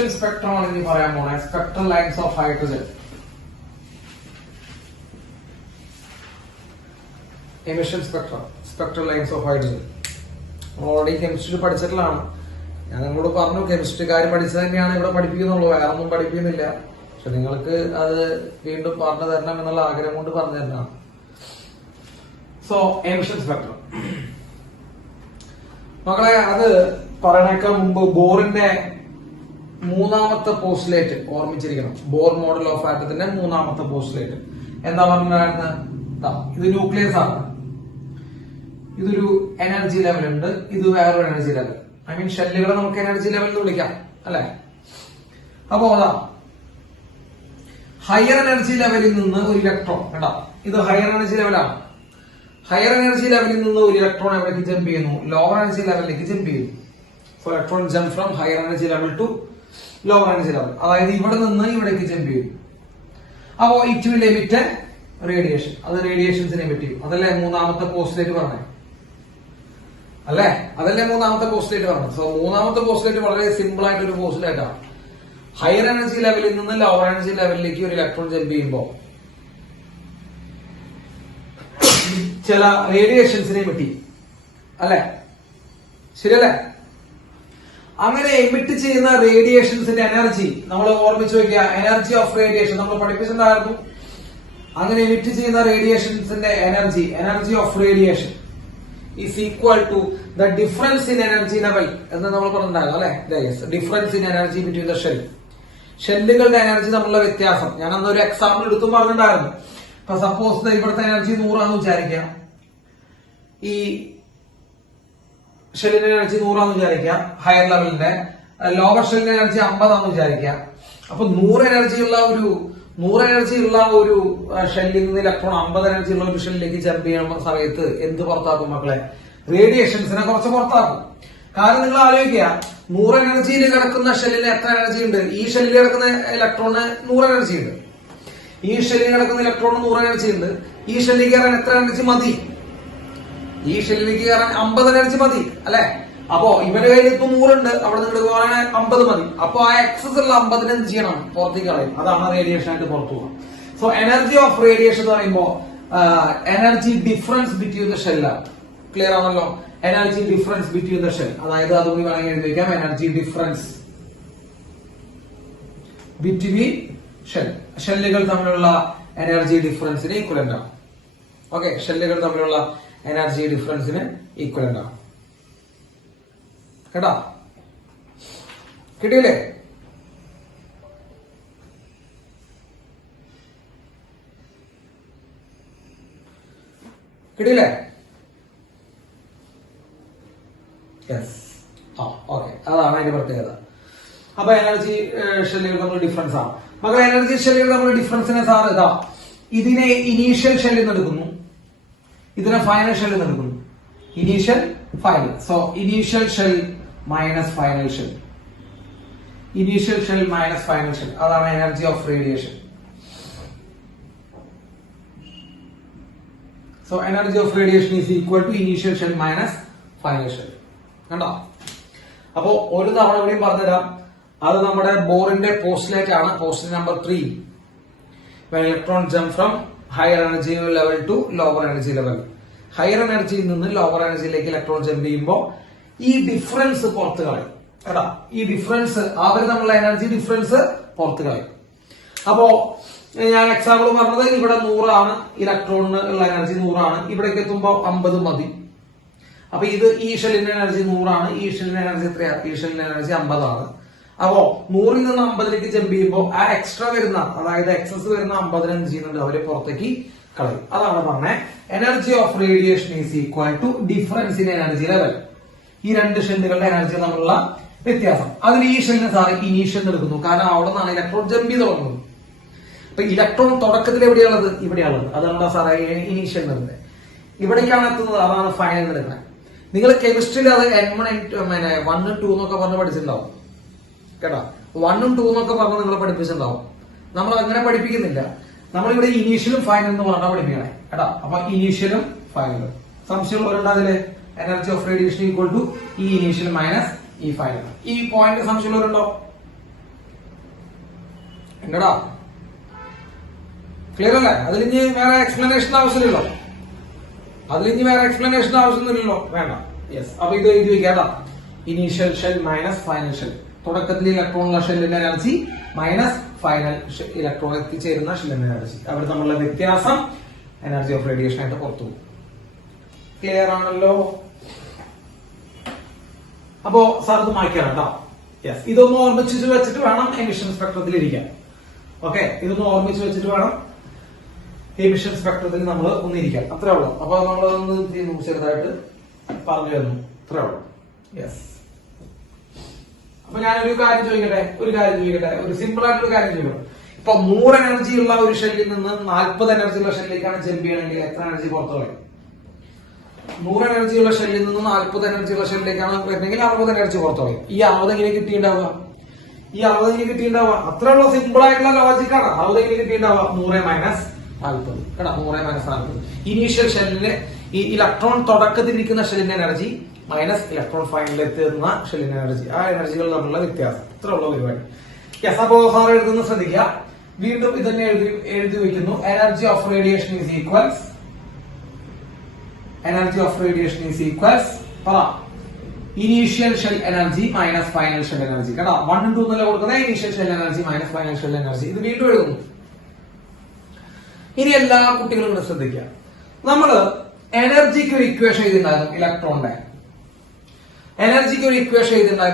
Emission spectrum ആണ് ഇനി പറയാൻ പോണേ. Spectral lines of hydrogen. Emission spectrum, spectral lines of hydrogen already chemistry പഠിച്ചിട്ടുള്ളതാണ്. ഞാൻ നിങ്ങളോട് പറഞ്ഞു കെമിസ്ട്രിക്കാർ പഠിച്ചത് തന്നെയാണ് ഇവിടെ പഠിപ്പിക്കുന്നുള്ളൂ, വേറെ ഒന്നും പഠിപ്പിക്കുന്നില്ല. പക്ഷെ നിങ്ങൾക്ക് അത് വീണ്ടും പറഞ്ഞു തരണം എന്നുള്ള ആഗ്രഹം കൊണ്ട് പറഞ്ഞു തരണം. സോ എമിഷൻ സ്പെക്ട്രം മക്കളെ, അത് പറയണേക്കാൾ മുമ്പ് ബോറിന്റെ മൂന്നാമത്തെ പോസ്റ്റുലേറ്റ് ഓർമ്മിച്ചിരിക്കണം. ബോർ മോഡൽ ഓഫ് ആറ്റത്തിന്റെ മൂന്നാമത്തെ പോസ്റ്റുലേറ്റ് എന്താ പറഞ്ഞിരുന്നത്? ഇത് ന്യൂക്ലിയസ് ആണ്, ഇതൊരു എനർജി ലെവൽ ഉണ്ട്, ഇത് വേറൊരു എനർജി ലെവൽ. ഐ മീൻ ഷെല്ലുകളെ നമുക്ക് എനർജി ലെവൽ എന്ന് വിളിക്കാം അല്ലെ. അപ്പോ അതാ ഹയർ എനർജി ലെവലിൽ നിന്ന് ഒരു ഇലക്ട്രോൺ കേട്ടോ, ഇത് ഹയർ എനർജി ലെവലാണ്. ഹയർ എനർജി ലെവലിൽ നിന്ന് ഒരു ഇലക്ട്രോൺ എവിടേക്ക് ജമ്പ് ചെയ്യുന്നു? ലോവർ എനർജി ലെവലിലേക്ക് ജമ്പ് ചെയ്യുന്നു. So electron jump from higher energy level to lower energy level. അതായത് ഇവിടെ നിന്ന് ഇവിടേക്ക് ജമ്പ് ചെയ്യും. അപ്പോ ഇറ്റ് വിൽ എമിറ്റ് റേഡിയേഷൻ. അത് റേഡിയേഷൻസിനെ എമിറ്റ് ചെയ്യും. അതല്ലേ മൂന്നാമത്തെ പോസ്റ്റുലേറ്റ് പറഞ്ഞത് അല്ലെ? അതല്ലേ മൂന്നാമത്തെ പോസ്റ്റുലേറ്റ് പറഞ്ഞത്. സോ മൂന്നാമത്തെ പോസ്റ്റുലേറ്റ് വളരെ സിമ്പിൾ ആയിട്ടൊരു പോസ്റ്റുലേറ്റാണ്. ഹയർ എനർജി ലെവലിൽ നിന്ന് ലോവർ എനർജി ലെവലിലേക്ക് ഒരു ഇലക്ട്രോൺ ജമ്പ് ചെയ്യുമ്പോൾ ചില റേഡിയേഷൻസിനെ എമിറ്റ് ചെയ്യും അല്ലെ, ശരിയല്ലേ? അങ്ങനെ എമിറ്റ് ചെയ്യുന്ന റേഡിയേഷൻസിന്റെ എനർജി നമ്മൾ ഓർമ്മിച്ചു വെക്കുക. എനർജി ഓഫ് റേഡിയേഷൻ നമ്മൾ പഠിപ്പിച്ചിട്ടുണ്ടായിരുന്നു. അങ്ങനെ എമിറ്റ് ചെയ്യുന്ന റേഡിയേഷൻസിന്റെ energy, energy of radiation is equal to the difference in energy level എന്ന് നമ്മൾ പറഞ്ഞിട്ടുണ്ടായിരുന്നു അല്ലെ. Difference in energy between the shell. ഷെല്ലുകളുടെ എനർജി തമ്മിലുള്ള വ്യത്യാസം. ഞാൻ അന്നൊരു എക്സാമ്പിൾ എടുത്തും പറഞ്ഞിട്ടുണ്ടായിരുന്നു. ഇപ്പൊ സപ്പോസ് ഇവിടുത്തെ എനർജി 100 വിചാരിക്കാം, ഈ ഷെല്ലിന്റെ എനർജി 100 വിചാരിക്കാം, ഹയർ ലെവലിന്റെ. ലോവർ ഷെല്ലിന്റെ എനർജി 50 വിചാരിക്കാം. അപ്പൊ 100 എനർജി ഉള്ള ഒരു ഷെല്ലിൽ നിന്ന് ഇലക്ട്രോൺ 50 എനർജി ഉള്ള ഒരു ഷെല്ലിലേക്ക് ജമ്പ് ചെയ്യുന്ന സമയത്ത് എന്ത് പുറത്താക്കും മക്കളെ? റേഡിയേഷൻസിനെ കുറച്ച് പുറത്താക്കും. കാരണം നിങ്ങൾ ആലോചിക്കുക, 100 എനർജിയിൽ കിടക്കുന്ന ഷെല്ലിന് എത്ര എനർജി ഉണ്ട്? ഈ ഷെല്ലിൽ കിടക്കുന്ന ഇലക്ട്രോണിന് 100 എനർജി ഉണ്ട്. ഈ ഷെല്ലിൽ കിടക്കുന്ന ഇലക്ട്രോണിന് 100 എനർജി ഉണ്ട്. ഈ ഷെല്ലിലേക്ക് കയറാൻ എത്ര എനർജി മതി? ഈ ഷെല്ലിലേക്ക് കയറാൻ 50 എനർജി മതി അല്ലെ. അപ്പോ ഇവന്റെ കയ്യിൽ ഇപ്പൊ 100 ഉണ്ട്, അവിടെ നിന്ന് പോകാൻ 50 മതി. അപ്പൊ ആ എക്സസ് ഉള്ള 50 എന്ത് ചെയ്യണം? പുറത്തേക്ക് കളയും. അതാണ് റേഡിയേഷൻ ആയിട്ട് പുറത്തു പോകുക. സോ എനർജി ഓഫ് റേഡിയേഷൻ എന്ന് പറയുമ്പോ എനർജി ഡിഫറൻസ് ബിറ്റ്വീൻ ദ ഷെല്ലാണ്. ക്ലിയർ ആണല്ലോ? Energy difference between the shell. അതായത് അതുകൊണ്ട് വേണമെങ്കിൽ എഴുതി വയ്ക്കാം, എനർജി ഡിഫറൻസ് ബിറ്റ്വീൻ ഷെൽ. ഷെല്ലുകൾ തമ്മിലുള്ള എനർജി ഡിഫറൻസിന് ഈക്വലന്റ് ആണ്. ഓക്കെ, ഷെല്ലുകൾ തമ്മിലുള്ള എനർജി ഡിഫറൻസിന് ഈക്വലന്റ് ആണ്. കേട്ടാ? കിട്ടിയില്ലേ? കിട്ടിയില്ലേ? ഓക്കെ, അതാണ് അതിന്റെ പ്രത്യേകത. അപ്പൊ എനർജി ഷെല്ലുകൾ തമ്മിൽ ഡിഫറൻസ് ആണ്. മക്കളെ, എനർജി ഷെല്ലുകൾ തമ്മിൽ ഡിഫറൻസിനെ സാർ ഇതാ, ഇതിനെ ഇനീഷ്യൽ ഷെല്ലിൽ നിന്ന് എടുക്കുന്നു, ഇതിനെ ഫൈനൽ ഷെല്ലിൽ നിന്ന് എടുക്കുന്നു. Initial, final. So initial shell minus final shell. Initial shell minus final shell. അതാണ് energy of radiation. So energy of radiation is equal to initial shell minus final shell. കണ്ടോ? അപ്പോ ഒരു തവണ കൂടിയും പറഞ്ഞുതരാം. അത് നമ്മുടെ ബോറിന്റെ പോസ്റ്റുലേറ്റ് ആണ്, postulate number 3. Electron jump from higher energy level to lower energy level. Higher എനർജിയിൽ നിന്ന് ലോവർ എനർജിയിലേക്ക് ഇലക്ട്രോൺ ജംപ് ചെയ്യുമ്പോൾ ഈ ഡിഫറൻസ് പുറത്ത് കളയും. കേട്ടോ? ഈ ഡിഫറൻസ്, അവർ തമ്മിലുള്ള എനർജി ഡിഫറൻസ് പുറത്ത് കളയും. അപ്പോ ഞാൻ എക്സാമ്പിൾ പറഞ്ഞത്, ഇവിടെ 100 ആണ് ഇലക്ട്രോണിന് ഉള്ള എനർജി, 100 ആണ്. ഇവിടേക്ക് എത്തുമ്പോൾ 50 മതി. അപ്പൊ ഇത് ഈ ഷെല്ലിന്റെ എനർജി 100 ആണ്, ഈ ഷെല്ലിന്റെ എനർജി എത്രയാ? ഈ ഷെല്ലിന്റെ എനർജി 50 ആണ്. അപ്പോ 100ൽ നിന്ന് 50ലേക്ക് ജമ്പ് ചെയ്യുമ്പോൾ ആ എക്സ്ട്രാ വരുന്ന, അതായത് എക്സസ് വരുന്ന 50 എന്ത് ചെയ്യുന്നുണ്ട്? അവരെ പുറത്തേക്ക് കളയും. അതാണ് പറഞ്ഞത്, energy of radiation is equal to difference in energy level. ഈ രണ്ട് ഷെല്ലുകളുടെ എനർജി തമ്മിലുള്ള വ്യത്യാസം. അതിൽ ഈ ഷെല്ലിന് സാറ് ഇനീഷ്യൽ എടുക്കുന്നു, കാരണം അവിടെ നിന്നാണ് ഇലക്ട്രോൺ ജമ്പ് ചെയ്ത് തുടങ്ങുന്നത്. അപ്പൊ ഇലക്ട്രോൺ തുടക്കത്തിൽ എവിടെയുള്ളത്? ഇവിടെയാണുള്ളത്. അതാണ് സാറേ ഇനീഷ്യൽ വരുന്നത്. ഇവിടേക്കാണ് എത്തുന്നത്, അതാണ് ഫൈനൽ എടുക്കുന്നത്. നിങ്ങൾ കെമിസ്ട്രിയിൽ അത് N1 1 2 എന്നൊക്കെ പറഞ്ഞ് പഠിച്ചിട്ടുണ്ടാവും. കേട്ടോ? 1 2 എന്നൊക്കെ പറഞ്ഞ് നിങ്ങൾ പഠിപ്പിച്ചിട്ടുണ്ടാവും. നമ്മൾ അങ്ങനെ പഠിപ്പിക്കുന്നില്ല. നമ്മളിവിടെ ഇനീഷ്യലും ഫൈനൽ എന്ന് പറഞ്ഞാൽ പഠിപ്പിക്കണേ. കേട്ടോ? അപ്പൊ ഇനീഷ്യലും ഫൈനലും. സംശയമുള്ളവരുണ്ട് അതില്? Energy of radiation equal to E initial minus E final. ഈ പോയിന്റ് സംശയമുള്ളവരുണ്ടോ? ഇല്ലടാ, ക്ലിയർ അല്ലേ? അതിലിഞ്ഞ് വേറെ എക്സ്പ്ലനേഷൻ ആവശ്യമില്ലല്ലോ, ആവശ്യമൊന്നുമില്ലല്ലോ, വേണ്ട. യെസ്, അപ്പൊ ഇത് എഴുതി വെക്കാതാ. Initial shell minus final shell. തുടക്കത്തിൽ ഇലക്ട്രോണുള്ള ഷെല്ലിന്റെ എനർജി മൈനസ് ഫൈനൽ ഇലക്ട്രോൺ എത്തിച്ചേരുന്ന ഷെല്ലിന്റെ എനർജി. അവർ തമ്മിലുള്ള വ്യത്യാസം എനർജി ഓഫ് റേഡിയേഷൻ ആയിട്ട് പുറത്തു പോകും. ക്ലിയർ ആണല്ലോ? അപ്പോ സാർ ഇത് മായ്ക്കണം കേട്ടോ. യെസ്, ഇതൊന്ന് ഓർമ്മിച്ചിട്ട് വെച്ചിട്ട് വേണം എമിഷൻ സ്പെക്ട്രത്തിൽ ഇരിക്കാൻ. ഓക്കെ, ഇതൊന്ന് ഓർമ്മിച്ച് വെച്ചിട്ട് വേണം എമിഷൻ സ്പെക്ട്രത്തിൽ നമ്മൾ ഒന്നിരിക്കാം. അത്രേ ഉള്ളൂ. അപ്പൊ നമ്മളൊന്ന് ചെറുതായിട്ട് പറഞ്ഞു തന്നു. അത്രേ ഉള്ളൂ. യെസ്, അപ്പൊ ഞാനൊരു കാര്യം ചോദിക്കട്ടെ, ഒരു സിമ്പിൾ ആയിട്ടൊരു കാര്യം ചോദിക്കണം. ഇപ്പൊ 100 എനർജി ഉള്ള ഒരു ഷെല്ലിൽ നിന്ന് 40 എനർജി ഉള്ള ഷെല്ലിലേക്കാണ് ജമ്പ് ചെയ്യണമെങ്കിൽ എത്ര എനർജി പുറത്തു കളയും? 100 എനർജി ഉള്ള ഷെല്ലിൽ നിന്ന് 40 എനർജി ഉള്ള ഷെല്ലിലേക്കാണ് വരുന്നെങ്കിൽ 60 എനർജി പുറത്തു കളയും. ഈ 60 എങ്ങനെ കിട്ടിയിട്ടുണ്ടാവുക? അത്രയുള്ള സിമ്പിൾ ആയിട്ടുള്ള ലോജിക്കാണ്. 60 എങ്ങനെ കിട്ടിയിട്ടുണ്ടാവുക? 100 മൈനസ് 40 കേട്ടോ, 100 മൈനസ് 40. ഇനീഷ്യൽ ഷെല്ലിന് ഈ ഇലക്ട്രോൺ തുടക്കത്തിലിരിക്കുന്ന ഷെല്ലിന്റെ എനർജി മൈനസ് ഇലക്ട്രോൺ ഫൈനലിൽ എത്തുന്ന ഷെല്ലിന്റെ എനർജി. ആ എനർജികൾ തമ്മിലുള്ള വ്യത്യാസം. ഇത്രയുള്ള പരിപാടി. യെസ്, അപ്പോ സാർ എഴുതുന്ന ശ്രദ്ധിക്കുക. വീണ്ടും ഇതന്നെ എഴുതി വയ്ക്കുന്നു. Energy of radiation is equals പറ initial shell energy minus final shell energy. കേട്ടോ, 1 ഉം 2 എന്നല്ല കൊടുക്കുന്നത്. Initial shell energy minus final shell energy. ഇത് വീണ്ടും എഴുതുന്നു. ഇനി എല്ലാ കുട്ടികളും ഇവിടെ ശ്രദ്ധിക്കുക. നമ്മള് എനർജിക്ക് ഒരു ഇക്വേഷൻ എഴുതിണ്ടായിരുന്നു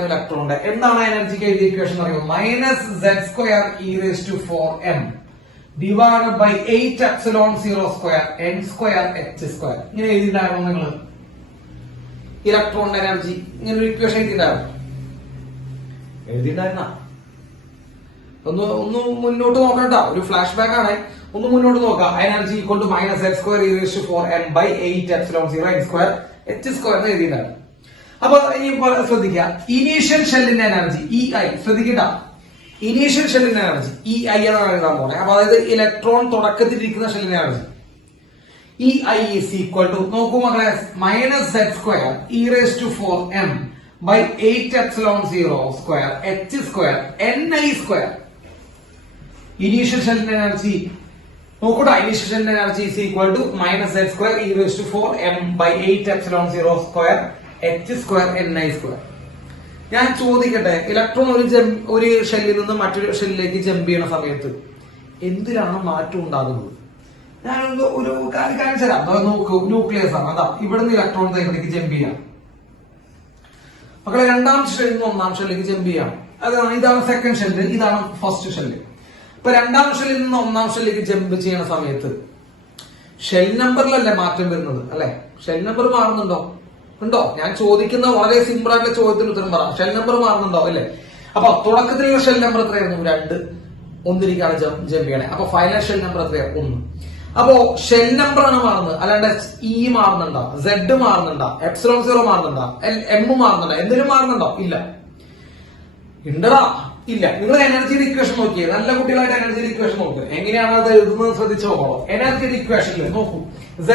ഇലക്ട്രോണിന്റെ. എന്താണ് എനർജിക്ക് എഴുതിയ ഇക്വേഷൻ എന്ന് പറയുന്നത്? Minus Z²e⁴m divide by 8ε0² n²h². ഇങ്ങനെ എഴുതിണ്ടായിരുന്നു നിങ്ങൾ ഇലക്ട്രോണിന്റെ എനർജി. ഇങ്ങനെ ഒരു ഇക്വേഷൻ എഴുതിണ്ടായിരുന്ന ഒന്ന് മുന്നോട്ട് നോക്കണ്ട, ഒരു ഫ്ലാഷ് ബാക്ക് ആണ്. ഒന്ന് മുന്നോട്ട് നോക്കാം. Energy equal to minus Z²e⁴m by 8ε0² n²h² എഴുതിണ്ടായിരുന്നു. അപ്പൊ ഇനി ശ്രദ്ധിക്കുക. ഇനീഷ്യൽ ഷെല്ലിന്റെ എനർജി EI. ശ്രദ്ധിക്കട്ട, ഇനീഷ്യൽ ഷെല്ലിന്റെ എനർജി EI എന്നാണ് എഴുതാൻ പോകുന്നത്. അപ്പൊ അതായത് ഇലക്ട്രോൺ തുടക്കത്തിലിരിക്കുന്ന ഷെല്ലിന്റെ energy EI is equal to, നോക്കൂ മക്കളെ, minus Z²e⁴m by 8ε0² h²ni². Initial ഷെല്ലിന്റെ എനർജി നോക്കൂടാ. ഇനീഷ്യൽ ഷെല്ലിന്റെ energy is equal to minus Z²e⁴m by 8ε0² h²ni². ഞാൻ ചോദിക്കട്ടെ, ഇലക്ട്രോൺ ഒരു ഷെല്ലിൽ നിന്ന് മറ്റൊരു ഷെല്ലിലേക്ക് ജമ്പ് ചെയ്യുന്ന സമയത്ത് എന്തിനാണ് മാറ്റം ഉണ്ടാകുന്നത്? ഞാൻ ഒരു കാര്യം തരാം. നോക്കൂ, ന്യൂക്ലിയസ് ആണ്. അതാ ഇവിടുന്ന് ഇലക്ട്രോൺ ഇവിടേക്ക് ജമ്പ് ചെയ്യാം. മക്കളെ, രണ്ടാം ഷെല്ലിൽ നിന്ന് ഒന്നാം ഷെല്ലിലേക്ക് ജമ്പ് ചെയ്യാം. ഇതാണ് സെക്കൻഡ് ഷെല്ല്, ഇതാണ് ഫസ്റ്റ് ഷെല്ല്. ഇപ്പൊ രണ്ടാം ഷെല്ലിൽ നിന്ന് ഒന്നാം ഷെല്ലിലേക്ക് ജമ്പ് ചെയ്യുന്ന സമയത്ത് ഷെൽ നമ്പറിലല്ലേ മാറ്റം വരുന്നത്, അല്ലെ? ഷെൽ നമ്പർ മാറുന്നുണ്ടോ? ഉണ്ടോ? ഞാൻ ചോദിക്കുന്ന വളരെ സിമ്പിൾ ആയിട്ടുള്ള ചോദ്യത്തിന് ഉത്തരം പറ. ഷെൽ നമ്പർ മാറുന്നുണ്ടോ? അല്ലേ? അപ്പൊ തുടക്കത്തിലുള്ള ഷെൽ നമ്പർ എത്രയായിരുന്നു? 2. ഒന്നിലേക്കാണ് ജമ്പ് ചെയ്യണേ. അപ്പൊ ഫൈനൽ ഷെൽ നമ്പർ എത്രയാണ്? 1. അപ്പോ ഷെൽ നമ്പർ ആണ് മാറുന്നത്, അല്ലാണ്ട് E മാറുന്നുണ്ടോ? Z മാറുന്നുണ്ടോ? ε0 മാറുന്നുണ്ടോ? M മാറുന്നുണ്ടോ? എന്തെങ്കിലും മാറുന്നുണ്ടോ? ഇല്ല. ഉണ്ടടാ? ഇല്ല. നിങ്ങൾ എനർജിയുടെ ഇക്വേഷൻ നോക്കിയേ. നല്ല കുട്ടികളായിട്ട് എനർജിയുടെ ഇക്വേഷൻ നോക്കുക. എങ്ങനെയാണ് അത് എഴുതുന്നത് ശ്രദ്ധിച്ചു നോക്കണോ. എനർജിയുടെ ഇക്വേഷനിൽ നോക്കൂ. Z,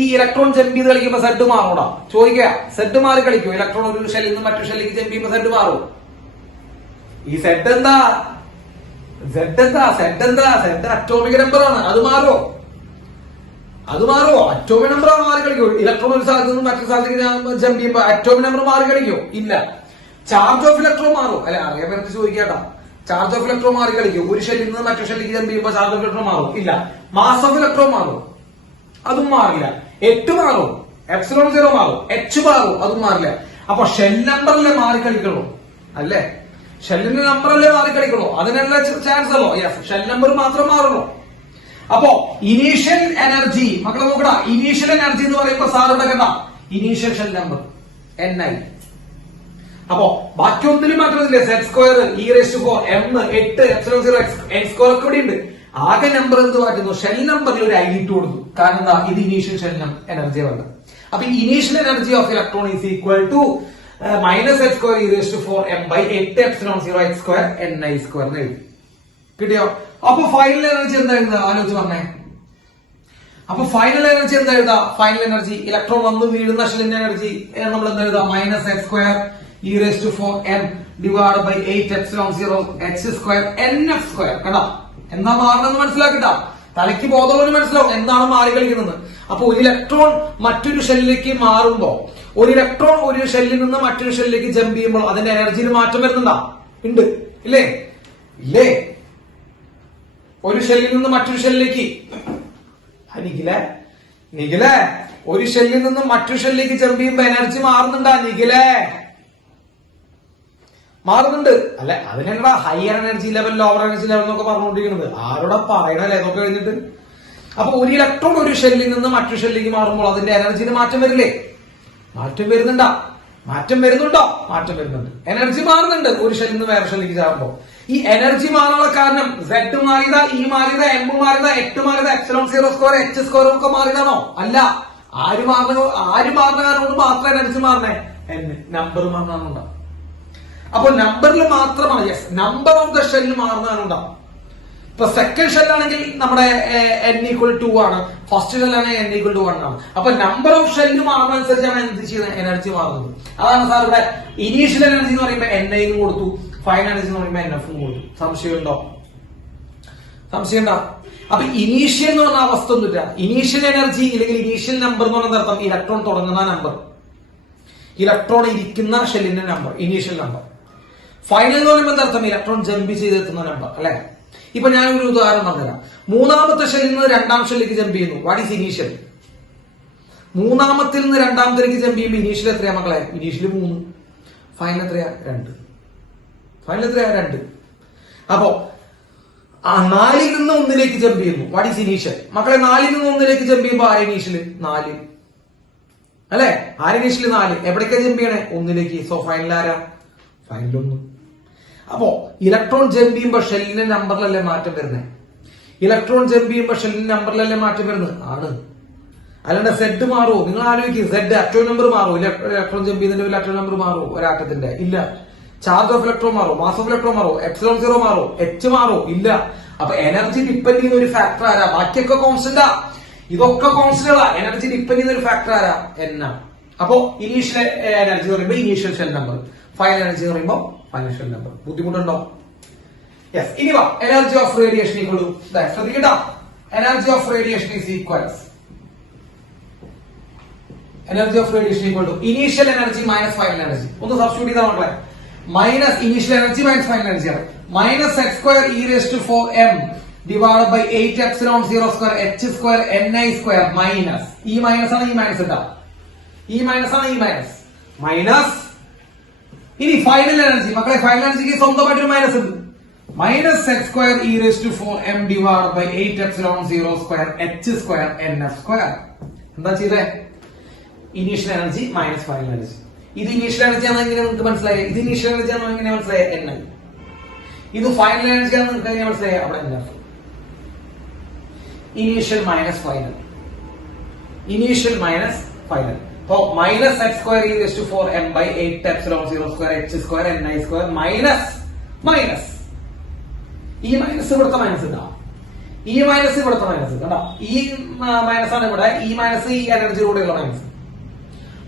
ഈ ഇലക്ട്രോൺ ജമ്പ് ചെയ്ത് കളിക്കുമ്പോ Z മാറൂടാ? ചോദിക്കുക. Z മാറി കളിക്കോ? ഇലക്ട്രോൺ ഒരു ഷെല്ലിൽ നിന്ന് മറ്റൊരു ഷെല്ലിലേക്ക് ജമ്പ് ചെയ്യുമ്പോ Z മാറും? ഈ Z എന്താ? Z അറ്റോമിക് നമ്പർ ആണ്. അത് മാറോ? അറ്റോമിക് നമ്പർ ആണ് മാറി കളിക്കോ? ഇലക്ട്രോൺ ഒരു സ്ഥലത്ത് നിന്ന് മറ്റൊരു സ്ഥലത്തേക്ക് ജമ്പ് ചെയ്യുമ്പോ അറ്റോമിക് നമ്പർ മാറി കളിക്കോ? ഇല്ല. ചാർജ് ഓഫ് ഇലക്ട്രോൺ മാറും, അല്ലെ? അറിയാൻ പറ്റി ചോദിക്കാട്ടാ. ചാർജ് ഓഫ് ഇലക്ട്രോൺ മാറി കളിക്കോ? ഒരു ഷെല്ലിൽ നിന്ന് മറ്റൊരു ഷെല്ലിലേക്ക് ജമ്പ് ചെയ്യുമ്പോ ചാർജ് ഓഫ് ഇലക്ട്രോൺ മാറും? ഇല്ല. മാസ് ഓഫ് ഇലക്ട്രോൺ മാറും? അതും മാറില്ല. 8 മാറും, ε0 മാറും, H മാറും, അതും മാറില്ല. അപ്പൊ ഷെൽ നമ്പറല്ലേ മാറിക്കളിക്കണോ? അല്ലേ? ഷെല്ലിന്റെ നമ്പറല്ലേ മാറിക്കളിക്കണോ? അതിനുള്ള ചാൻസ് അല്ലോ. യെസ്, ഷെൽ നമ്പർ മാത്രം മാറുള്ളൂ. അപ്പോ ഇനീഷ്യൽ എനർജി, മക്കളെ നോക്കടാ. ഇനീഷ്യൽ എനർജി എന്ന് പറയുമ്പോ സാറുടെ കണ്ട ഇനീഷ്യൽ ഷെൽ നമ്പർ Ni. അപ്പോ ബാക്കി ഒന്നിനും മാറ്റമില്ലേ? Z²e⁴m 8 ε0 n² ഒക്കെ ഇവിടെ ഉണ്ട്. ആകെ നമ്പർ എന്ത് മാറ്റുന്നു? ഷെൽ നമ്പറിൽ ഒരു ഐ ഇട്ട് കൊടുത്തു. കാരണം എന്താ? ഇത് ഇനീഷ്യൽ ഷെൽ എനർജി വേണ്ട. അപ്പൊ initial energy of electron is equal to minus Z²e⁴m by 8 ε0 h²ni² എന്ന് എഴുതി. കിട്ടിയോ? അപ്പൊ ഫൈനൽ എനർജി എന്താ എഴുതുക? ആലോചിച്ച് പറഞ്ഞേ. അപ്പൊ ഫൈനൽ എനർജി എന്താ എഴുതാ? ഫൈനൽ എനർജി ഇലക്ട്രോൺ വന്ന് വീഴുന്ന ഷെല്ലിന്റെ എനർജി നമ്മൾ എന്താ എഴുതാ? Minus Z²e⁴m divide by 8 epsilon 0 h square nf square. കണ്ടോ എന്താ മാറണമെന്ന് മനസ്സിലാക്കിട്ടാ, തലയ്ക്ക് ബോധമുള്ളവന് മനസ്സിലാവും എന്താണ് മാറി കളിക്കുന്നത്. അപ്പൊ ഒരു ഇലക്ട്രോൺ മറ്റൊരു ഷെല്ലിലേക്ക് മാറുമ്പോ, ഒരു ഇലക്ട്രോൺ ഒരു ഷെല്ലിൽ നിന്ന് മറ്റൊരു ഷെല്ലിലേക്ക് ജമ്പ് ചെയ്യുമ്പോൾ അതിന്റെ എനർജിയിൽ മാറ്റം വരുന്നുണ്ടാ? ഉണ്ട് ഇല്ലേ? ഇല്ലേ? ഒരു ഷെല്ലിൽ നിന്ന് മറ്റൊരു ഷെല്ലിലേക്ക് നിഖിലേ ഒരു ഷെല്ലിൽ നിന്ന് മറ്റൊരു ഷെല്ലിലേക്ക് ജമ്പ് ചെയ്യുമ്പോ എനർജി മാറുന്നുണ്ടാ നിഖിലേ? മാറുന്നുണ്ട് അല്ലെ? അതിനെന്താ higher energy level lower energy level എന്നൊക്കെ പറഞ്ഞുകൊണ്ടിരിക്കുന്നത്? ആരോടെ പറയണല്ലേ ഇതൊക്കെ കഴിഞ്ഞിട്ട്? അപ്പൊ ഒരു ഇലക്ട്രോൺ ഒരു ഷെല്ലിൽ നിന്ന് മറ്റൊരു ഷെല്ലിലേക്ക് മാറുമ്പോൾ അതിന്റെ എനർജിയിൽ മാറ്റം വരില്ലേ? മാറ്റം വരുന്നുണ്ടോ? മാറ്റം വരുന്നുണ്ട്. എനർജി മാറുന്നുണ്ട് ഒരു ഷെല്ലിൽ നിന്ന് വേറെ ഷെല്ലിലേക്ക് ചാടുമ്പോ. ഈ എനർജി മാറാനുള്ള കാരണം Z മാറിയതാ, E മാറിയതാ, M മാറിയതാ, 8 മാറിയതാ, എപ്സിലോൺ 0 സ്ക്വയർ h സ്ക്വയർ ഒക്കെ മാറിയതാണോ? അല്ല. ആര് മാറുന്ന കാരണം മാത്രം എനർജി മാറണേ? നമ്പർ മാറുന്നുണ്ടാവും. അപ്പൊ നമ്പറിൽ മാത്രമാണ്, yes, number of the shell മാറുന്നതാണുണ്ടാവും. ഇപ്പൊ സെക്കൻഡ് ഷെല്ലാണെങ്കിൽ നമ്മുടെ n=2 ആണ്, ഫസ്റ്റ് ഷെല്ലാണെങ്കിൽ n=1 ആണ്. അപ്പൊ നമ്പർ ഓഫ് ഷെല്ല് മാറുന്നതനുസരിച്ചാണ് എന്ത് ചെയ്യുന്നത്? എനർജി മാറുന്നത്. അതാണ് സാർ ഇവിടെ ഇനീഷ്യൽ എനർജി എന്ന് പറയുമ്പോൾ ni കൊടുത്തു, ഫൈനൽ എനർജി എന്ന് പറയുമ്പോൾ nf കൊടുത്തു. സംശയമുണ്ടോ? അപ്പൊ ഇനീഷ്യൽ എന്ന് പറഞ്ഞ അവസ്ഥ ഒന്നുമില്ല. ഇനീഷ്യൽ എനർജി ഇല്ലെങ്കിൽ ഇനീഷ്യൽ നമ്പർ എന്ന് പറഞ്ഞ അർത്ഥം ഇലക്ട്രോൺ തുടങ്ങുന്ന നമ്പർ, ഇലക്ട്രോൺ ഇരിക്കുന്ന ഷെല്ലിന്റെ നമ്പർ, ഇനീഷ്യൽ നമ്പർ. ഫൈനൽ എന്ന് പറയുമ്പോൾ അർത്ഥം ഇലക്ട്രോൺ ജമ്പ് ചെയ്തെത്തുന്ന നമ്പർ അല്ലെ? ഇപ്പൊ ഞാൻ ഒരു ഉദാഹരണം പറഞ്ഞുതരാം. മൂന്നാമത്തെ ഷെല്ലിൽ നിന്ന് രണ്ടാം ഷെല്ലിലേക്ക് ജമ്പ് ചെയ്യുന്നു. What is initial? മൂന്നാമത്തിൽ നിന്ന് രണ്ടാമത്തേക്ക് ജമ്പ് ചെയ്യുമ്പോൾ ഇനീഷ്യൽ എത്രയാ മക്കളെ? ഇനീഷ്യൽ 3, ഫൈനൽ എത്രയാ? 2. ഫൈനൽ എത്രയാ? 2. അപ്പോ 4ൽ നിന്ന് 1ലേക്ക് ജമ്പ് ചെയ്യുന്നു. What is initial? മക്കളെ 4ൽ നിന്ന് 1ലേക്ക് ജമ്പ് ചെയ്യുമ്പോൾ ആര് ഇനീഷ്യൽ? 4 അല്ലെ? ആര് ഇനീഷ്യൽ? 4. എവിടേക്കാ ജമ്പ് ചെയ്യണേ? 1ലേക്ക്. സോ ഫൈനൽ ആരാ? ഫൈനൽ 1. അപ്പോ ഇലക്ട്രോൺ ജമ്പ് ചെയ്യുമ്പോൾ ഷെല്ലിന്റെ നമ്പറിലല്ലേ മാറ്റം വരുന്നത്? ഇലക്ട്രോൺ ജമ്പ് ചെയ്യുമ്പോൾ ഷെല്ലിന്റെ നമ്പറിലല്ലേ മാറ്റം വരുന്നത്? ആണ്. അല്ലാണ്ട് സെഡ് മാറുമോ? നിങ്ങൾ ആലോചിക്കും, സെഡ് അറ്റോം നമ്പർ മാറുമോ? ഇലക്ട്രോൺ ജമ്പ് ചെയ്യുന്നതിന്റെ അറ്റോം നമ്പർ മാറുമോ ഒരാറ്റത്തിന്റെ? ഇല്ല. ചാർജ് ഓഫ് ഇലക്ട്രോൺ മാറോ? മാസ് ഓഫ് ഇലക്ട്രോൺ മാറോ? എപ്സിലോൺ 0 മാറോ? h മാറോ? ഇല്ല. അപ്പൊ എനർജി ഡിപ്പെൻഡ് ചെയ്യുന്ന ഒരു ഫാക്ടർ ആരാ? ബാക്കിയൊക്കെ കോൺസ്റ്റന്റാ, ഇതൊക്കെ കോൺസ്റ്റന്റാ. എനർജി ഡിപ്പെൻഡ് ചെയ്യുന്ന ഒരു ഫാക്ടർ ആരാ? n ആണ്. അപ്പോ ഇനീഷ്യൽ എനർജി എന്ന് പറയുമ്പോൾ initial shell number, final energy എന്ന് പറയുമ്പോൾ ഫൈനൽ ഷെൽ നമ്പർ. ബുദ്ധിമുട്ടുണ്ടോ? യെസ്. ഇനി വാ, energy of radiation equal to, ശ്രദ്ധിക്കട്ടോ, energy of radiation is equals, energy of radiation equal to initial energy minus final energy. ഒന്ന് substitute ചെയ്താൽ മക്കളെ, minus initial energy minus final energy ആണ്. Minus h square e⁴m divide by 8 epsilon 0 square h square ni square minus ഈ minus ആണ്, ഈ minus ഇട്ടാ, E minus ആണ്, ഈ മൈനസ് മൈനസ്. ഇനി ഫൈനൽ എനർജി മക്കളെ, ഫൈനൽ എനർജിക്ക് സ്വന്തമായിട്ടൊരു മൈനസ് ഉണ്ട്. Minus h square e⁴m divide by 8 epsilon 0 square h square nf square. എന്താ ചെയ്തേ? Initial energy minus final energy. ഇത് ഇനീഷ്യൽ എനർജി ആണെന്ന് എങ്ങനെ നിങ്ങൾക്ക് മനസ്സിലായി? ഇത് ഇനീഷ്യൽ എനർജി ആണെന്ന് എങ്ങനെ മനസ്സിലായി? ni. ഇത് ഫൈനൽ എനർജി ആണെന്ന് നിങ്ങൾക്ക് എങ്ങനെ മനസ്സിലായി? അവിടെ nf. Initial minus final, initial minus final. അപ്പോ minus h square e⁴m by 8 epsilon 0 square h square ni square minus minus ഈ മൈനസ് ഇവിടുത്തെ മൈനസ് ഇതാ, ഈ മൈനസ് ഇവിടുത്തെ മൈനസ് കണ്ടോ? ഈ മൈനസ് ആണ് ഇവിടെ, ഈ മൈനസ് ഈ എനർജിയിലൂടെയുള്ള മൈനസ്.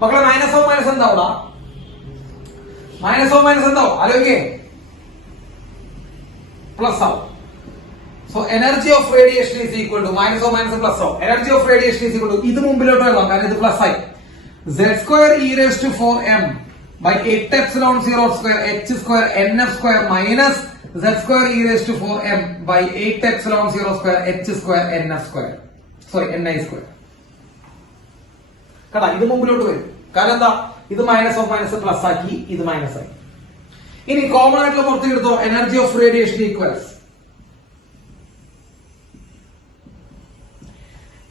മക്കളെ മൈനസ് ഓഫ് മൈനസ് എന്താ ഇവിടെ? മൈനസ് ഓഫ് മൈനസ് എന്താവും? ആലോചിക്കേ, പ്ലസ് ആവും. So energy of radiation is equal to minus of minus plus ആവും. Energy of radiation is equal to ഇത് മുമ്പിലോട്ട് വരണം, കാരണം ഇത് പ്ലസ് ആയി. z square e⁴m by 8 epsilon 0 square h square nf square minus z square e⁴m by 8 epsilon 0 square h square nf square, sorry ni square. കേട്ടാ, ഇത് മുമ്പിലോട്ട് വരും. കാരണം എന്താ? ഇത് മൈനസ് ഓഫ് മൈനസ് പ്ലസ് ആക്കി, ഇത് മൈനസ് ആയി. ഇനി കോമൺ ആയിട്ടുള്ള പുറത്തേക്ക് എടുത്തോ, energy of radiation equals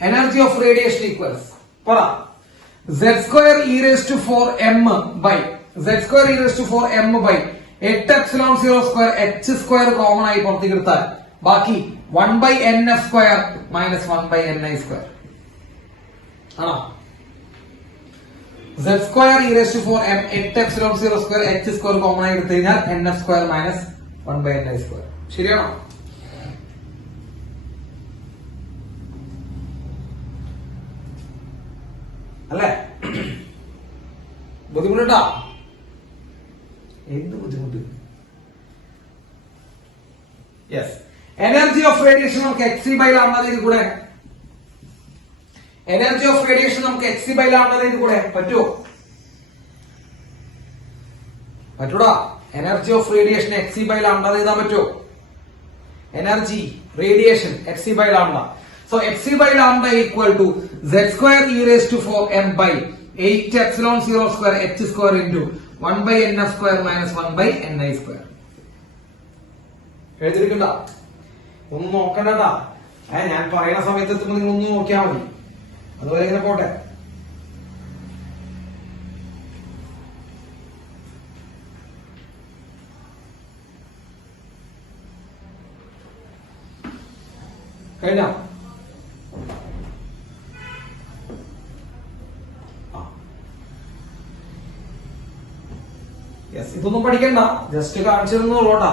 energy of radiation equals പറ, z square e⁴m by z square e⁴m by 8 epsilon 0 square h square common ആയി പുറത്തേക്ക് എടുത്താൽ ബാക്കി 1 by nf square minus 1 by ni square ആണോ? z square e⁴m 8 epsilon 0 square h square common ആയി എടുത്തു കഴിഞ്ഞാൽ nf square minus 1 by ni square. ശരിയാണോ? അല്ലേ? ബുദ്ധിമുട്ടാ? എന്ത് ബുദ്ധിമുട്ട്? യെസ്. എനർജി ഓഫ് റേഡിയേഷൻ നമുക്ക് എക്സി ബൈ ലാംഡയിൽ കൂടെ, എനർജി ഓഫ് റേഡിയേഷൻ നമുക്ക് എക്സി ബൈ ലാംഡയിൽ കൂടെ പറ്റുമോ? പറ്റൂടാ. Energy of radiation hc by lambda എഴുതാൻ പറ്റുമോ? Energy radiation hc by lambda. So hc by lambda equal to z square e raised to 4m by 8 epsilon 0 square h square into 1 by nf square minus 1 by ni square. എഴുതിയിരിക്കണ്ട, ഒന്നും നോക്കണ്ടട്ടാ. ഞാൻ പറയുന്ന സമയത്ത് എത്തുമ്പോൾ നിങ്ങൾ ഒന്ന് നോക്കിയാൽ മതി. അതുപോലെ ഇങ്ങനെ പോട്ടെ. കഴിഞ്ഞ യെസ്, ഇതൊന്നും പഠിക്കണ്ട, ജസ്റ്റ് കാണിച്ചിരുന്നോട്ടാ.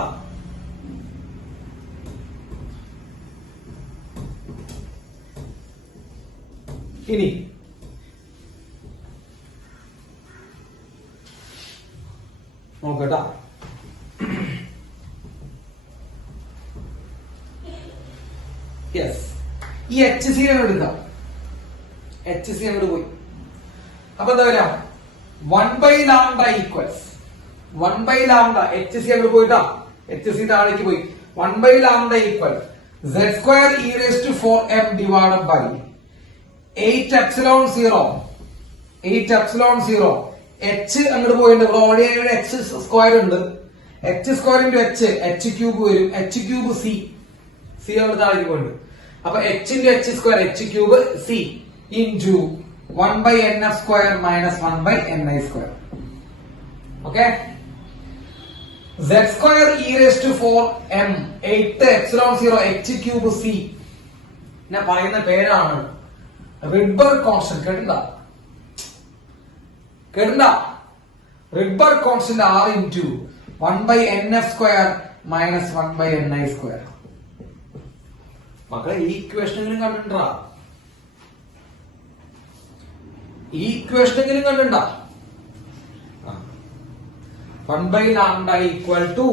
ഇനി നോക്കട്ടാ. യെസ്, ഈ എച്ച് സി അങ്ങോട്ട് എടുക്കാം. എച്ച് സി അങ്ങോട്ട് പോയി. അപ്പൊ എന്താ വരാ? 1 by lambda equals 1 by lambda. H C അങ്ങോട്ട് പോയിട്ടാ, എച്ച് സി താഴേക്ക് പോയി. 1 by lambda equal z square e raised to 4m divided by 8 epsilon 0 8 epsilon 0 h അങ്ങോട്ട് പോയിട്ടുണ്ട്. ഇവിടെ ഓൾറെഡി എച്ച് സ്ക്വയർ ഉണ്ട്. H square into H cube വരും. H cube C, C അങ്ങോട്ട് താഴേക്ക് പോയിട്ടുണ്ട്. അപ്പൊ H into H square H cube C into 1 by nf square minus 1 by ni square. Okay, z square e raised to 4m 8 epsilon 0 h cube c ഞാൻ പറയുന്ന പേരാണ് Rydberg constant. കേട്ടിണ്ട? Rydberg constant r into 1 by nf square minus 1 by ni square. മക്കളെ ഈ ഇക്വേഷനെങ്കിലും കണ്ടിട്ടാ, ഈ ഇക്വേഷനെങ്കിലും കണ്ടിട്ടാ. 1 by lambda equal to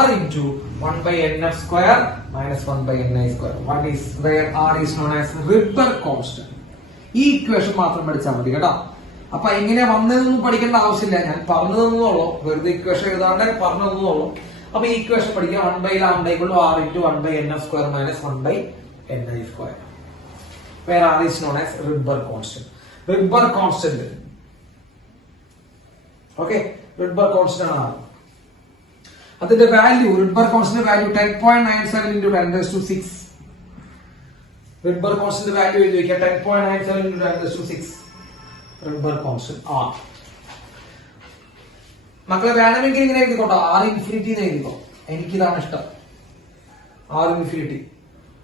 r into 1 by nf square minus 1 by ni square. What is where r is known as Rydberg constant. ഈ equation മാത്രം പഠിച്ചാൽ മതി കേട്ടോ. അപ്പൊ എങ്ങനെ വന്നതെന്നും പഠിക്കേണ്ട ആവശ്യമില്ല, ഞാൻ പറഞ്ഞു തന്നോളൂ. വെറുതെ ഇക്വേഷൻ എഴുതാണ്ട് പറഞ്ഞു തന്നോളൂ. അപ്പൊ ഈ ഇക്വേഷൻ പഠിക്കുക. 1 by lambda equal to r into 1 by nf square minus 1 by ni square, where r is known as Rydberg constant. Rydberg constant, okay, Rydberg constant ആണ്. അതിന്റെ value, Rydberg constant value 10.97 into 10 raised to 6. Rydberg constant value എഴുതി വെക്കുക. 10.97 into 10 raised to 6 Rydberg constant R. മക്കളെ വേണമെങ്കിൽ ഇങ്ങനെ എഴുതിക്കോട്ടോ, R infinity എന്ന് എഴുതിക്കോ. എനിക്കിതാണ് ഇഷ്ടം, R ഇൻഫിനിറ്റി.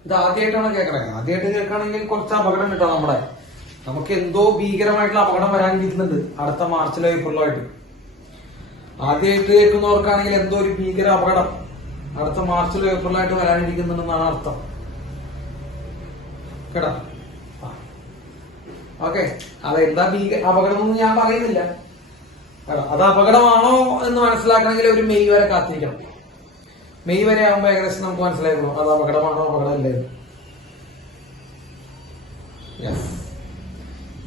ഇത് ആദ്യമായിട്ടാണ് കേൾക്കണേ. ആദ്യമായിട്ട് കേൾക്കുകയാണെങ്കിൽ കുറച്ച് അപകടം കിട്ടാം. നമുക്ക് എന്തോ ഭീകരമായിട്ടുള്ള അപകടം വരാനിരിക്കുന്നുണ്ട് അടുത്ത മാർച്ചിലോ ഏപ്രിലോ ആയിട്ട്. ആദ്യമായിട്ട് കേൾക്കുന്നവർക്കാണെങ്കിൽ എന്തോ ഒരു ഭീകര അപകടം അടുത്ത മാർച്ചിലോ ഏപ്രിലോ ആയിട്ട് വരാനിരിക്കുന്നുണ്ടെന്നാണ് അർത്ഥം കേട്ടോ. ഓക്കെ, അതെന്താ അപകടം എന്ന് ഞാൻ പറയുന്നില്ല. അത് അപകടമാണോ എന്ന് മനസ്സിലാക്കണമെങ്കിൽ ഒരു മെയ് വരെ കാത്തിരിക്കണം. മെയ് വരെ ആകുമ്പോ ഏകദേശം നമുക്ക് മനസ്സിലാക്കണം അത് അപകടമാണോ അപകടമല്ലേ.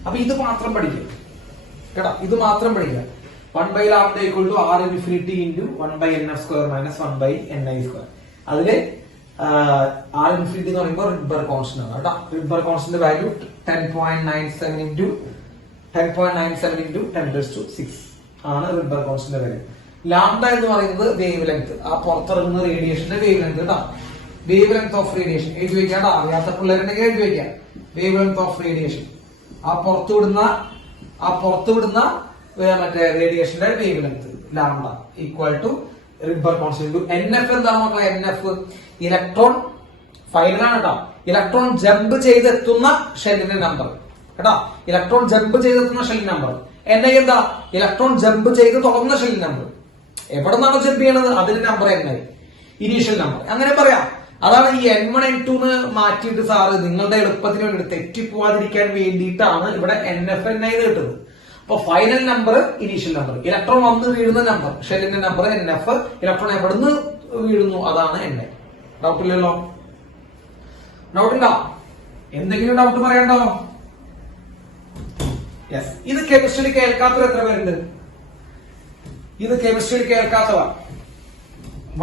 അപ്പൊ ഇത് മാത്രം പഠിക്കും കേട്ടോ, ഇത് മാത്രം പഠിക്കുക. 1 by lambda equal to r infinity into 1 by nf square minus 1 by ni square. അതില് r infinity എന്ന് പറയുമ്പോൾ Rydberg constant ആണ് കേട്ടോ. Rydberg constant value 10.97 into 10 raised to 6 ആണ് Rydberg constant വാല്യൂ. ലാംഡ എന്ന് പറയുന്നത് വേവ് ലെങ്ത്, ആ പുറത്തിറങ്ങുന്ന റേഡിയേഷന്റെ വേവ് ലെങ്ത് കേട്ടോ. വേവ് ലെങ്ത് ഓഫ് റേഡിയേഷൻ എഴുതി വെക്കാണ്ട് അറിയാത്ത പിള്ളേരുണ്ടെങ്കിൽ എഴുതി വെക്കാം. വേവ് ലെങ്ത് ഓഫ് റേഡിയേഷൻ, ആ പുറത്തുവിടുന്ന മറ്റേ റേഡിയേഷന്റെ wavelength lambda equal to Rydberg constant. NF എന്താണ് മക്കളെ? NF ഇലക്ട്രോൺ ഫൈനലാണ് കേട്ടോ. ഇലക്ട്രോൺ ജമ്പ് ചെയ്തെത്തുന്ന ഷെല്ലിന്റെ നമ്പർ കേട്ടോ. ഇലക്ട്രോൺ ജമ്പ് ചെയ്തെത്തുന്ന ഷെല്ലിന്റെ നമ്പർ. NI എന്താ? ഇലക്ട്രോൺ ജമ്പ് ചെയ്ത് തുടങ്ങുന്ന ഷെല്ലിന്റെ നമ്പർ. എവിടെ നിന്നാണ് ജമ്പ് ചെയ്യണത് അതിന്റെ നമ്പർ NI, ഇനീഷ്യൽ നമ്പർ. അങ്ങനെ പറയാം. അതാണ് ഈ N1 N2 മാറ്റിയിട്ട് സാറ് നിങ്ങളുടെ എളുപ്പത്തിന് വേണ്ടി തെറ്റിപ്പോവാതിരിക്കാൻ വേണ്ടിയിട്ടാണ് ഇവിടെ NF NI കിട്ടുന്നത്. അപ്പൊ final number, initial number, electron വന്ന് വീഴുന്ന നമ്പർ ഷെല്ലിന്റെ നമ്പർ NF, ഇലക്ട്രോൺ എവിടുന്ന് വീഴുന്നു അതാണ് NI. ഡൗട്ടില്ലല്ലോ? ഡൗട്ടുണ്ടോ? എന്തെങ്കിലും ഡൗട്ട് പറയണ്ടോ? യെസ്. ഇത് കെമിസ്ട്രിയിൽ കേൾക്കാത്തവർ എത്ര പേരുണ്ട്? ഇത് കെമിസ്ട്രിയിൽ കേൾക്കാത്തവർ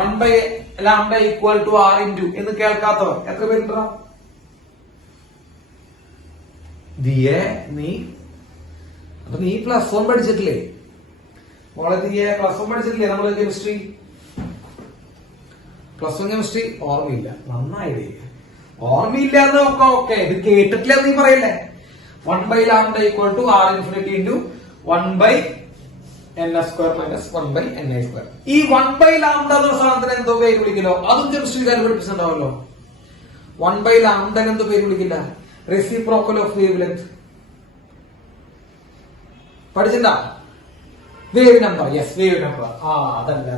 1/λ ഈക്വൽ ടു r ഇൻറ്റു എന്ന് കേൾക്കാത്തവർ എത്ര പേരുണ്ടോ? ദിയെ, നീ അപ്പൊ നീ +1 പഠിച്ചിട്ടില്ലേ? മോളെ ദിയെ +1 പഠിച്ചിട്ടില്ലേ നമ്മള് കെമിസ്ട്രി? +1 കെമിസ്ട്രി ഓർമ്മയില്ല. നന്നായി ഓർമ്മയില്ല എന്നൊക്കെ ഓക്കെ. ഇത് കേട്ടിട്ടില്ല നീ പറയല്ലേ? 1/λ equal to r infinity into 1/n² minus 1/ni². ഈ 1/λ എന്ന സാധനത്തിന് എന്തോ പേര് വിളിക്കലോ? അതും കെമിസ്ട്രിക്കാർ പഠിപ്പിച്ചിട്ടുണ്ടാവല്ലോ. 1/λ എന്തോ പേര് വിളിക്കില്ല? റെസിപ്രോക്കൽ ഓഫ് വേവ് ലെങ്ത് പഠിച്ചിട്ടുണ്ടാ? Wave number. Yes, wave number. അതല്ല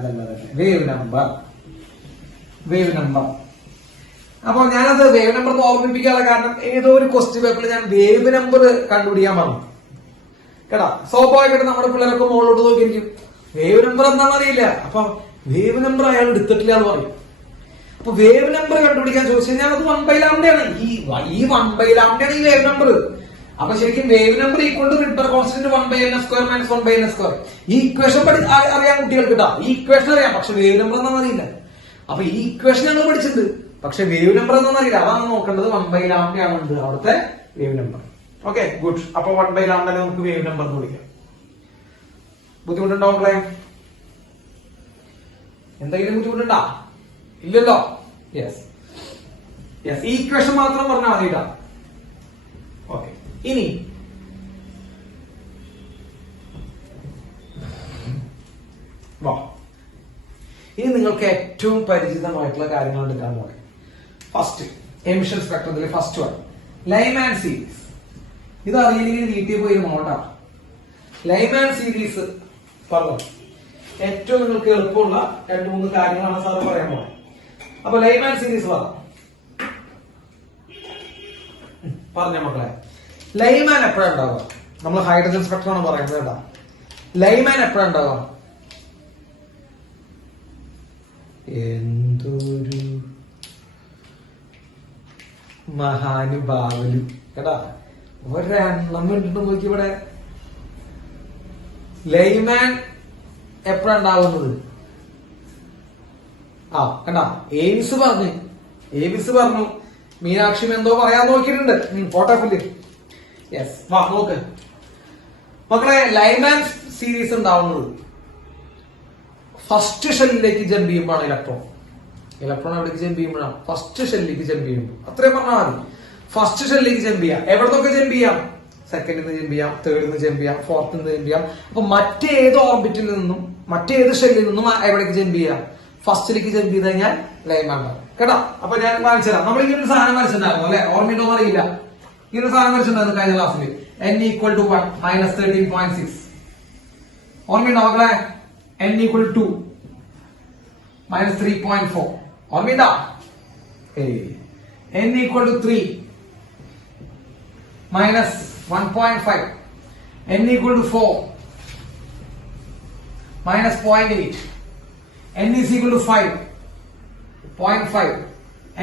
വേവ് നമ്പർ. അപ്പൊ ഞാനത് വേവ് നമ്പർ ഓർമ്മിപ്പിക്കാനുള്ള കാരണം ഏതോ ഒരു ക്വസ്റ്റ്യൻ പേപ്പറിൽ ഞാൻ വേവ് നമ്പർ കണ്ടുപിടിക്കാൻ പറഞ്ഞു കേട്ടാ. സ്വാഭാവികമായിട്ട് നമ്മുടെ പിള്ളേരൊക്കെ മുകളിലോട്ട് നോക്കിയിരിക്കും, വേവ് നമ്പർ എന്താണെന്ന് അറിയില്ല. അപ്പൊ വേവ് നമ്പർ അയാൾ എടുത്തിട്ടില്ല എന്ന് പറയും. അപ്പൊ വേവ് നമ്പർ കണ്ടുപിടിക്കാൻ ചോദിച്ചു കഴിഞ്ഞാൽ അത് 1/λ ആണ്. ഈ 1/λ ആണ് ഈ വേവ് നമ്പർ. അപ്പൊ ശരിക്കും wave number equal to Rydberg constant 1/n² minus 1/n². ഈ ഇക്വേഷൻ അറിയാം കുട്ടികൾക്ക് കേട്ടോ. ഈ ഇക്വേഷൻ അറിയാം, പക്ഷെ വേവ് നമ്പർ എന്താണെന്ന് അറിയില്ല. അപ്പൊ ഈ ഇക്വേഷൻ ആണ് പഠിച്ചത്, പക്ഷെ വേവ് നമ്പർ എന്താണെന്ന് അറിയില്ല. അതാണ് നോക്കേണ്ടത്. 1/λ ആണ് അവിടുത്തെ വേവ് നമ്പർ. Okay, good. അപ്പൊ 1/λ നമുക്ക് വേവ് നമ്പർ എന്ന് വിളിക്കാം. ബുദ്ധിമുട്ടുണ്ടോ മക്കളെ? എന്തെങ്കിലും ബുദ്ധിമുട്ടുണ്ടാ? ഇല്ലല്ലോ. യെസ്. ഈ ഇക്വേഷൻ മാത്രം പറഞ്ഞാൽ മതി കേട്ടോ. ഓക്കെ, ഇനി നിങ്ങൾക്ക് ഏറ്റവും പരിചിതമായിട്ടുള്ള കാര്യങ്ങൾ എടുക്കാൻ പോകെ. ഫസ്റ്റ് എമിഷൻ സ്പെക്ട്രത്തിലെ ഫസ്റ്റ് വൺ ലൈമാൻ സീരീസ്. ഇത് അറിയില്ലെങ്കിൽ വീട്ടിൽ പോയി നോട്ടാ. ലൈമാൻ സീരീസ് പറഞ്ഞു ഏറ്റവും നിങ്ങൾക്ക് എളുപ്പമുള്ള 2-3 കാര്യങ്ങളാണ് സാറ് പറയാൻ പോകുന്നത്. അപ്പൊ ലൈമാൻ സീരീസ് പറഞ്ഞ മക്കളെ, ലൈമാൻ എപ്പോഴാ ഉണ്ടാവുക? നമ്മൾ ഹൈഡ്രജൻ സ്പെക്ട്രം ആണ് പറയുന്നത് കേട്ടോ. ലൈമാൻ എപ്പോഴാ ഉണ്ടാവുക? എന്തൊരു മഹാനുഭാവലു കേട്ടാ. ഒരെണ്ണം ഇട്ടിട്ട് നോക്കി ഇവിടെ. ലൈമാൻ എപ്പോഴാ ഉണ്ടാവുന്നത്? കണ്ടാ, എയിംസ് പറഞ്ഞു. മീനാക്ഷി എന്തോ പറയാൻ നോക്കിയിട്ടുണ്ട്. ഫോട്ടോഫില്. യെസ്, നോക്ക് മക്കളെ. ലൈമാൻ സീരീസ് ഉണ്ടാവുന്നത് ഫസ്റ്റ് ഷെല്ലിലേക്ക് ജമ്പ് ചെയ്യുമ്പോഴാണ്. ഇലക്ട്രോൺ എവിടേക്ക് ജമ്പ് ചെയ്യുമ്പോഴാണ്? ഫസ്റ്റ് ഷെല്ലിലേക്ക് ജമ്പ് ചെയ്യുമ്പോൾ. അത്രയും പറഞ്ഞാൽ മതി. ഫസ്റ്റ് ഷെല്ലിലേക്ക് ജമ്പ് ചെയ്യാം. എവിടത്തൊക്കെ ജമ്പ് ചെയ്യാം? സെക്കൻഡിൽ നിന്ന് ജമ്പ് ചെയ്യാം, തേർഡിൽ നിന്ന് ജമ്പ് ചെയ്യാം, ഫോർത്തിൽ നിന്ന് ജമ്പ് ചെയ്യാം. അപ്പൊ മറ്റേത് ഓർബിറ്റിൽ നിന്നും മറ്റേത് ഷെല്ലിൽ നിന്നും എവിടേക്ക് ജമ്പ് ചെയ്യാം? ഫസ്റ്റിലേക്ക് ജമ്പ് ചെയ്ത് കഴിഞ്ഞാൽ ലൈമാൻ കേട്ടാ. അപ്പൊ ഞാൻ വായിച്ചുതരാം. നമ്മൾ ഇങ്ങനെ ഒരു സാധനം വരച്ചിട്ടുണ്ടായിരുന്നു അല്ലെ? ഓർമ്മയുണ്ടോ അറിയില്ല. ഇങ്ങനെ ഒരു സാധനം വരച്ചിട്ടുണ്ടായിരുന്നു കഴിഞ്ഞ ക്ലാസ്സിൽ. n equal to 1 minus 13.6. ഓർമ്മയുണ്ടോ മക്കളെ? n equal to minus 3.4. ഓർമ്മയുണ്ടോ? n equal to 3 minus 1.5. n equal to 4 minus 0.8. n is equal to 5, 0.5.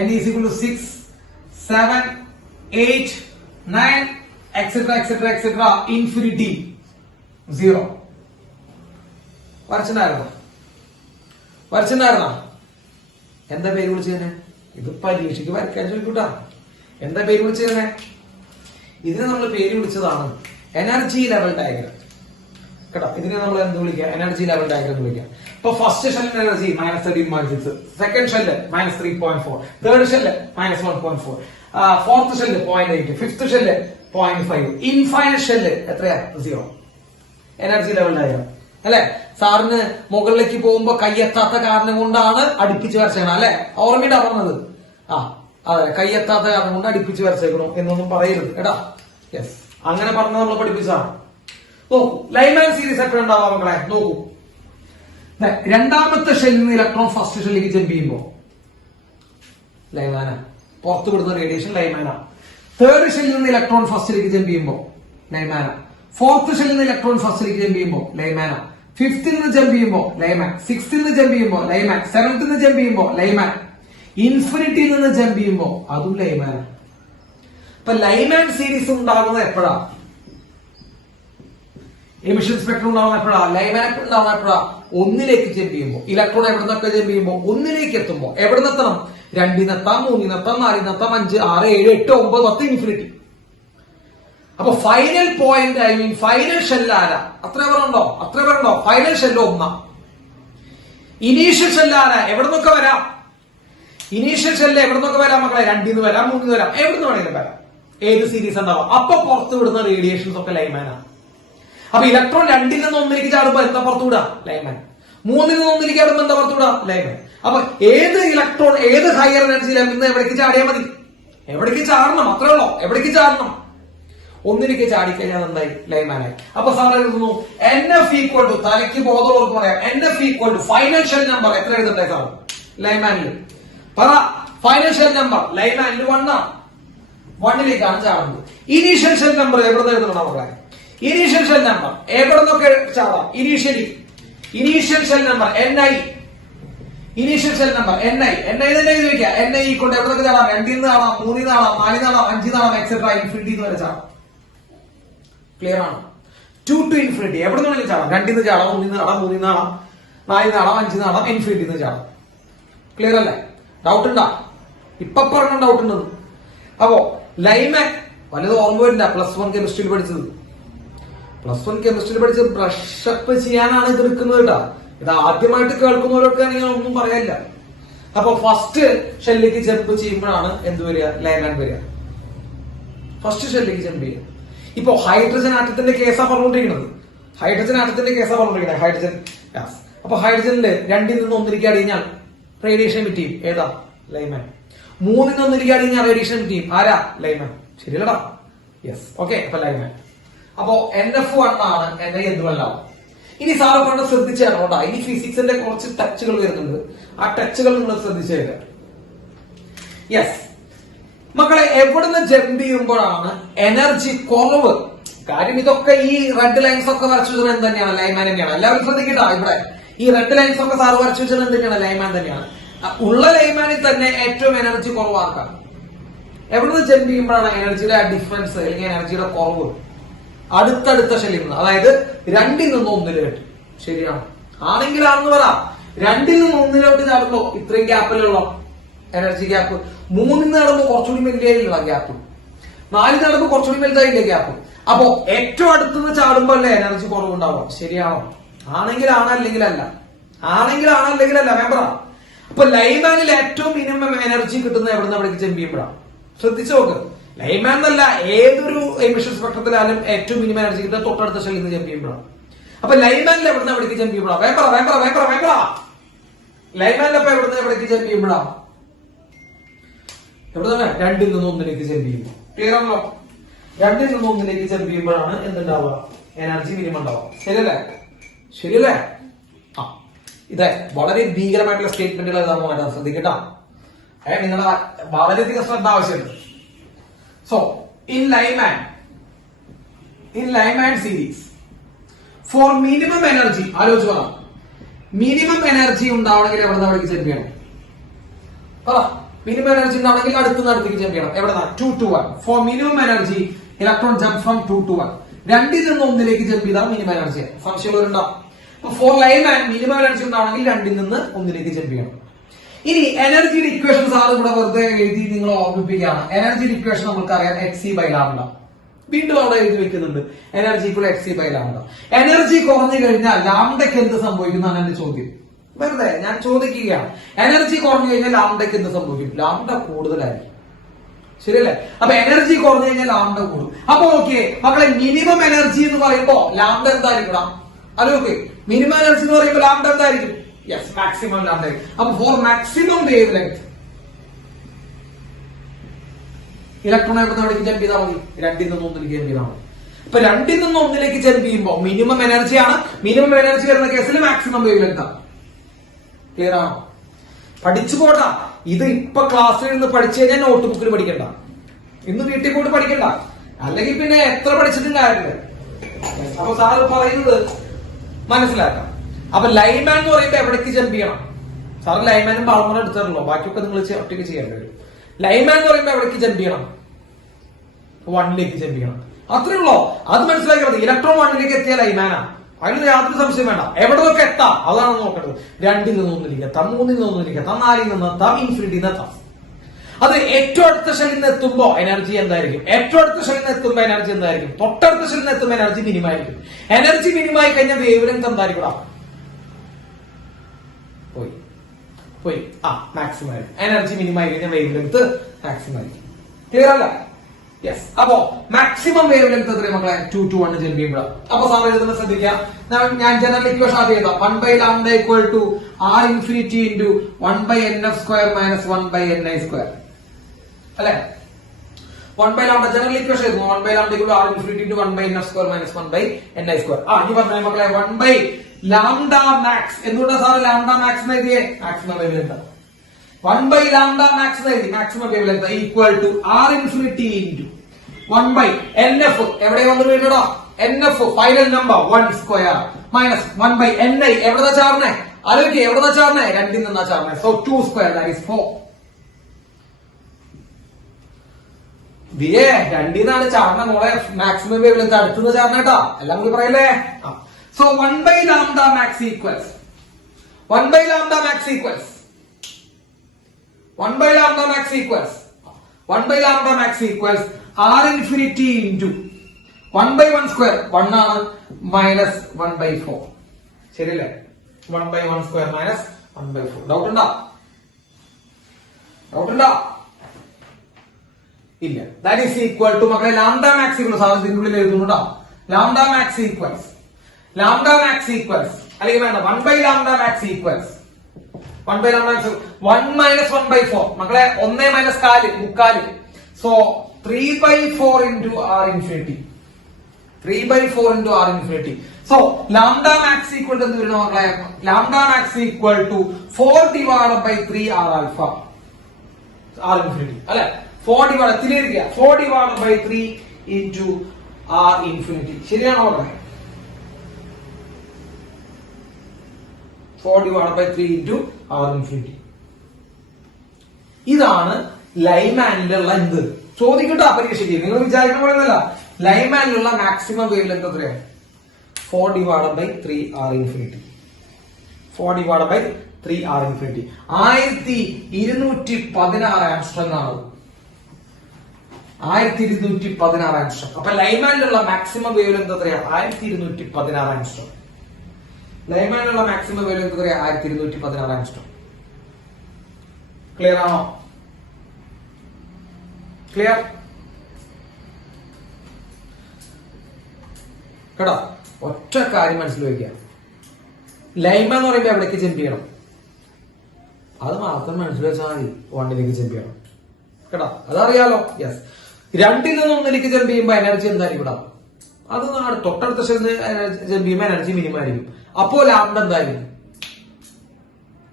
n is equal to 6, 7, 8, 9, etc. infinity 0. വരച്ചിട്ടുണ്ടായിരുന്നോ? എന്താ പേര് വിളിച്ചതിനെ? ഇത് പരീക്ഷയ്ക്ക് വരയ്ക്കാൻ ചോദിക്കൂട്ടാ. എന്താ പേര് വിളിച്ചതിനെ? ഇതിനെ നമ്മൾ പേര് വിളിച്ചതാണ് എനർജി ലെവൽ ഡയഗ്രാം കേട്ടോ. ഇതിനെ നമ്മൾ എന്ത് വിളിക്കുക? എനർജി ലെവൽ ഡയഗ്രാം വിളിക്കുക. ഇപ്പൊ ഫസ്റ്റ് ഷെല്ലിന്റെ energy minus 13.6, second shell minus 3.4, third shell minus 1.4, fourth shell 0.8, fifth shell 0.5, infinite shell എത്രയാ? 0. എനർജി ലെവൽ ഡയഗ്രാം അല്ലെ? സാറിന് മുകളിലേക്ക് പോകുമ്പോ കയ്യെത്താത്ത കാരണം കൊണ്ടാണ് അടുപ്പിച്ച് വരച്ചേക്കണം അല്ലെ? ഓർമ്മയിട്ടാ പറഞ്ഞത്. അതെ, കയ്യെത്താത്ത കാരണം കൊണ്ട് അടുപ്പിച്ച് വരച്ചേക്കണോ എന്നൊന്നും പറയരുത് കേട്ടാ. യെസ്, അങ്ങനെ പറഞ്ഞ നമ്മൾ പഠിപ്പിച്ചാണ്. നോക്കൂ, ലൈമാൻ സീരീസ് എപ്പോഴും ഉണ്ടാവാം മക്കളെ. നോക്കൂ, രണ്ടാമത്തെ ഷെല്ലിൽ നിന്ന് ഇലക്ട്രോൺ ഫസ്റ്റ് ഷെല്ലിലേക്ക് ജമ്പ് ചെയ്യുമ്പോ ലൈമാന, പുറത്തു വിടുന്ന റേഡിയേഷൻ ലൈമാന. തേർഡ് ഷെല്ലിൽ നിന്ന് ഇലക്ട്രോൺ ഫസ്റ്റിലേക്ക് ജമ്പ് ചെയ്യുമ്പോ ലൈമാന. ഫോർത്ത് ഷെല്ലിൽ നിന്ന് ഇലക്ട്രോൺ ഫസ്റ്റിലേക്ക് ജമ്പ് ചെയ്യുമ്പോ ലൈമാന. ഫിഫ്ത്തിൽ നിന്ന് ജമ്പ് ചെയ്യുമ്പോ ലൈമാൻ. സിക്സ്ത്തിൽ നിന്ന് ജമ്പ് ചെയ്യുമ്പോ ലൈമാൻ. സെവൻത്തിൽ നിന്ന് ജമ്പ് ചെയ്യുമ്പോ ലൈമാൻ. ഇൻഫിനിറ്റിയിൽ നിന്ന് ജമ്പ് ചെയ്യുമ്പോ അതും ലൈമാനാണ്. അപ്പൊ ലൈമാൻ സീരീസ് ഉണ്ടാകുന്നത് എപ്പോഴാ? എമിഷൻ സ്പെക്ട്രം ഉണ്ടാവുന്ന എപ്പോഴാ? ലൈമാൻ ഉണ്ടാവുന്ന എപ്പോഴാ? ഒന്നിലേക്ക് ജമ്പ് ചെയ്യുമ്പോൾ. ഇലക്ട്രോൺ എവിടെ നിന്നൊക്കെ ജമ്പ് ചെയ്യുമ്പോൾ ഒന്നിലേക്ക് എത്തുമ്പോൾ എവിടെ നിന്നെത്തണം? 2-നെത്താം, 3-നെത്താം, 4-നെത്താം, 5, 6, 7, 8, 9, 10 ഇൻഫിനിറ്റി. അപ്പൊ final point, I mean final shell ആരാ? അത്ര പേരുണ്ടോ? Final shell 1. ഇനീഷ്യൽ ഷെല്ല് ആരാ? എവിടെ നിന്നൊക്കെ വരാം? ഇനീഷ്യൽ ഷെല്ല് എവിടെ നിന്നൊക്കെ വരാം മക്കളെ? 2-ന്ന് വരാം, 3-ന്ന് വരാം, എവിടെ നിന്ന് വേണമെങ്കിലും വരാം. ഏത് സീരീസ് ഉണ്ടാവാം. അപ്പൊ പുറത്തു വിടുന്ന റേഡിയേഷൻസ് ഒക്കെ ലൈമാനാണ്. അപ്പൊ ഇലക്ട്രോൺ 2-ൽ നിന്ന് 1-ലേക്ക് ചാടുമ്പോ എന്താ പുറത്തു വിടുക? ലൈമാൻ. 3-ൽ നിന്ന് 1-ലേക്ക് ചാടുമ്പോ എന്താ പുറത്തു വിടുക? ലൈമാൻ. അപ്പൊ ഏത് ഇലക്ട്രോൺ ഏത് ഹയർ എനർജി ലെവലിൽ നിന്ന് എവിടേക്ക് ചാടിയാൽ മതി? എവിടേക്ക് ചാടണം, അത്രേ ഉള്ളൂ. എവിടേക്ക് ചാടണം? 1-ലേക്ക് ചാടിക്കഴിഞ്ഞാൽ എന്തായി? ലൈമാനായി. അപ്പൊ സാർ എഴുതുന്നു NF ഈക്വൽ ടു, തലയ്ക്ക് ബോധമുള്ളവർക്ക് പറയാം, NF equal to final shell number എത്ര എഴുതണ്ടേ സാർ? ലൈമാനിൽ പറ. ഫൈനൽ ഷെൽ നമ്പർ ലൈമാനിൽ 1 ആണ്. 1-ലേക്കാണ് ചാടുന്നത്. ഇനീഷ്യൽ ഷെൽ നമ്പർ എവിടെ നിന്ന് എഴുതണം മക്കളെ? ഇനീഷ്യൽ ഷെൽ നമ്പർ എവിടെ നിന്നൊക്കെ ചാടാം? Initial shell number NI. Initial shell number NI തന്നെ എഴുതി വെക്കുക. NI കൊണ്ട് എവിടെ നിന്നൊക്കെ ചാടാം? 2-ൽ നിന്ന് ചാടാം, 3-ൽ നിന്ന് ചാടാം, 4-ൽ നിന്ന് ചാടാം, 5-ൽ നിന്ന് ചാടാം, എക്സെട്രാ ഇൻഫിനിറ്റി വരെ ചാടാം. ക്ലിയർ ആണ്? 2 to ഇൻഫിനിറ്റി എവിടെ നിന്ന് ചാടാം? 2-ൽ നിന്ന് ചാടാം, 1-ൽ നിന്ന് ചാടാം, 3-ൽ നിന്ന് ചാടാം, 4-ൽ നിന്ന് ചാടാം, 5-ൽ നിന്ന് ചാടാം, ഇൻഫിനിറ്റി നിന്ന് ചാടാം. ക്ലിയർ അല്ലേ? ഡൗട്ട് ഉണ്ടാ? ഇപ്പൊ പറഞ്ഞ ഡൗട്ട് ഉണ്ടെന്ന്. അപ്പോ ലൈമാൻ വലുത് ഓർമ്മ വരില്ല. +1 കെമിസ്ട്രിയിൽ പഠിച്ചത്. +1 കെമിസ്ട്രിയിൽ പഠിച്ചത് ബ്രഷപ്പ് ചെയ്യാനാണ് ഇത് എടുക്കുന്നത് കേട്ടാ. ഇത് ആദ്യമായിട്ട് കേൾക്കുന്നവരൊക്കെ ആണെങ്കിൽ ഒന്നും പറയാനില്ല. അപ്പൊ ഫസ്റ്റ് ഷെല്ലിലേക്ക് ജമ്പ് ചെയ്യുമ്പോഴാണ് എന്ത് വരിക? ലൈമാൻ വരിക. ഫസ്റ്റ് ഷെല്ലിലേക്ക് ജമ്പ് ചെയ്യുക. ഇപ്പൊ ഹൈഡ്രജൻ ആറ്റത്തിന്റെ കേസാ പറഞ്ഞുകൊണ്ടിരിക്കുന്നത്. Hydrogen gas. അപ്പൊ ഹൈഡ്രജനില് 2-ൽ നിന്ന് 1-ലേക്ക് അടിഞ്ഞാൽ റേഡിയേഷൻ എമിറ്റ് ചെയ്യും. ഏതാ? ലൈമാൻ. 3-ൽ നിന്ന് 1-ലേക്ക് അടിഞ്ഞാൽ റേഡിയേഷൻ എമിറ്റ് ചെയ്യും. ആരാ? ലൈമാൻ. ശരിയല്ലടാ? യെസ്. ഓക്കെ. അപ്പൊ ലൈമാൻ. അപ്പോ NF1 ആണ്. NI എന്തുമല്ലാവും. ഇനി സാറ് കൊണ്ട് ശ്രദ്ധിച്ചേക്കോട്ടാ. ഇനി ഫിസിക്സിന്റെ കുറച്ച് ടച്ചുകൾ വരുന്നുണ്ട്. ആ ടച്ചുകൾ നിങ്ങൾ ശ്രദ്ധിച്ചേക്ക. യെസ് മക്കളെ, എവിടുന്ന് ജമ്പ് ചെയ്യുമ്പോഴാണ് എനർജി കുറവ്? കാര്യം ഇതൊക്കെ ഈ റെഡ് ലൈൻസ് ഒക്കെ വരച്ചു വെച്ചത് എന്ത് തന്നെയാണ്? ലൈമാൻ തന്നെയാണ്. എല്ലാവരും ശ്രദ്ധിക്കട്ടാ. ഇവിടെ ഈ റെഡ് ലൈൻസ് ഒക്കെ സാറ് വരച്ചു വെച്ചത് എന്ത് തന്നെയാണ്? ലൈമാൻ തന്നെയാണ്. ഉള്ള ലൈമാനിൽ തന്നെ ഏറ്റവും എനർജി കുറവാക്കാൻ എവിടുന്ന് ജമ്പ് ചെയ്യുമ്പോഴാണ് എനർജിയുടെ ഡിഫറൻസ് അല്ലെങ്കിൽ എനർജിയുടെ കുറവ്? അടുത്തടുത്ത ഷെല്ലിൽ നിന്ന്. അതായത് 2-ൽ നിന്ന് 1-ലേക്ക്. ശരിയാണ്? ആണെങ്കിലാണെന്ന് പറ. 2-ൽ നിന്ന് 1-ലേക്ക് ചാടുമ്പോ ഇത്രയും ഗ്യാപ്പിലുള്ള എനർജി ഗ്യാപ്പ്. 3-ൽ നിന്ന് ചാടുമ്പോ കുറച്ചുകൂടി വലിയ ഗ്യാപ്പ്. 4-ൽ നിന്ന് ചാടുമ്പോ കുറച്ചുകൂടി വലുതായില്ല ഗ്യാപ്പ്. അപ്പോ ഏറ്റവും അടുത്തുനിന്ന് ചാടുമ്പോ അല്ലേ എനർജി കുറവുണ്ടാവും? ശരിയാണോ? ആണെങ്കിലാണ്, അല്ലെങ്കിൽ അല്ല. മെമ്പറാ. അപ്പൊ ലൈമാനിൽ ഏറ്റവും മിനിമം എനർജി കിട്ടുന്നത് എവിടുന്ന് എവിടേക്ക് ജമ്പ് ചെയ്യുമ്പോഴാണ്? ശ്രദ്ധിച്ചു നോക്ക്. ലൈമാൻ എന്നല്ല, ഏതൊരു എമിഷൻ സ്പെക്ട്രത്തിലായാലും ഏറ്റവും മിനിമം എനർജി കിട്ടുന്നത് തൊട്ടടുത്ത ഷെല്ലിൽ നിന്ന് ജമ്പ് ചെയ്യുമ്പോഴാണ്. അപ്പൊ ലൈമാനിൽ എവിടുന്ന് എവിടേക്ക് ജമ്പ് ചെയ്യുമ്പോഴാണ്? ലൈമാനിൽ അപ്പൊ എവിടുന്ന് എവിടേക്ക് ജമ്പ് ചെയ്യുമ്പോഴാണ്? എവിടെ തന്നെ? 2-ൽ നിന്ന് 1-ലേക്ക് ജമ്പ് ചെയ്യുമ്പോൾ. ക്ലിയർ ആണല്ലോ? 2-ൽ നിന്ന് 1-ലേക്ക് ജമ്പ് ചെയ്യുമ്പോഴാണ് എന്തുണ്ടാവുക? എനർജി മിനിമം ഉണ്ടാവുക. ശരിയല്ലേ? ആ, ഇത് വളരെ ഭീകരമായിട്ടുള്ള സ്റ്റേറ്റ്മെന്റുകൾ എഴുതാൻ ശ്രദ്ധിക്കട്ടാ. നിങ്ങൾ വളരെയധികം ശ്രദ്ധ ആവശ്യമുണ്ട്. So in Lyman series for minimum energy ആലോചിച്ച് പറ. മിനിമം എനർജി ഉണ്ടാവണമെങ്കിൽ എവിടെ നിന്ന് എവിടേക്ക് ജമ്പ് ചെയ്യണം? പറ. മിനിമം എനർജി ഉണ്ടാവണമെങ്കിൽ അടുത്തേക്ക് ജമ്പ് ചെയ്യണം. എവിടെ? 2 to 1. For minimum energy electron jump from 2 to 1. 2-ൽ നിന്ന് 1-ലേക്ക് ജമ്പ് ചെയ്താൽ മിനിമം എനർജി. സംശയമുള്ളവരുണ്ടാവും. ഫോർ ലൈമാൻ മിനിമം എനർജി ഉണ്ടാവണമെങ്കിൽ 2-ൽ നിന്ന് 1-ലേക്ക് ജമ്പ് ചെയ്യണം. ഇനി എനർജിയുടെ ഇക്വേഷൻ സാർ ഇവിടെ വെറുതെ എഴുതി നിങ്ങൾ ഓർമ്മിപ്പിക്കുകയാണ്. എനർജിയുടെ ഇക്വേഷൻ നമുക്കറിയാം hc/λ. വീണ്ടും അവിടെ എഴുതി വെക്കുന്നുണ്ട് എനർജി hc/λ. എനർജി കുറഞ്ഞു കഴിഞ്ഞാൽ ലാംഡയ്ക്ക് എന്ത് സംഭവിക്കുന്നതാണ് എന്റെ ചോദ്യം. വെറുതെ ഞാൻ ചോദിക്കുകയാണ്. എനർജി കുറഞ്ഞു കഴിഞ്ഞാൽ ലാംഡയ്ക്ക് എന്ത് സംഭവിക്കും? ലാംഡ കൂടുതലായിരിക്കും. ശരിയല്ലേ? അപ്പൊ എനർജി കുറഞ്ഞു കഴിഞ്ഞാൽ ലാംഡ കൂടും. അപ്പൊ ഓക്കെ മക്കളെ, മിനിമം എനർജി എന്ന് പറയുമ്പോ ലാംഡ എന്തായിരിക്കണം? അല്ലെ? മിനിമം എനർജി എന്ന് പറയുമ്പോൾ ലാംഡ എന്തായിരിക്കും? Yes, maximum lambda. അപ്പൊ for maximum wavelength electron എവിടെ എവിടേക്ക് ജമ്പ് ചെയ്താൽ മതി? 2-ൽ നിന്ന് 1-ലേക്ക് ജമ്പ് ചെയ്താൽ മതി. അപ്പൊ 2-ൽ നിന്ന് 1-ലേക്ക് ജമ്പ് ചെയ്യുമ്പോൾ മിനിമം എനർജിയാണ്. മിനിമം എനർജി വരുന്ന കേസിൽ മാക്സിമം വേവ് ലെങ്ത് ആണ്. ക്ലിയർ ആണോ? പഠിച്ചു പോട്ടാ. ഇത് ഇപ്പൊ ക്ലാസ്സിൽ നിന്ന് പഠിച്ചു കഴിഞ്ഞാൽ നോട്ട് ബുക്കിൽ പഠിക്കണ്ട. ഇന്ന് വീട്ടിൽ പോയിട്ട് പഠിക്കണ്ട. അല്ലെങ്കിൽ പിന്നെ എത്ര പഠിച്ചിട്ടും കാര്യമില്ല. അപ്പൊ സാറ് പറയുന്നത് മനസ്സിലാക്കാം. അപ്പൊ ലൈമാൻ എന്ന് പറയുമ്പോ എവിടേക്ക് ജമ്പ് ചെയ്യണം? സാറ് ലൈൻമാനും ബാൾമറും എടുത്തല്ലോ, ബാക്കിയൊക്കെ നിങ്ങൾ ഒറ്റയ്ക്ക് ചെയ്യേണ്ടി വരും. ലൈൻമാൻ എന്ന് പറയുമ്പോൾ എവിടേക്ക് ജമ്പ് ചെയ്യണം? 1ലേക്ക് ജമ്പ് ചെയ്യണം. അത്രേ ഉള്ളൂ. അത് മനസ്സിലാക്കി മതി. ഇലക്ട്രോൺ 1ലേക്ക് എത്തിയ ലൈൻമാനാ, അതിന് യാതൊരു സംശയം വേണ്ട. എവിടെ നിന്നൊക്കെ എത്താം അതാണ് നോക്കേണ്ടത്. 2ൽ നിന്ന് 1ലേക്ക് എത്താം, 3ൽ നിന്ന് 1ലേക്ക് എത്താം, 4ൽ നിന്ന് എത്താം, ഇൻഫിനിറ്റിയിൽ നിന്ന് എത്താം. അത് ഏറ്റവും അടുത്ത ഷെല്ലിൽ നിന്ന് എത്തുമ്പോ എനർജി എന്തായിരിക്കും? ഏറ്റവും അടുത്ത ഷെല്ലിൽ നിന്ന് എത്തുമ്പോ എനർജി എന്തായിരിക്കും? തൊട്ടടുത്ത ഷെല്ലിൽ നിന്ന് എത്തുമ്പോൾ എനർജി മിനിമായിരിക്കും. എനർജി മിനിമായി കഴിഞ്ഞാൽ വേവ് ലെങ്ത് എന്തായിരിക്കും? പോയി മാക്സിമം ആയിരിക്കും. എനർജി മിനിമായി കഴിഞ്ഞാൽ വേവ് ലെങ്ത് മാക്സിമം ആയിരിക്കും. ക്ലിയർ അല്ല? യെസ്. അപ്പോ മാക്സിമം വേവ് ലെങ്ത് എത്ര മക്കളെ? 2 to 1 ജമ്പ് ചെയ്യുമ്പോൾ. അപ്പൊ സാർ എഴുതുന്ന ശ്രദ്ധിക്കാം. ഞാൻ ജനറൽ ഇക്വേഷൻ ആദ്യം എഴുതാം. 1/λ = R infinity into 1/nf² minus 1/ni². അല്ലെ? 1/λ ജനറൽ ഇക്വേഷൻ എഴുതുന്നു. 1/λ = R infinity into 1/nf² minus 1/ni². ഇനി പറഞ്ഞ മക്കളെ 1/λ max. എന്തുകൊണ്ടാണ് സാറ് ലാംഡ മാക്സ് എന്ന് എഴുതിയേ? Maximum wavelength. 1/λ max എന്ന് എഴുതി. Maximum wavelength equal to R infinity into 1/nf. എവിടെ വന്നു വീണോ? nf final number 1² minus 1/ni. എവിടെന്നാ ചാർന്നേ? ആലോചിക്കുക, എവിടെന്നാ ചാർന്നേ? 2ൽ നിന്നാ ചാർന്നേ. So 2² that is 4. 2ൽ നിന്നാണ് ചാർന്ന മോളെ. മാക്സിമം വേവ് ലെങ്ത് അടുത്തുനിന്ന് ചാർന്നേട്ടാ, എല്ലാം കൂടി പറയല്ലേ. So 1/λ max equals 1/λ max equals 1/λ max equals 1/λ max equals R infinity into 1/1² 1 ആണ് മൈനസ് 1/4. ശരിയല്ലേ? 1/1² മൈനസ് 1/4. ഡൗട്ട് ഉണ്ടോ? ഇല്ല. ദാറ്റ് ഈസ് ഈക്വൽ ടു മക്കളെ ലാംഡ മാക്സ് ഈക്വൽ സാധനത്തിനുള്ളിൽ എഴുതുന്നുണ്ടോ? ലാംഡ മാക്സ് ഈക്വൽസ് അല്ലെങ്കിൽ വേണ്ട 1/λ മാക്സ് ഈക്വൽസ് 1/λ max 1 minus 1/4 മക്കളെ 1 minus 4 so 3/4 into R infinity. 3/4 into R infinity. So lambda max equal എന്ന് വരുന്ന മക്കളെ lambda max equal to 4/3 R alpha R infinity അല്ലെ? 4/3 into R infinity. ശരിയാണോ മക്കളെ? 4/3 into R infinity. ഇതാണ് ലൈമാനിലുള്ള എന്ത് ചോദിക്കട്ടോ പരീക്ഷയ്ക്ക്. നിങ്ങൾ വിചാരിക്കുന്ന പോലെയല്ല. ലൈമാനിലുള്ള മാക്സിമം വേവ് ലെങ്ത് എത്രയാണ്? 4/3 R infinity. 4/3 R infinity 1216 Armstrong ആണ്. 1216 ആംസ്ട്രോങ്. അപ്പൊ ലൈമാനിലുള്ള മാക്സിമം വേവ് ലെങ്ത് എത്രയാണ്? 1216 ആംസ്ട്രോങ്. ലൈമാനിലുള്ള മാക്സിമം വേവ് ലെങ്ത് എത്രയാണ്? 1216 ആംസ്ട്രോങ്. ക്ലിയർ ആണോ? ക്ലിയർ കേട്ടോ? ഒറ്റ കാര്യം മനസ്സിൽ വയ്ക്കുക. ലൈമ എന്ന് പറയുമ്പോൾ എവിടേക്ക് ജമ്പ് ചെയ്യണം? അത് മാത്രം മനസ്സിൽ വെച്ചാൽ മതി. 1ലേക്ക് ജമ്പ് ചെയ്യണം കേട്ടോ, അതറിയാലോ. യെസ്. 2ൽ നിന്ന് 1ലേക്ക് ജമ്പ് ചെയ്യുമ്പോൾ എനർജി എന്തായിരിക്കും ഇവിടെ? അത് തൊട്ടടുത്ത സ്റ്റെപ്പിന് ജമ്പ് ചെയ്യുമ്പോൾ എനർജി മിനിമം ആയിരിക്കും. അപ്പോ ലാംഡ എന്തായിരിക്കും?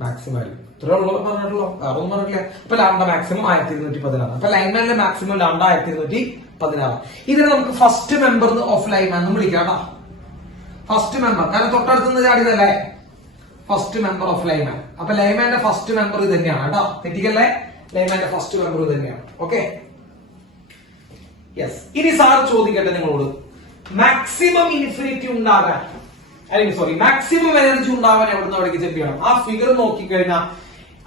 മാക്സിമം ആയിരിക്കും. ഇത്രയുള്ളൂ പറഞ്ഞിട്ടുള്ളൂ, വേറൊന്നും പറഞ്ഞിട്ടില്ല. അപ്പൊ ലാംഡ മാക്സിമം 1216. അപ്പൊ ലൈൻമാനിലെ മാക്സിമം ലാംഡ 1216. ഇതിനെ നമുക്ക് ഫസ്റ്റ് മെമ്പർ ഓഫ് ലൈൻമാൻ എന്ന് വിളിക്കാം. ഫസ്റ്റ് മെമ്പർ, കാരണം തൊട്ടടുത്ത് നിന്ന് ചാടിയതല്ലേ ഫസ്റ്റ് മെമ്പർ ഓഫ് ലൈൻമാൻ. അപ്പൊ ലൈൻമാന്റെ ഫസ്റ്റ് മെമ്പർ ഇത് തന്നെയാണ് കേട്ടോ, തെറ്റിക്കല്ലേ. ലൈൻമാന്റെ ഫസ്റ്റ് മെമ്പർ ഇത് തന്നെയാണ്. Okay, yes. ഇനി സാർ ചോദിക്കട്ടെ നിങ്ങളോട്, മാക്സിമം ഇൻഫിനിറ്റി ഉണ്ടാകാൻ, അല്ലെങ്കിൽ സോറി മാക്സിമം എനർജി ഉണ്ടാവാൻ എവിടുന്ന് എവിടേക്ക് ജമ്പ് ചെയ്യണം? ആ ഫിഗർ നോക്കിക്കഴിഞ്ഞാൽ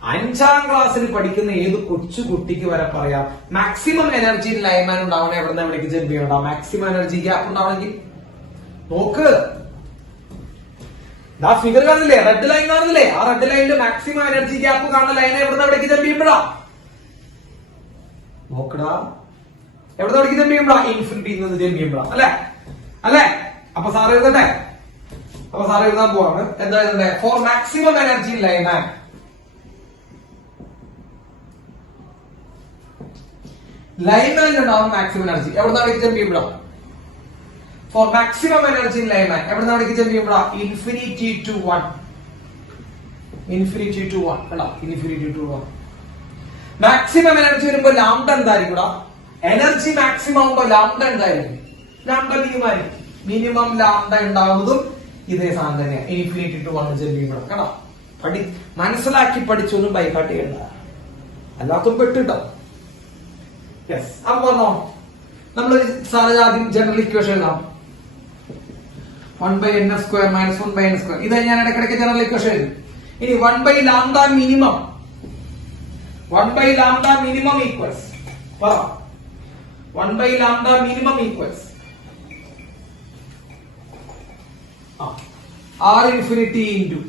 5ാം ക്ലാസ്സിൽ പഠിക്കുന്ന ഏത് കൊച്ചു കുട്ടിക്ക് വരെ പറയാം മാക്സിമം എനർജി ലൈൻമാൻ ഉണ്ടാവണേ എവിടുന്ന് എവിടേക്ക് ജമ്പ് ചെയ്യണം? മാക്സിമം എനർജി ഗ്യാപ്പ് ഉണ്ടാവണമെങ്കിൽ നോക്ക്, ആ ഫിഗർ കാണില്ലേ, റെഡ് ലൈൻ കാണില്ലേ? ആ റെഡ് ലൈനിൽ മാക്സിമം എനർജി ഗ്യാപ്പ് കാണുന്ന ലൈൻ എവിടുന്ന് എവിടേക്ക് ജമ്പ് ചെയ്യുമ്പോഴാ? നോക്കടാ, എവിടുന്ന് എവിടേക്ക് ജമ്പ് ചെയ്യുമ്പോഴാ? ഇൻഫിനിറ്റി ജമ്പ് ചെയ്യുമ്പോഴാ, അല്ലെ? അല്ലെ? അപ്പൊ സാർ എഴുതട്ടെ. അപ്പൊ സാർ എഴുതാൻ പോവാണ്. എന്താ എഴുതണ്ടേ? ഫോർ മാക്സിമം എനർജി ലൈൻമാൻ, ലൈൻമാനിലുണ്ടാവും മാക്സിമം എനർജി എവിടുന്ന് എവിടേക്ക് ജമ്പ് ചെയ്യുമ്പോഴാ? ഫോർ മാക്സിമം എനർജി ലൈൻമാൻ എവിടുന്ന് എവിടേക്ക് ജമ്പ് ചെയ്യുമ്പോഴാ? Infinity to 1. ഇൻഫിനിറ്റി ടു 1 കണ്ടോ? Infinity to 1. മാക്സിമം എനർജി വരുമ്പോ ലാംഡ എന്തായിരിക്കും? എനർജി മാക്സിമം ആകുമ്പോ ലാംഡ എന്തായിരിക്കും? ലാംഡ മിനിമം ആയിരിക്കും. മിനിമം ലാംഡ ഉണ്ടാവുന്നതും ഇതേ സാധനം തന്നെയാണ്. ഇൻഫിനിറ്റി ടു 1 ജമ്പ് ചെയ്യുമ്പോഴാണ് കേട്ടോ. മനസ്സിലാക്കി പഠിച്ചൊന്നും ബൈഹാർട്ട് ചെയ്യണ്ട, അല്ലാത്തും പെട്ടിട്ടോ. യെസ്, അപ്പൊ പറഞ്ഞോ, നമ്മൾ സാറ് ആദ്യം ജനറൽ ഇക്വേഷൻ എഴുതാം. 1/n² - 1/n². ഇത് ഞാൻ ഇടയ്ക്കിടയ്ക്ക് ജനറൽ ഇക്വേഷൻ എഴുതും. ഇനി 1/λ minimum, 1/λ minimum equals 1/λ minimum equals R infinity into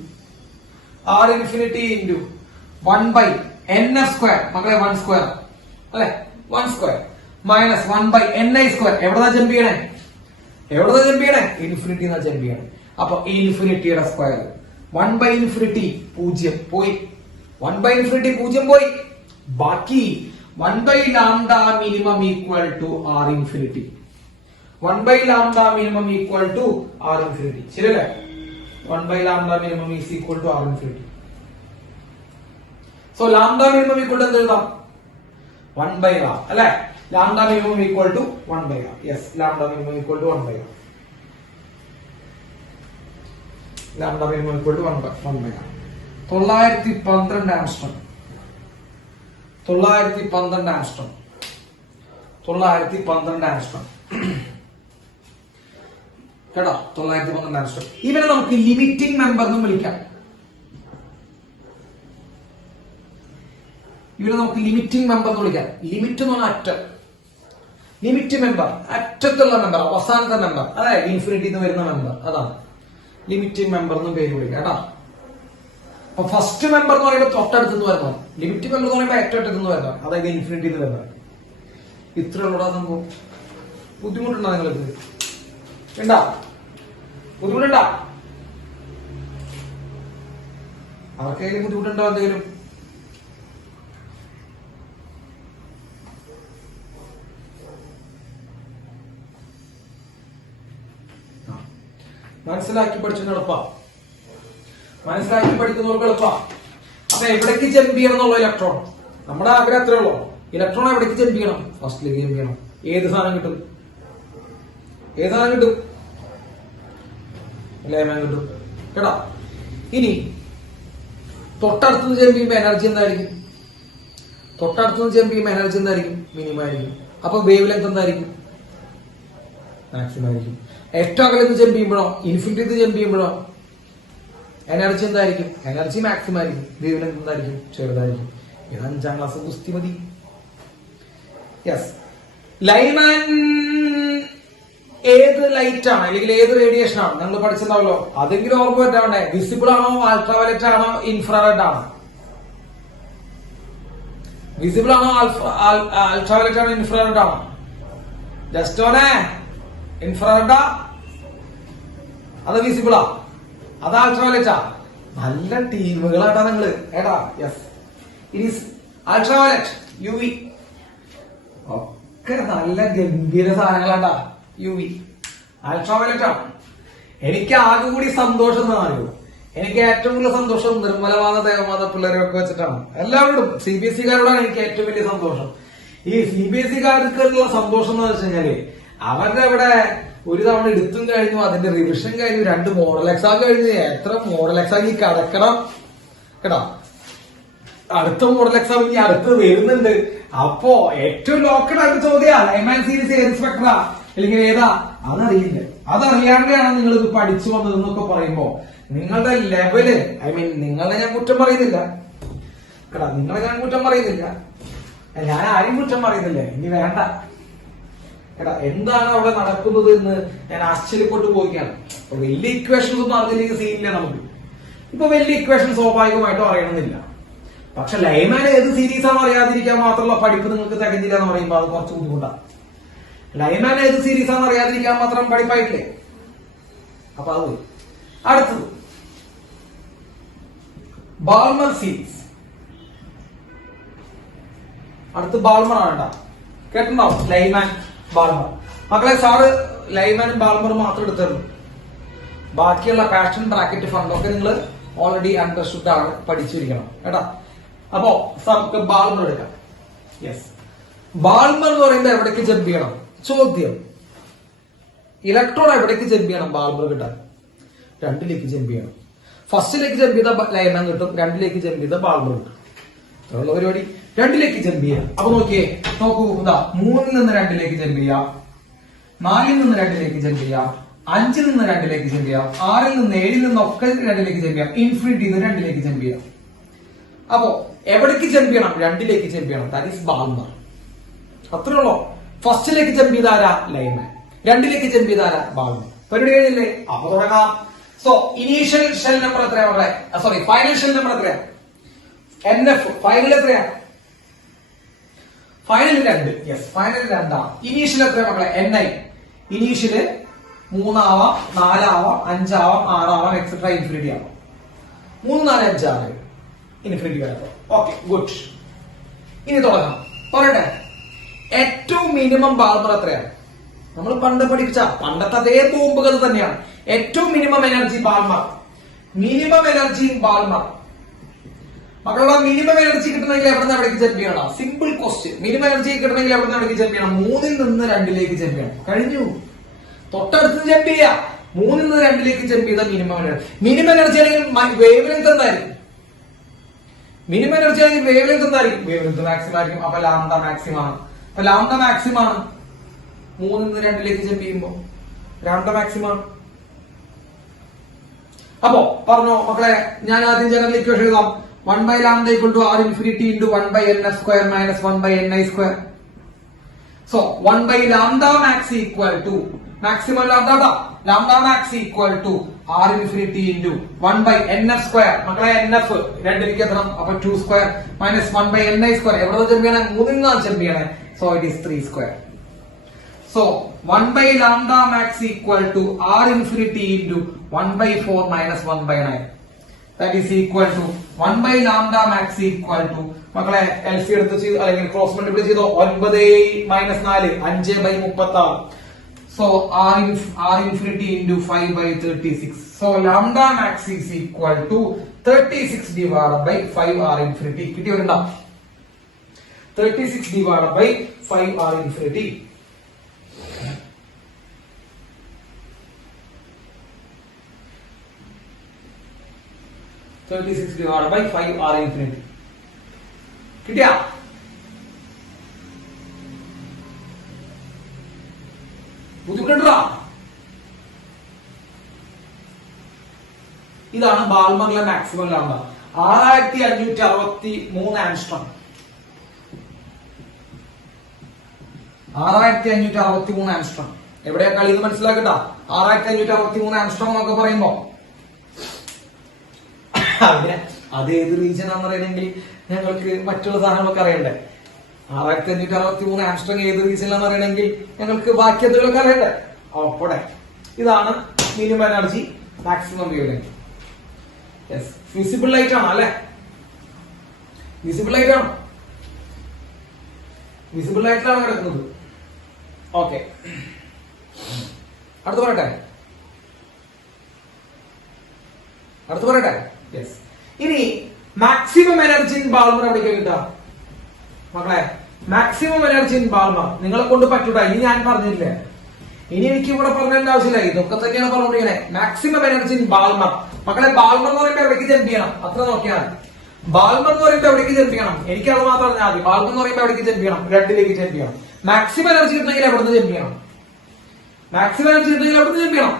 1/n², മക്കളെ 1² അല്ലെ, 1² മൈനസ് 1/ni². എവിടെന്നാ ജമ്പ് ചെയ്യണേ? ഇൻഫിനിറ്റി എന്നാ ജമ്പ് ചെയ്യണേ. അപ്പൊ ഇൻഫിനിറ്റിയുടെ സ്ക്വയർ 1/∞ 0 പോയി, 1/∞ 0 പോയി. ബാക്കി 1/λ minimum equal to R infinity. 1/λ minimum equal to R infinity. ശരിയല്ലേ? 1/λ minimum is equal to R infinity. So lambda minimum equal to എന്ത് എഴുതാം? 1/r അല്ലെ? Lambda minimum equal to 1/r. Yes, lambda minimum equal to 1/r. Lambda minimum equal to 1/r. 912 angstrom. 912 angstrom. കേട്ടോ, 912 ആംസ്ട്രോം. ഇവനെ നമുക്ക് limiting member എന്നും വിളിക്കാം. Limit എന്ന് പറഞ്ഞാൽ അറ്റം. ലിമിറ്റ് മെമ്പർ, അറ്റത്തുള്ള മെമ്പർ, അവസാനത്തെ മെമ്പർ, അതായത് ഇൻഫിനിറ്റി എന്ന് വരുന്ന മെമ്പർ, അതാണ് ലിമിറ്റിംഗ് മെമ്പർ എന്നും പേര് വിളിക്കുക. കേട്ടോ, അപ്പൊ ഫസ്റ്റ് മെമ്പർ എന്ന് പറയുമ്പോൾ തൊട്ടടുത്ത് വരുന്നത്, ലിമിറ്റ് മെമ്പർ എന്ന് പറയുമ്പോൾ ഏറ്റവും അടുത്ത് വരുന്നത്, അതായത് ഇൻഫിനിറ്റി എന്ന് വരുന്നത്. ഇത്രയുള്ള സംഭവം. ബുദ്ധിമുട്ടുണ്ടോ നിങ്ങൾക്ക്? ബുദ്ധിമുട്ടുണ്ടോ? ആർക്കെങ്കിലും ബുദ്ധിമുട്ടുണ്ടോ എന്തെങ്കിലും? മനസ്സിലാക്കി പഠിച്ചത് എളുപ്പാ, മനസ്സിലാക്കി പഠിക്കുന്നവർക്ക് എളുപ്പാ. അപ്പൊ എവിടേക്ക് ജമ്പ് ചെയ്യണം എന്നുള്ള ഇലക്ട്രോൺ, നമ്മുടെ ആഗ്രഹം അത്രേ ഉള്ളൂ. ഇലക്ട്രോൺ എവിടേക്ക് ജമ്പ് ചെയ്യണം? ഫസ്റ്റിലേക്ക് ജമ്പ് ചെയ്യണം. ഏത് സാധനം കിട്ടും? ലേമൻ കിട്ടും. കേട്ടോ, ഇനി തൊട്ടടുത്തുനിന്ന് ജമ്പ് ചെയ്യുമ്പോൾ എനർജി എന്തായിരിക്കും? മിനിമം ആയിരിക്കും. അപ്പൊ വേവ് ലെങ്ത് എന്തായിരിക്കും? മാക്സിമം ആയിരിക്കും. ഏറ്റവും അകലെന്ന് ജമ്പ് ചെയ്യുമ്പോഴോ, ഇൻഫിനിറ്റി ജമ്പ് ചെയ്യുമ്പോഴോ എനർജി എന്തായിരിക്കും? എനർജി മാക്സിമം ആയിരിക്കും. വേവ് ലെങ്ത് എന്തായിരിക്കും? ചെറുതായിരിക്കും. ഇത് 5ാം ക്ലാസ് ഗുസ്തി മതി. യെസ്, ലൈമാൻ ഏത് ലൈറ്റ് ആണ് അല്ലെങ്കിൽ ഏത് റേഡിയേഷൻ ആണ് നിങ്ങൾ പഠിച്ചിട്ടുണ്ടാവല്ലോ, അതെങ്കിലും ഓർമ്മ പറ്റാണ്ടേ. വിസിബിൾ ആണോ, അൾട്രാവയലറ്റ് ആണോ, ഇൻഫ്രാറെഡ് ആണോ? വിസിബിൾ ആണോ, അൾട്രാവയലറ്റ് ആണോ, ഇൻഫ്രാറെഡ് ആണോ? ജസ്റ്റ് ഓനെ ഇൻഫ്രാറെഡാ, അത് വിസിബിളാ, അത് അൾട്രാവയലറ്റാ? നല്ല ടീമുകളാട്ടാ നിങ്ങള്. ഏടാ, yes, it is ultraviolet, UV. ഒക്കെ നല്ല ഗംഭീര സാധനങ്ങളാട്ടാ. UV, അൾട്രാവയലറ്റ് ആണ്. എനിക്ക് ആകെ കൂടി സന്തോഷം എന്നറിയോ, എനിക്ക് ഏറ്റവും കൂടുതൽ സന്തോഷം നിർമ്മലവാദ ദേവമാത പിള്ളേരെയൊക്കെ വെച്ചിട്ടാണ്. എല്ലാവരോടും CBSE-കാരോടാണ് എനിക്ക് ഏറ്റവും വലിയ സന്തോഷം. ഈ CBSE-കാർക്കുള്ള സന്തോഷം എന്ന് വെച്ച് കഴിഞ്ഞാല് അവരുടെ അവിടെ ഒരു തവണ എടുത്തും കഴിഞ്ഞു, അതിന്റെ റിവിഷൻ കഴിഞ്ഞു, 2 മോഡൽ എക്സാം കഴിഞ്ഞു. എത്ര മോഡൽ എക്സാം ഈ കടക്കണം കേട്ടോ. അടുത്ത മോഡൽ എക്സാം ഇനി അടുത്ത് വരുന്നുണ്ട്. അപ്പോ ഏറ്റവും ലോക്കഡ് ആയിട്ട് ചോദ്യം ലൈമാൻ സീരീസ് ഏത് സ്പെക്ട്രാ അല്ലെങ്കിൽ ഏതാ അതറിയില്ല. അതറിയാണ്ടാണ് നിങ്ങൾ ഇത് പഠിച്ചു വന്നതെന്നൊക്കെ പറയുമ്പോ നിങ്ങളുടെ ലെവല്, നിങ്ങളെ ഞാൻ കുറ്റം പറയുന്നില്ല കേട്ടാ, ഞാൻ ആരും കുറ്റം പറയുന്നില്ല. ഇനി വേണ്ട കേട്ടാ, എന്താണ് അവിടെ നടക്കുന്നത് എന്ന് ഞാൻ ആശ്ചര്യപ്പെട്ടു പോയിക്കാണ്. വലിയ ഇക്വേഷൻസ് ഒന്നും അറിഞ്ഞില്ലെങ്കിൽ സീനില്ല നമുക്ക്. ഇപ്പൊ വലിയ ഇക്വേഷൻ സ്വാഭാവികമായിട്ടും അറിയണമെന്നില്ല. പക്ഷെ ലൈമാൻ ഏത് സീരീസ് ആണോ അറിയാതിരിക്കാൻ മാത്രമുള്ള പഠിപ്പ് നിങ്ങൾക്ക് തികഞ്ഞില്ല എന്ന് പറയുമ്പോൾ അത് കുറച്ച് ബുദ്ധിമുട്ടാണ്. ലൈമാൻ ഏത് സീരീസ് ആണോ അറിയാതിരിക്കാൻ മാത്രം പഠിപ്പായിട്ടില്ലേ? അപ്പൊ അത് അടുത്തത് ബാൾമർ സീരീസ്. അടുത്ത് ബാൾമർ ആണ് കേട്ടിട്ടുണ്ടാവും. Lyman, Balmer. മക്കളെ, സാറ് ലൈമാനും ബാൾമറും മാത്രം എടുത്തിരുന്നു. ബാക്കിയുള്ള പാഷൻ, ബ്രാക്കറ്റ്, ഫണ്ടൊക്കെ നിങ്ങൾ ഓൾറെഡി അണ്ടർസ്റ്റുഡ് ആണ്, പഠിച്ചിരിക്കണം കേട്ടാ. അപ്പോ നമുക്ക് ബാൾമർ എടുക്കാം. യെസ്, ബാൾമർ എന്ന് പറയുമ്പോൾ എവിടേക്ക് ജമ്പ് ചെയ്യണം? ചോദ്യം, ഇലക്ട്രോൺ എവിടേക്ക് ജമ്പ് ചെയ്യണം? ബാൾമർ കിട്ടാൻ 2ലേക്ക് ജമ്പ് ചെയ്യണം. ഫസ്റ്റിലേക്ക് ജമ്പ് ചെയ്ത ലൈൻമാൻ കിട്ടും, രണ്ടിലേക്ക് ജമ്പ് ചെയ്ത ബാൾമർ കിട്ടും. അതുള്ള പരിപാടി. രണ്ടിലേക്ക് ജമ്പ് ചെയ്യാം. അപ്പൊ നോക്കൂ ഇതാ 3ൽ നിന്ന് 2ലേക്ക് ജമ്പ് ചെയ്യാം, 4ൽ നിന്ന് 2ലേക്ക് ജമ്പ് ചെയ്യാം, 5ൽ നിന്ന് 2ലേക്ക് ജമ്പ് ചെയ്യാം, 6ൽ നിന്ന് 7ൽ നിന്ന് ഒക്കെ 2ലേക്ക് ജമ്പ് ചെയ്യാം, ഇൻഫിനിറ്റിയിൽ നിന്ന് 2ലേക്ക് ജമ്പ് ചെയ്യാം. അപ്പോ എവിടേക്ക് ജമ്പ് ചെയ്യണം? 2ലേക്ക് ജമ്പ് ചെയ്യണം. That is Balmer. അത്രേ ഉള്ളൂ. ഫസ്റ്റിലേക്ക് ജമ്പ് ചെയ്ത ആരാ? ലൈൻമാൻ. 2ലേക്ക് ജമ്പ് ചെയ്ത ആരാ? ബാൾമർ. പരിപാടി കഴിഞ്ഞില്ലേ? അപ്പൊ തുടങ്ങാം. സോ ഇനീഷ്യൽ ഷെൽ നമ്പർ എത്രയാ മക്കളെ? സോറി, ഫൈനൽ ഷെൽ നമ്പർ എത്രയാ? NF. ഫൈനൽ എത്രയാ? ഫൈനൽ 2. Yes, final 2. ഇനീഷ്യൽ എത്രയാ മക്കളെ? NI. ഇനീഷ്യല് 3 ആവാം, 4 ആവാം, 5 ആവാം, 6 ആവാം, എക്സെട്ര ഇൻഫിനിറ്റി ആവാം. 3, 4, 5, 6 ഇൻഫിനിറ്റി വരാം. Okay, good. ഇനി തുടങ്ങാം. പറയട്ടെ, ഏറ്റവും മിനിമം ബാൾമർ എത്രയാണ്? നമ്മൾ പണ്ട് പഠിപ്പിച്ച പണ്ടത്തെ അതേ ബോംബുകൾ തന്നെയാണ്. ഏറ്റവും minimum energy Balmer. Minimum energy Balmer. മക്കളുടെ മിനിമം എനർജി കിട്ടണമെങ്കിൽ എവിടെ നിന്ന് എവിടേക്ക് ജമ്പ് ചെയ്യണം? Simple question. മിനിമം എനർജി കിട്ടണമെങ്കിൽ എവിടെ നിന്ന് എവിടേക്ക് ജമ്പ് ചെയ്യണം? 3ൽ നിന്ന് 2ലേക്ക് ജമ്പ് ചെയ്യണം. കഴിഞ്ഞു. തൊട്ടടുത്ത് ജമ്പ് ചെയ്യാം. 3ൽ നിന്ന് 2ലേക്ക് ജമ്പ് ചെയ്ത മിനിമം എനർജി. മിനിമം എനർജി ആണെങ്കിൽ വേവ് ലെങ്ത് എന്തായിരിക്കും? മിനിമം എനർജി ആണെങ്കിൽ വേവ് ലെങ്ത് എന്തായിരിക്കും? വേവ് ലെങ്ത് മാക്സിമം ആയിരിക്കും. അപ്പൊ ലാംഡ മാക്സിമം ആണ്. അപ്പൊ ലാംഡ മാക്സിമം ആണ്. 3ൽ നിന്ന് 2ലേക്ക് ജമ്പ് ചെയ്യുമ്പോ ലാംഡ മാക്സിമം ആണ്. അപ്പോ പറഞ്ഞോ മക്കളെ, ഞാൻ ആദ്യം ജനറൽ ഇക്വേഷൻ എഴുതാം. 1 by lambda equal to r infinity into 1 by nf square minus 1 by ni square. So 1 by lambda max equal to maximum lambda max equal to r infinity into 1 by nf square. മക്കളെ nf രണ്ടിലേക്ക് എത്തണം. അപ്പൊ 2 square minus 1 by ni square. എവിടെ jump ചെയ്യണേ? 3ൽ നിന്നാണ് jump ചെയ്യണേ. So it is 3 square. So 1 by lambda max equal to r infinity into 1 by 4 minus 1 by 9. That is equal to 1 by lambda max equal to മക്കളെ LC എടുത്ത് ചെയ്ത് അല്ലെങ്കിൽ cross multiply ചെയ്തോ. 9 minus 4 5 by 36. So r infinity into 5 by 36. So lambda max is equal to 36 divided by 5 r infinity. കിട്ടി വരണ്ട. 36 divided by 5 r infinity. divided by 5 r infinity. കിട്ടിയാ? ബുദ്ധിമുട്ടാ? ഇതാണ് ബാൾമറിലെ മാക്സിമം ലാംഡ. 6563 ആംസ്ട്രോം. 6563 ആംസ്ട്രോം. എവിടെയാ കളി എന്ന് മനസ്സിലാക്കട്ടാ? 6563 ആംസ്ട്രോം എന്നൊക്കെ പറയുമ്പോ അത് ഏത് റീജിയൻ ആണെന്ന് അറിയണമെങ്കിൽ ഞങ്ങൾക്ക് മറ്റുള്ള സാധനങ്ങളൊക്കെ അറിയണ്ടേ? 6563 ആംസ്ട്രോങ് ഏത് റീജിയനിലാണെന്ന് അറിയണമെങ്കിൽ ഞങ്ങൾക്ക് ബാക്കി എന്തെങ്കിലുമൊക്കെ അറിയണ്ടേ? അപ്പോടെ ഇതാണ് minimum energy, maximum wave length. Yes, visible light ആണ് അല്ലെ? വിസിബിൾ ലൈറ്റ് ആണ്. വിസിബിൾ ലൈറ്റിലാണ് കിടക്കുന്നത്. ഓക്കെ, അടുത്ത് പറയട്ടെ. യെസ്, ഇനി മാക്സിമം എനർജി ഇൻ ബാൾമർ എവിടേക്ക് കിട്ടുക മക്കളെ? മാക്സിമം എനർജി ഇൻ ബാൾമർ നിങ്ങളെ കൊണ്ട് പറ്റൂടാ. ഇനി ഞാൻ പറഞ്ഞില്ലേ, ഇനി എനിക്ക് ഇവിടെ പറഞ്ഞതിന്റെ ആവശ്യമില്ല. ഇതൊക്കെ തന്നെയാണ് പറഞ്ഞോണ്ടിരിക്കണേ. Maximum energy in Balmer. മക്കളെ, ബാൾമർ എന്ന് പറയുമ്പോൾ എവിടേക്ക് ജമ്പ് ചെയ്യണം? അത്ര നോക്കിയാൽ ബാൾമർ എന്ന് പറയുമ്പോൾ എവിടേക്ക് ജമ്പ് ചെയ്യണം? എനിക്കത് മാത്രം പറഞ്ഞാൽ മതി. ബാൾമർ എന്ന് പറയുമ്പോൾ എവിടേക്ക് ജമ്പ് ചെയ്യണം? 2ലേക്ക് ജമ്പ് ചെയ്യണം. മാക്സിമം എനർജി കിട്ടണമെങ്കിൽ എവിടുന്ന് ജമ്പ് ചെയ്യണം? മാക്സിമം എനർജി കിട്ടണമെങ്കിൽ എവിടുന്ന് ജമ്പ് ചെയ്യണം?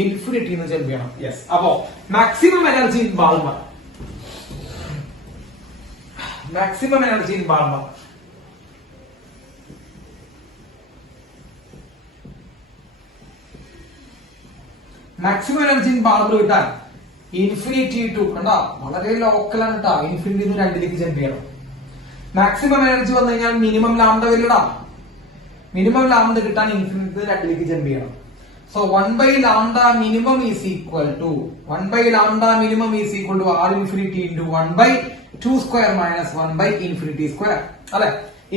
ഇൻഫിനിറ്റി എന്ന് ജമ്പ് ചെയ്യണം. യെസ്, അപ്പോ maximum energy in Balmer. Maximum energy in Balmer. Maximum energy in Balmer കിട്ടാൻ ഇൻഫിനിറ്റി ടു കണ്ടാ വളരെ ലോക്കലാണ് കേട്ടാ. ഇൻഫിനിറ്റി 2ലേക്ക് ജമ്പ് ചെയ്യണം. മാക്സിമം എനർജി വന്നു കഴിഞ്ഞാൽ മിനിമം ലാംഡ വരില്ലടാ. മിനിമം ലാംഡ കിട്ടാൻ ഇൻഫിനിറ്റി 2ലേക്ക് ജമ്പ് ചെയ്യണം. So 1 by lambda minimum is equal to r infinity into 1 by 2 square minus 1 by infinity square. അല്ലെ?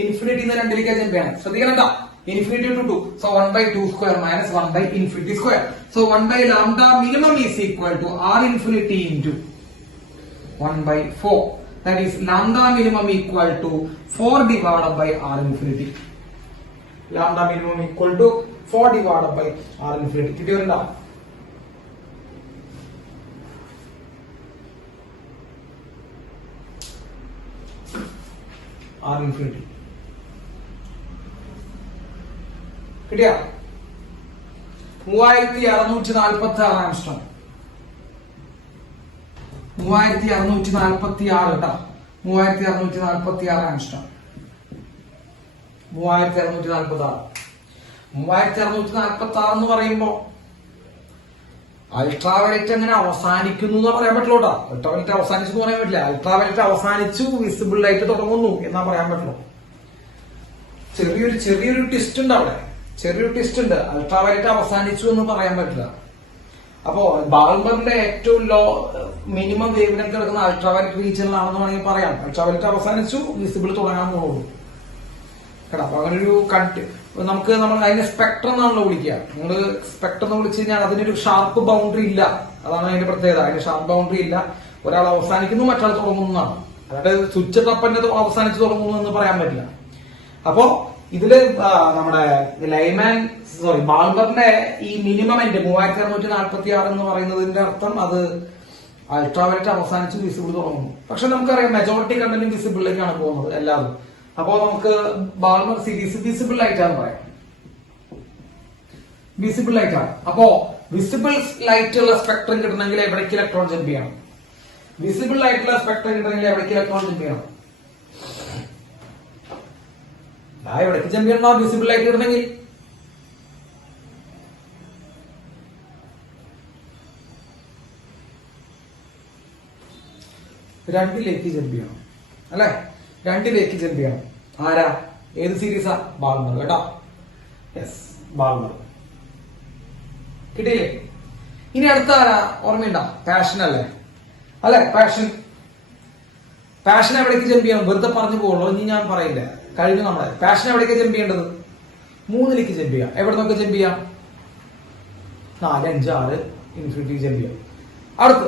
ഇൻഫിനിറ്റി 2ലേക്ക് ജമ്പ് ചെയ്യണം. ശ്രദ്ധിക്കണം കേട്ടോ. Infinity to 2. So 1 by 2 square minus 1 by infinity square. So 1 by lambda minimum is equal to r infinity into 1 by 4. That is lambda minimum equal to 4 divided by r infinity. Lambda minimum equal to 4 divided by r infinity. കിട്ടിയോ? R infinity. കിട്ടിയ 3646 Armstrong. 3646 കേട്ടോ. 3646 Armstrong. 3646. 3646 എന്ന് പറയുമ്പോ ultraviolet എങ്ങനെ അവസാനിക്കുന്നു എന്ന് പറയാൻ പറ്റുള്ളൂ കേട്ടോ. അൾട്രാവയലറ്റ് അവസാനിച്ചു എന്ന് പറയാൻ പറ്റില്ല. അൾട്രാവയലറ്റ് അവസാനിച്ചു വിസിബിൾ ലൈറ്റ് തുടങ്ങുന്നു എന്നാ പറയാൻ പറ്റുള്ളൂ. ചെറിയൊരു ട്വിസ്റ്റ് ഉണ്ട് അവിടെ. ചെറിയൊരു ട്വിസ്റ്റ് ഉണ്ട്. അൾട്രാവയലറ്റ് അവസാനിച്ചു എന്ന് പറയാൻ പറ്റില്ല. അപ്പോ ബാൾമറിന്റെ ഏറ്റവും ലോ മിനിമം വേവ് ലെങ്ത് കിടക്കുന്ന അൾട്രാവയലറ്റ് റീജിയനിലാണെന്ന് വേണമെങ്കിൽ പറയാം. അൾട്രാവയലറ്റ് അവസാനിച്ചു, വിസിബിൾ തുടങ്ങാൻ പോകുള്ളൂ കേട്ടോ. അപ്പൊ അങ്ങനെ ഒരു നമ്മൾ അതിനെ സ്പെക്ട്രം എന്നാണല്ലോ വിളിക്കുക. നിങ്ങൾ സ്പെക്ട്രം എന്ന് വിളിച്ചു കഴിഞ്ഞാൽ അതിനൊരു ഷാർപ്പ് ബൗണ്ടറി ഇല്ല. അതാണ് അതിന്റെ പ്രത്യേകത. അതിന് ഷാർപ്പ് ബൗണ്ടറി ഇല്ല. ഒരാൾ അവസാനിക്കുന്നു, മറ്റാൾ തുടങ്ങുന്നു എന്നാണ്. അതായത് സ്വിച്ച് ടപ്പന്റെ അവസാനിച്ച് തുടങ്ങുന്നു എന്ന് പറയാൻ പറ്റില്ല. അപ്പോ ഇതില് നമ്മുടെ ബാൾമറിന്റെ ഈ മിനിമം എൻഡ് 3646 എന്ന് പറയുന്നതിന്റെ അർത്ഥം അത് അൾട്രാവയലറ്റ് അവസാനിച്ച് വിസിബിൾ തുടങ്ങുന്നു. പക്ഷെ നമുക്കറിയാം മെജോറിറ്റി കണ്ടന്റും വിസിബിളിലേക്കാണ് പോകുന്നത് എല്ലാവരും. അപ്പോ നമുക്ക് ബാൾമർ സീരീസ് വിസിബിൾ ലൈറ്റാന്ന് പറയാം. വിസിബിൾ ലൈറ്റ് ആണ്. അപ്പോ വിസിബിൾ ലൈറ്റ് ഉള്ള സ്പെക്ട്രം കിട്ടണമെങ്കിൽ എവിടേക്ക് ഇലക്ട്രോൺ ജമ്പ് ചെയ്യണം? വിസിബിൾ ലൈറ്റുള്ള സ്പെക്ട്രം കിട്ടണമെങ്കിൽ എവിടേക്ക് ഇലക്ട്രോൺ ജമ്പ് ചെയ്യണം? എവിടേക്ക് ജമ്പ് ചെയ്യണം? വിസിബിൾ ലൈറ്റ് കിട്ടണമെങ്കിൽ രണ്ടിലേക്ക് ജമ്പ് ചെയ്യണം അല്ലെ? രണ്ടിലേക്ക് ജമ്പ് ചെയ്യണം. ആരാ? ഏത് സീരീസാ? ബാൾമർ കേട്ടോ. Yes, Balmer. കിട്ടിയില്ലേ? ഇനി അടുത്ത ആരാ? ഓർമ്മയുണ്ടോ? പാഷൻ അല്ലേ? പാഷൻ എവിടേക്ക് ജമ്പ് ചെയ്യണം? വെറുതെ പറഞ്ഞു പോകുള്ളൂ, ഇനി ഞാൻ പറയില്ല. കഴിഞ്ഞു നമ്മളെ. പാഷൻ എവിടേക്ക് ജമ്പ് ചെയ്യേണ്ടത്? 3ലേക്ക് ജമ്പ് ചെയ്യാം. എവിടെ നിന്നൊക്കെ ജമ്പ് ചെയ്യാം? 4, 5, 6 ഇൻഫിനിറ്റി ജമ്പ് ചെയ്യാം. അടുത്ത്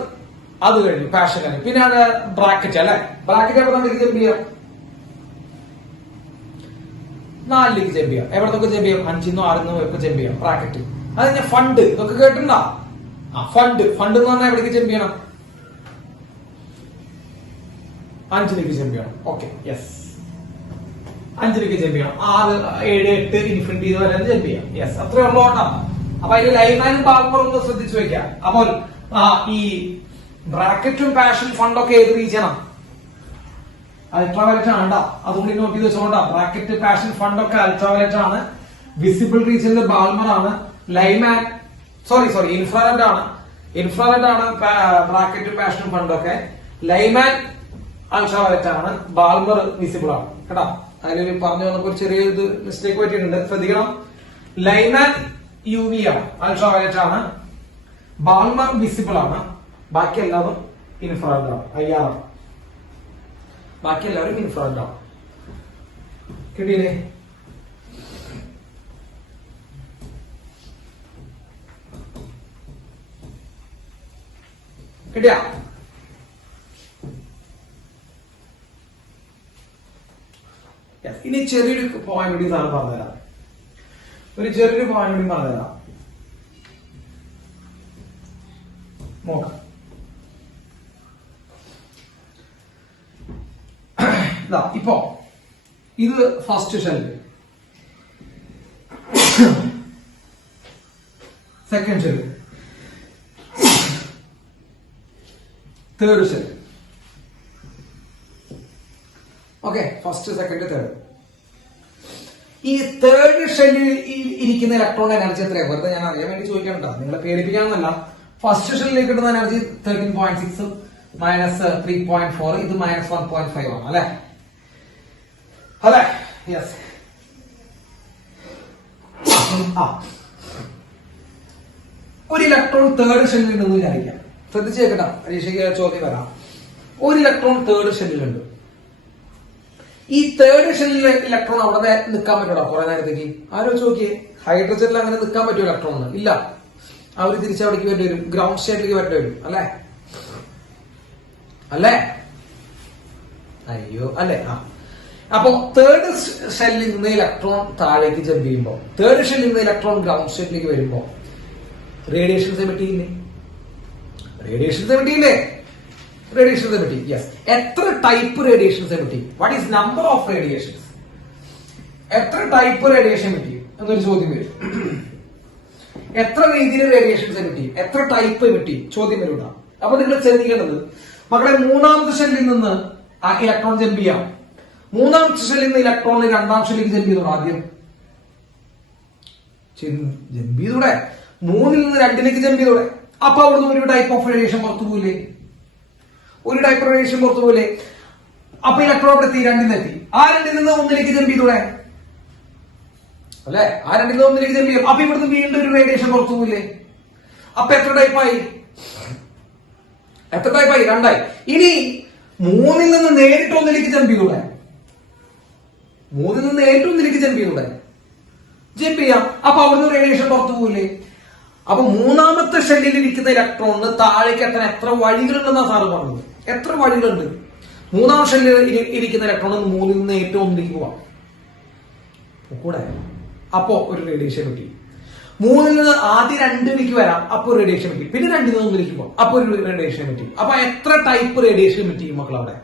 അത് കഴിഞ്ഞു, പാഷൻ കഴിഞ്ഞു. പിന്നെയാണ് ബ്രാക്കറ്റ് അല്ലെ? ബ്രാക്കറ്റ് എവിടെ നിന്നൊക്കെ ജമ്പ് ചെയ്യാം? 4ലേക്ക് ജമ്പ് ചെയ്യാം. എവിടെ നിന്നൊക്കെ ജമ്പ് ചെയ്യാം? 5 6 ഒക്കെ ജമ്പ് ചെയ്യാം. ബ്രാക്കറ്റ്. അത് കഴിഞ്ഞ ഫണ്ട് ഇതൊക്കെ കേട്ടിട്ടുണ്ടോ? ഫണ്ട് എന്ന് പറഞ്ഞാൽ എവിടേക്ക് ജമ്പ് ചെയ്യണം? 5ലേക്ക് ജമ്പ് ചെയ്യണം. ഓക്കെ, യെസ്, 5ലേക്ക് ജമ്പ് ചെയ്യണം. 6 7 8 ഇൻഫിനിറ്റി വരെ ജമ്പ് ചെയ്യാം. യെസ്, അത്രേ ഉള്ളൂ കേട്ടോ. അപ്പൊ അതിൽ ലൈമാനും ബാൾമറും ഒന്ന് ശ്രദ്ധിച്ചു വെക്കാം. അപ്പോൾ ഈ ബ്രാക്കറ്റും പാഷൻ ഫണ്ടൊക്കെ ഏത് റീജിയനാണ്? അൾട്രാവയലറ്റ് ആണ്. അതുകൊണ്ട് നോട്ട് ചെയ്ത് വെച്ചോണ്ടാ. ബ്രാക്കറ്റ് പാഷൻ ഫണ്ടൊക്കെ അൾട്രാവയലറ്റ് ആണ്. വിസിബിൾ റീജിയനിൽ ബാൾമർ ആണ്. ലൈമാൻ ഇൻഫ്രാറെഡ് ആണ് ബ്രാക്കറ്റും പാഷനും ഫണ്ടൊക്കെ. ലൈമാൻ അൾട്രാവയലറ്റ് ആണ്. ബാൾമർ വിസിബിൾ ആണ് കേട്ടോ. അതിലൊരു പറഞ്ഞു വന്നപ്പോ ഒരു ചെറിയ മിസ്റ്റേക്ക് പറ്റിയിട്ടുണ്ട്, ശ്രദ്ധിക്കണം. ലൈമാൻ UV ആണ്, അൾട്രാവയലറ്റ് ആണ്. ബാൾമർ വിസിബിൾ ആണ്. ബാക്കി എല്ലാവരും ഇൻഫ്രാറെഡ് ആണ്, IR. ബാക്കി എല്ലാവരും ഇൻഫ്രാറെഡ് ആണ്. കിട്ടിയില്ലേ? കിട്ടിയ? ഇനി ചെറിയൊരു പോയിന്റ് കൂടി സാറ് പറഞ്ഞുതരാം. ചെറിയൊരു പോയിന്റ് കൂടി പറഞ്ഞുതരാം. നോക്കാം. ഇപ്പോ ഇത് first shell, second shell, third shell. Okay, first second third. ഈ തേർഡ് ഷെല്ലിൽ ഇരിക്കുന്ന ഇലക്ട്രോൺ എനർജി എത്രയാണ്? വെറുതെ ഞാൻ അറിയാൻ വേണ്ടി ചോദിക്കണ്ട, നിങ്ങളെ പേടിപ്പിക്കാമെന്നല്ല. ഫസ്റ്റ് ഷെല്ലിലേക്ക് കിട്ടുന്ന എനർജി 13.6 മൈനസ് 3.4. ഇത് മൈനസ് 1.5 ആണ് അല്ലെ? യെസ്. ഒരു ഇലക്ട്രോൺ തേർഡ് ഷെല്ലിലുണ്ടെന്ന് വിചാരിക്കാം. ശ്രദ്ധിച്ച് കേൾക്കട്ടെ, പരീക്ഷയ്ക്ക് ചോദ്യം വരാം. ഒരു ഇലക്ട്രോൺ തേർഡ് ഷെല്ലിലുണ്ട്. ഈ തേർഡ് ഷെല്ലിലെ ഇലക്ട്രോൺ അവിടെ നിൽക്കാൻ പറ്റൂടാ കുറെ നേരത്തേക്ക്? ആലോചിച്ച് നോക്കിയേ. ഹൈഡ്രജനിൽ അങ്ങനെ നിൽക്കാൻ പറ്റുമോ ഇലക്ട്രോണിന്? ഇല്ല. അവര് തിരിച്ചവിടേക്ക് വേണ്ടി വരും, ഗ്രൗണ്ട് സ്റ്റേറ്റിലേക്ക് വരേണ്ടി വരും അല്ലേ? അയ്യോ അല്ലെ? അപ്പോ തേർഡ് ഷെല്ലിൽ നിന്ന് ഇലക്ട്രോൺ താഴേക്ക് ജമ്പ് ചെയ്യുമ്പോൾ, തേർഡ് ഷെല്ലിൽ നിന്ന് ഇലക്ട്രോൺ ഗ്രൗണ്ട് സ്റ്റേറ്റിലേക്ക് വരുമ്പോ റേഡിയേഷൻസ് എമിറ്റ് ചെയ്യില്ലേ? റേഡിയേഷൻസ് പറ്റി. യെസ്, എത്ര ടൈപ്പ് റേഡിയേഷൻസ് പറ്റി? What is number of radiations? എത്ര ടൈപ്പ് റേഡിയേഷൻ പറ്റി എന്നൊരു ചോദ്യം വരും. എത്ര രീതിയിൽ റേഡിയേഷൻസ് പറ്റി, എത്ര ടൈപ്പ് പറ്റി ചോദ്യം വരും. അപ്പൊ നിങ്ങൾ ചിന്തിക്കേണ്ടത്, മക്കളെ മൂന്നാമത്തെ ഷെല്ലിൽ നിന്ന് ആ ഇലക്ട്രോൺ ജമ്പ് ചെയ്യാം. മൂന്നാമത്തെ ഷെല്ലിൽ നിന്ന് ഇലക്ട്രോണിന് രണ്ടാം ഷെല്ലിലേക്ക് ജമ്പ് ചെയ്തോളൂ. ആദ്യം ജമ്പ് ചെയ്തൂടെ, 3ൽ നിന്ന് 2ലേക്ക് ജമ്പ് ചെയ്തൂടെ? അപ്പൊ അവിടുന്ന് ഒരു ടൈപ്പ് ഓഫ് റേഡിയേഷൻ പുറത്തു പോയില്ലേ? ഒരു ടൈപ്പ് റേഡിയേഷൻ പുറത്തു പോയില്ലേ? അപ്പൊ ഇലക്ട്രോൺ അവിടെ എത്തി, 2ൽ നിന്ന് എത്തി. ആ 2ൽ നിന്ന് 1ലേക്ക് ജമ്പ് ചെയ്തൂടെ? അല്ലെ, ആ 2ൽ നിന്ന് 1ലേക്ക് ജമ്പ് ചെയ്യും. അപ്പൊ ഇവിടുന്ന് വീണ്ടും ഒരു റേഡിയേഷൻ പുറത്തു പോയില്ലേ? അപ്പൊ എത്ര ടൈപ്പായി? എത്ര ടൈപ്പായി? 2ആയി. ഇനി 3ൽ നിന്ന് നേരിട്ട് 1ലേക്ക് ജമ്പ് ചെയ്തൂടെ? 3ൽ നിന്ന് നേരിട്ട് 1ലേക്ക് ജമ്പ് ചെയ്തൂടെ? ജമ്പ് ചെയ്യാം. അപ്പൊ അവിടുന്ന് റേഡിയേഷൻ പുറത്തു പോയില്ലേ? അപ്പൊ മൂന്നാമത്തെ ഷെല്ലിൽ ഇരിക്കുന്ന ഇലക്ട്രോണിന് താഴേക്ക് എത്താൻ എത്ര വഴികളുണ്ടെന്നാ സാറ് പറഞ്ഞത്? എത്ര വഴികളുണ്ട്? മൂന്നാം ഷെല്ലിൽ ഇരിക്കുന്ന ഇലക്ട്രോണിന് 3ൽ നിന്ന് ഏറ്റവും 1ലേക്ക് പോവാം കൂടെ. അപ്പോ ഒരു റേഡിയേഷൻ കിട്ടി. 3ൽ നിന്ന് ആദ്യം 2ലേക്ക് വരാം, അപ്പൊ ഒരു റേഡിയേഷൻ കിട്ടി. പിന്നെ 2ൽ നിന്ന് 1ലേക്ക് പോവാം, അപ്പൊ ഒരു റേഡിയേഷൻ കിട്ടി. അപ്പൊ എത്ര ടൈപ്പ് റേഡിയേഷൻ കിട്ടി മക്കളവിടെ?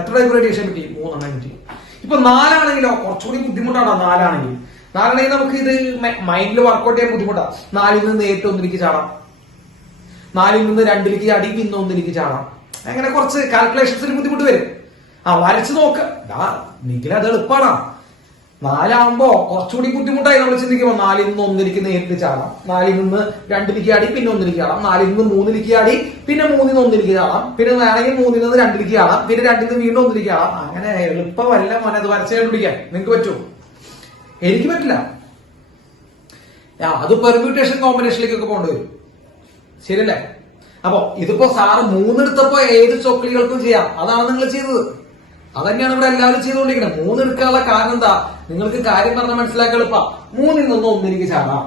എത്ര ടൈപ്പ് റേഡിയേഷൻ കിട്ടി? 3 കിട്ടി. ഇപ്പൊ 4ആണെങ്കിലോ കുറച്ചുകൂടി ബുദ്ധിമുട്ടാണോ? 4ആണെങ്കിൽ നമുക്ക് ഇത് മൈൻഡിൽ വർക്ക്ഔട്ട് ചെയ്യാൻ ബുദ്ധിമുട്ടാണ്. 4ൽ നിന്ന് ഏറ്റവും 1ലേക്ക് ചാടാം, 4ൽ നിന്ന് 2ലേക്ക് ചാടി പിന്നെ 1ലേക്ക് ചാടാം. അങ്ങനെ കുറച്ച് കാൽക്കുലേഷൻസിൽ ബുദ്ധിമുട്ട് വരും. വരച്ചു നോക്ക, നിഖിൽ അത് എളുപ്പമാണ്. 4ആവുമ്പോ കുറച്ചുകൂടി ബുദ്ധിമുട്ടായി നമ്മൾ ചിന്തിക്കുമ്പോ 4ൽ നിന്ന് 1ലേക്ക് നേരിട്ട് ചാടാം, 4ൽ നിന്ന് 2ലേക്ക് ചാടി പിന്നെ 1ലേക്ക് ചാടാം, 4ൽ നിന്ന് 3ലേക്ക് ചാടി പിന്നെ 3ൽ നിന്ന് 1ലേക്ക് ചാടാം, പിന്നെ വേണമെങ്കിൽ 3ൽ നിന്ന് 2ലേക്ക് ചാടാം, പിന്നെ 2ൽ നിന്ന് വീണ്ടും 1ലേക്ക് ചാടാം. അങ്ങനെ എളുപ്പമല്ല മോനെ അത് വരച്ച് കണ്ടുപിടിക്കാൻ. നിങ്ങൾക്ക് പറ്റുമോ? എനിക്ക് പറ്റില്ല. അത് പെർമ്യൂട്ടേഷൻ കോമ്പിനേഷനിലേക്കൊക്കെ കൊണ്ടുവരും. ശരിയല്ലേ? അപ്പൊ ഇതിപ്പോ സാറ് 3 എടുത്തപ്പോ ഏത് ചോക്ലികൾക്കും ചെയ്യാം. അതാണ് നിങ്ങൾ ചെയ്തത്. അതന്നെയാണ് ഇവിടെ എല്ലാവരും ചെയ്തുകൊണ്ടിരിക്കുന്നത്. 3 എടുക്കാനുള്ള കാരണം എന്താ? നിങ്ങൾക്ക് കാര്യം പറഞ്ഞാൽ മനസ്സിലാക്കാൻ എളുപ്പം. 3ൽ നിന്ന് 1ലേക്ക് ചാടാം,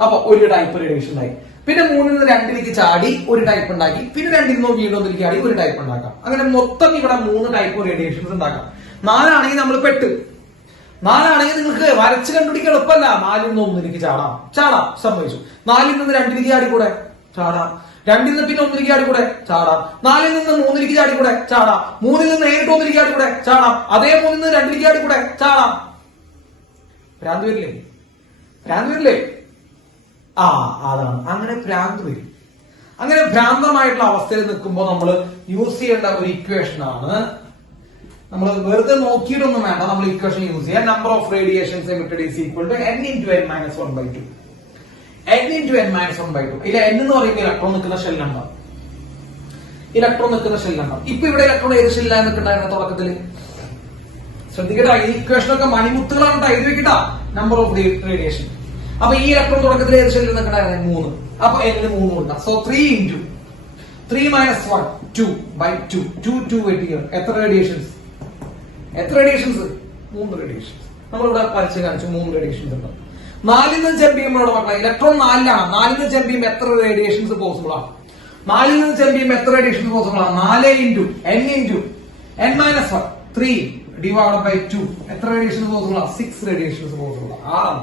അപ്പൊ ഒരു ടൈപ്പ് റേഡിയേഷൻ ഉണ്ടായി. പിന്നെ 3ൽ നിന്ന് 2ലേക്ക് ചാടി ഒരു ടൈപ്പ് ഉണ്ടാക്കി, പിന്നെ 2ൽ നിന്ന് വീണ്ടും 1ലേക്ക് ചാടി ഒരു ടൈപ്പ് ഉണ്ടാക്കാം. അങ്ങനെ മൊത്തം ഇവിടെ 3 ടൈപ്പ് റേഡിയേഷൻസ് ഉണ്ടാക്കാം. 4ആണെങ്കിൽ നമ്മൾ പെട്ട്. 4ആണെങ്കിൽ നിങ്ങൾക്ക് വരച്ച് കണ്ടുപിടിക്കാൻ എളുപ്പമല്ല. 4ൽ നിന്ന് 1ലേക്ക് ചാടാം സംഭവിച്ചു. 4ൽ നിന്ന് 2ലേക്ക് ചാടിക്കൂടെ? ചാടാം. 2ൽ നിന്ന് പിന്നെ 1ലേക്ക് ചാടിക്കൂടെ? ചാടാം. 4ൽ നിന്ന് 3ലേക്ക് ചാടിക്കൂടെ? ചാടാം. 3ൽ നിന്ന് നേരിട്ട് 1ലേക്ക് ചാടിക്കൂടെ? ചാടാം. അതേ 3ൽ നിന്ന് 2ലേക്ക് ചാടിക്കൂടെ? ചാടാം. ഭ്രാന്ത് വരില്ലേ? ഭ്രാന്ത് വരില്ലേ? അതാണ്, അങ്ങനെ ഭ്രാന്ത് വരും. അങ്ങനെ ഭ്രാന്തമായിട്ടുള്ള അവസ്ഥയിൽ നിൽക്കുമ്പോൾ നമ്മൾ യൂസ് ചെയ്യേണ്ട ഒരു ഇക്വേഷൻ ആണ്. നമ്മൾ വെറുതെ നോക്കിയിട്ടൊന്നും വേണ്ട, നമ്മൾ ഇക്വേഷൻ യൂസ് ചെയ്യാം. Number of radiations emitted is equal to n into n minus 1/2. n into n minus 1/2. ഇല്ല, n എന്ന് പറയുമ്പോൾ ഇലക്ട്രോൺ നിൽക്കുന്ന ഷെൽ നമ്പർ. ഇലക്ട്രോൺ നിൽക്കുന്ന ഷെൽ നമ്പർ. ഇപ്പൊ ഇവിടെ ഇലക്ട്രോൺ ഏത് ഷെല്ലാണ് നിൽക്കണ്ടായിരുന്ന തുടക്കത്തിൽ? ശ്രദ്ധിക്കട്ടാ, ഈ ഇക്വേഷനൊക്കെ മണിമുത്തുകളാണ് എഴുതി വെക്കട്ടാ. Number of radiation. അപ്പൊ ഈ ഇലക്ട്രോൺ തുടക്കത്തിൽ ഏത് ഷെല്ലിൽ നിൽക്കണ്ടായിരുന്നത്? 3. അപ്പൊ n 3 കൊടുക്കാം. So 3 into 3 minus 1 2/2. 2 വെട്ടിയാണ്. എത്ര റേഡിയേഷൻസ്? 3 റേഡിയേഷൻസ്. നമ്മളിവിടെ വരച്ച് കാണിച്ചു 3 റേഡിയേഷൻസ് ഉണ്ട്. 4ൽ നിന്ന് ജമ്പ് ചെയ്യുമ്പോഴോട് മക്കളെ ഇലക്ട്രോൺ 4ലാണ്. 4ൽ നിന്ന് ജമ്പ് ചെയ്യുമ്പോൾ എത്ര റേഡിയേഷൻസ് പോസിബിൾ ആണ്? 4ൽ നിന്ന് ജമ്പ് ചെയ്യുമ്പോൾ എത്ര റേഡിയേഷൻസ് പോസിബിൾ ആണ്? 4 into n into n minus 1 3 divided by 2. എത്ര റേഡിയേഷൻസ് പോസിബിൾ ആണ്? 6 റേഡിയേഷൻസ് പോസിബിൾ ആണ്.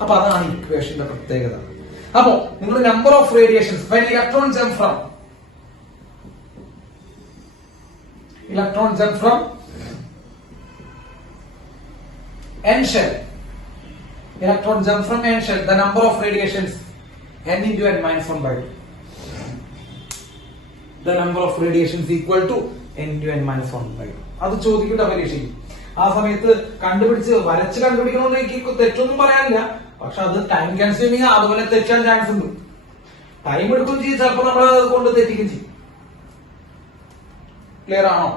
അപ്പൊ അതാണ് ഇക്വേഷന്റെ പ്രത്യേകത. അപ്പോ നിങ്ങൾ number of radiations when electron jump from n shell, electron jump from n shell, the number of radiations n into n minus 1/2. The number of radiations equal to n into n minus 1/2. അത് ചോദിക്കട്ടെ പരീക്ഷയ്ക്ക്. ആ സമയത്ത് കണ്ടുപിടിച്ച് വരച്ച് കണ്ടുപിടിക്കണമെന്ന് എനിക്ക് തെറ്റൊന്നും പറയാനില്ല. പക്ഷെ അത് ടൈം കൺസ്യൂമിങ്, അതുപോലെ തെറ്റാൻ ചാൻസ് ഉണ്ട്. ടൈം എടുക്കുകയും ചെയ്യും, ചിലപ്പോൾ നമ്മൾ അത് കൊണ്ട് തെറ്റിക്കുകയും ചെയ്യും. ക്ലിയർ ആണോ?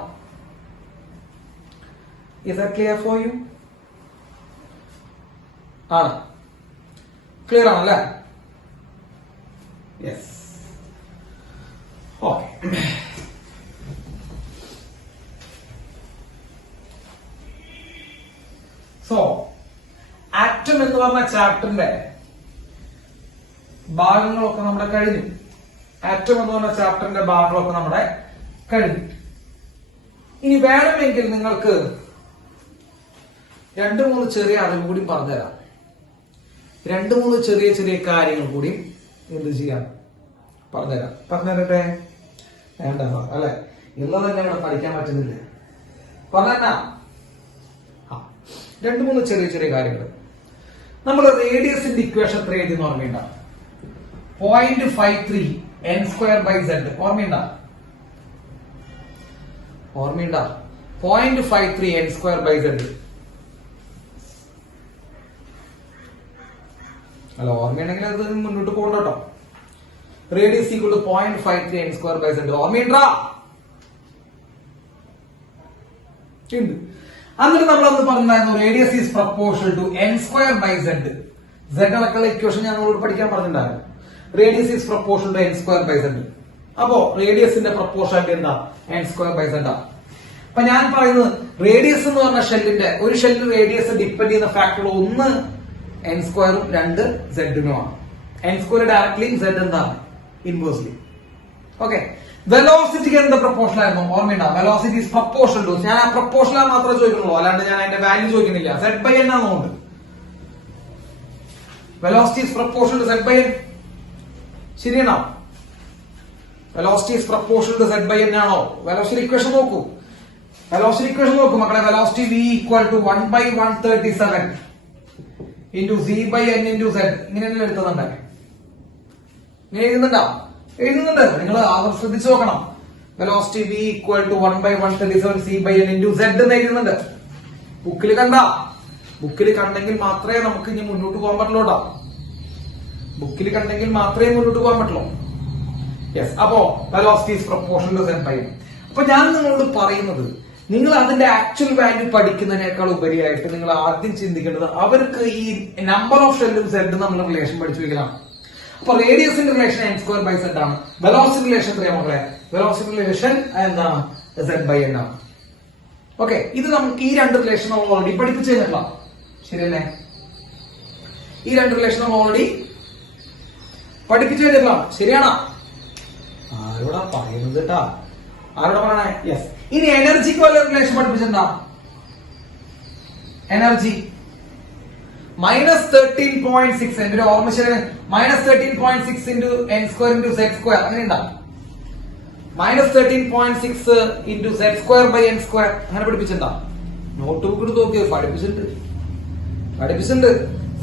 Is that clear for you? ആണ്. ക്ലിയർ ആണല്ലേ? യെസ്. ഓക്കെ. സോ ആറ്റം എന്ന് പറഞ്ഞ ചാപ്റ്ററിന്റെ ഭാഗങ്ങളൊക്കെ നമ്മുടെ കഴിഞ്ഞു. ആറ്റം എന്ന് പറഞ്ഞ ചാപ്റ്ററിന്റെ ഭാഗങ്ങളൊക്കെ നമ്മുടെ കഴിഞ്ഞു. ഇനി വേണമെങ്കിൽ നിങ്ങൾക്ക് 2-3 ചെറിയ അറിവ് കൂടി പറഞ്ഞുതരാം. 2-3 ചെറിയ കാര്യങ്ങൾ കൂടി എന്ത് ചെയ്യാം പറഞ്ഞുതരട്ടെ? വേണ്ട അല്ലെ, ഇള്ളത് തന്നെ ഇവിടെ പഠിക്കാൻ പറ്റുന്നില്ല. പറഞ്ഞാ 2-3 ചെറിയ ചെറിയ കാര്യങ്ങൾ. നമ്മൾ റേഡിയസിന്റെ ഇക്വേഷൻ എത്ര എഴുതിയെന്ന് ഓർമ്മയുണ്ട? 0.53 n²/z. ഓർമ്മയുണ്ട? 0.53 n²/z. അല്ല, ഓർമ്മയുണ്ടെങ്കിൽ അത് മുന്നോട്ട് പോകണ്ടോ. Radius equal to 0.53 n²/z. ഓർമ്മയുണ്ടാ? എന്നിട്ട് നമ്മളന്ന് പറഞ്ഞായിരുന്നു radius is proportional to n²/z. z അടക്കമുള്ള ഇക്വേഷൻ ഞാൻ നമ്മളോട് പഠിക്കാൻ പറഞ്ഞിട്ടുണ്ടായിരുന്നു. Radius is proportional to n²/z. അപ്പോ റേഡിയസിന്റെ പ്രപ്പോർഷനാലിറ്റി എന്താ? n²/z. അപ്പൊ ഞാൻ പറയുന്നത് റേഡിയസ് എന്ന് പറഞ്ഞ ഷെല്ലിന്റെ ഒരു ഷെല്ലിന് റേഡിയസ് ഡിപ്പെൻഡ് ചെയ്യുന്ന ഫാക്ടർ 1 n²ഉം 2 z-നുമാണ്. n² ഡയറക്ട്ലി, z എന്താണ്? ഇൻവേഴ്സ്ലി. ഓക്കെ. വെലോസിറ്റിക്ക് എന്ത് പ്രപ്പോർഷൻ ആയിരുന്നു? ഓർമ്മയുണ്ടോ? വെലോസിറ്റി ഈസ് പ്രപ്പോർഷണൽ ടു, ഞാൻ ആ പ്രപ്പോർഷണൽ മാത്രമേ ചോദിക്കുന്നുള്ളൂ, അല്ലാണ്ട് ഞാൻ അതിന്റെ വാല്യൂ ചോദിക്കുന്നില്ല. z/n ആണെന്നുണ്ട്. Velocity is proportional to z/n. ശരിയാണോ? Velocity is proportional to z/n ആണോ? വെലോസിറ്റി ഇക്വേഷൻ നോക്കൂ. മക്കളെ. Velocity v equal to 1/137 into z/n into z. ഇങ്ങനെയല്ലേ എഴുതുന്നുണ്ടേ? ഇങ്ങനെ എഴുതുന്നുണ്ട്. നിങ്ങൾ ആദ്യം ശ്രദ്ധിച്ചു നോക്കണം. Velocity v equal to 1/137 c/n into z എന്ന് എഴുതുന്നുണ്ട്. ബുക്കിൽ കണ്ടെങ്കിൽ മാത്രമേ നമുക്ക് ഇനി മുന്നോട്ട് പോകാൻ പറ്റുള്ളൂ. യെസ്. അപ്പോ velocity is proportional to z/n. അപ്പൊ ഞാൻ നിങ്ങളോട് പറയുന്നത്, നിങ്ങൾ അതിന്റെ ആക്ച്വൽ വാല്യൂ പഠിക്കുന്നതിനേക്കാൾ ഉപരിയായിട്ട് നിങ്ങൾ ആദ്യം ചിന്തിക്കേണ്ടത് അവർക്ക് ഈ നമ്പർ ഓഫ് ഷെല്ലും z തമ്മിലുള്ള റിലേഷൻ പഠിച്ചു വെക്കലാണ്. അപ്പൊ റേഡിയസിന്റെ റിലേഷൻ n²/z ആണ്. വെലോസിറ്റി റിലേഷൻ എത്രയാണ് മക്കളെ? വെലോസിറ്റി റിലേഷൻ എന്താണ്? z/n ആണ്. ഓക്കെ. ഇത് നമുക്ക് ഈ 2 റിലേഷൻ ഓൾറെഡി പഠിപ്പിച്ചു കഴിഞ്ഞിട്ടുള്ള, ശരിയല്ലേ? ഈ 2 റിലേഷൻ ഓൾറെഡി പഠിപ്പിച്ചു കഴിഞ്ഞിട്ടുള്ള, ശരിയാണോ? ആരോടാ പറയുന്നത് കേട്ടാ? ആരോടാ പറയണേ? യെസ്. ഇനി എനർജിക്ക് വല്ല റിലേഷൻ പഠിപ്പിച്ചിട്ടുണ്ടോ? എനർജി -13.6 എന്റെ ഓർമ്മ ശരി, -13.6 ഇൻറ്റു n² ഇൻറ്റു z². അങ്ങനെ ഉണ്ടാവും. -13.6 ഇൻറ്റു z²/n². അങ്ങനെ പഠിപ്പിച്ചിട്ടുണ്ടോ? നോട്ട് ബുക്ക് എടുത്ത് നോക്കിയോ? പഠിപ്പിച്ചിട്ടുണ്ട്.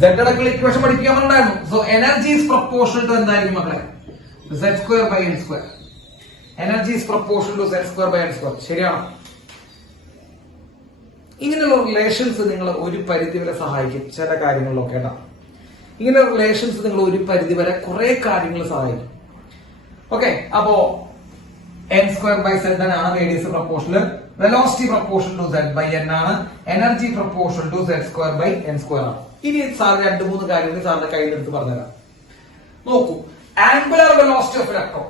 z അടക്കമുള്ള ഇക്വേഷൻ പഠിപ്പിക്കാൻ പറഞ്ഞിട്ടുണ്ടായിരുന്നു. So energy is proportional to എന്തായിരിക്കും മക്കളെ? z²/n². Energy is proportional to z²/n². ശരിയാണോ? ഇങ്ങനെയുള്ള റിലേഷൻസ് നിങ്ങൾ ഒരു പരിധി വരെ സഹായിക്കും ചില കാര്യങ്ങളിലൊക്കെ കേട്ടോ. ഇങ്ങനെ റിലേഷൻസ് നിങ്ങൾ ഒരു പരിധി വരെ കുറെ കാര്യങ്ങൾ സഹായിക്കും. ഓക്കെ. അപ്പോ n²/z ആണ് radius proportional, velocity proportional to z/n ആണ്, എനർജി പ്രപ്പോർഷണൽ ടു z²/n² ആണ്. ഇനി സാർ 2-3 കാര്യങ്ങൾ സാറിന്റെ കയ്യിലെടുത്ത് പറഞ്ഞുതരാം. നോക്കൂ. Angular velocity of electron.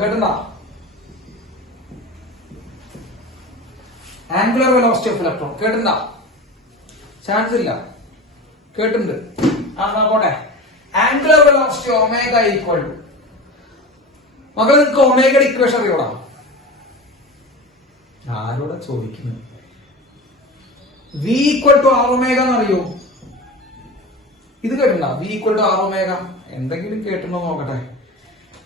കേട്ടുണ്ടോ? ആംഗുലർ വെലോസിറ്റി ഓഫ് ഇലക്ട്രോൺ കേട്ടിട്ടുണ്ടോ? ചാൻസ് ഇല്ല. കേട്ടിട്ടുണ്ട്. പോട്ടെ. Angular velocity omega equal to, മക്കളെ നിങ്ങൾക്ക് ഒമേഗയുടെ ഇക്വേഷൻ അറിയോടാ? ആരോടെ ചോദിക്കുന്നത്? v equal to r omega എന്നറിയോ? ഇത് കേട്ടിട്ടുണ്ടോ? v equal to r omega. എന്തെങ്കിലും കേട്ടിട്ടുണ്ടോ നോക്കട്ടെ,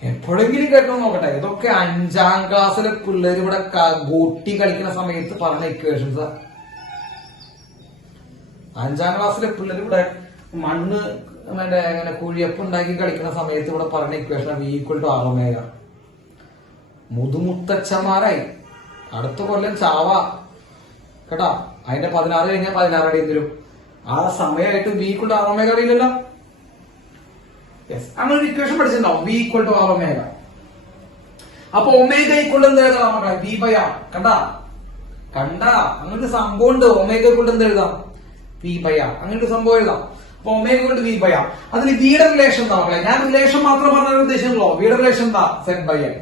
എപ്പോഴെങ്കിലും കേട്ടോ നോക്കട്ടെ. ഇതൊക്കെ 5ാം ക്ലാസ്സിലെ പിള്ളേർ ഇവിടെ ഗോട്ടി കളിക്കുന്ന സമയത്ത് പറഞ്ഞ ഇക്വേഷൻസ്. 5ാം ക്ലാസ്സിലെ പിള്ളേർ ഇവിടെ മണ്ണ് ഇങ്ങനെ കുഴിയപ്പ് ഉണ്ടാക്കി കളിക്കുന്ന സമയത്ത് ഇവിടെ പറഞ്ഞ equation v equal to r omega. മുതുമുത്തച്ഛന്മാരായി. അടുത്ത കൊല്ലം ചാവ കേട്ടാ. അതിന്റെ 16 കഴിഞ്ഞാൽ 16 അടി എന്തിരും. ആ സമയമായിട്ട് v equal to r omega അറിയില്ലല്ലോ. അങ്ങനെ ഒരു ഇക്വേഷൻ പഠിച്ചിട്ടുണ്ടാവും, v equal to r omega. അപ്പൊ ഒമേഗ ഈക്വൽ എന്ത് എഴുതാം മക്കളെ? v/r. കണ്ടാ അങ്ങനൊരു സംഭവം ഉണ്ട്. ഒമേഗ ഈക്വൽ എന്ത് എഴുതാം? v/r. അങ്ങനെ ഒരു സംഭവം എഴുതാം. അപ്പൊ ഒമേഗ ഈക്വൽ ടു v/r. അതിൽ vയുടെ റിലേഷൻ എന്താ മക്കളെ? ഞാൻ റിലേഷൻ മാത്രം പറഞ്ഞ ഉദ്ദേശിച്ചുള്ളൂ. vയുടെ റിലേഷൻ എന്താ? z/n.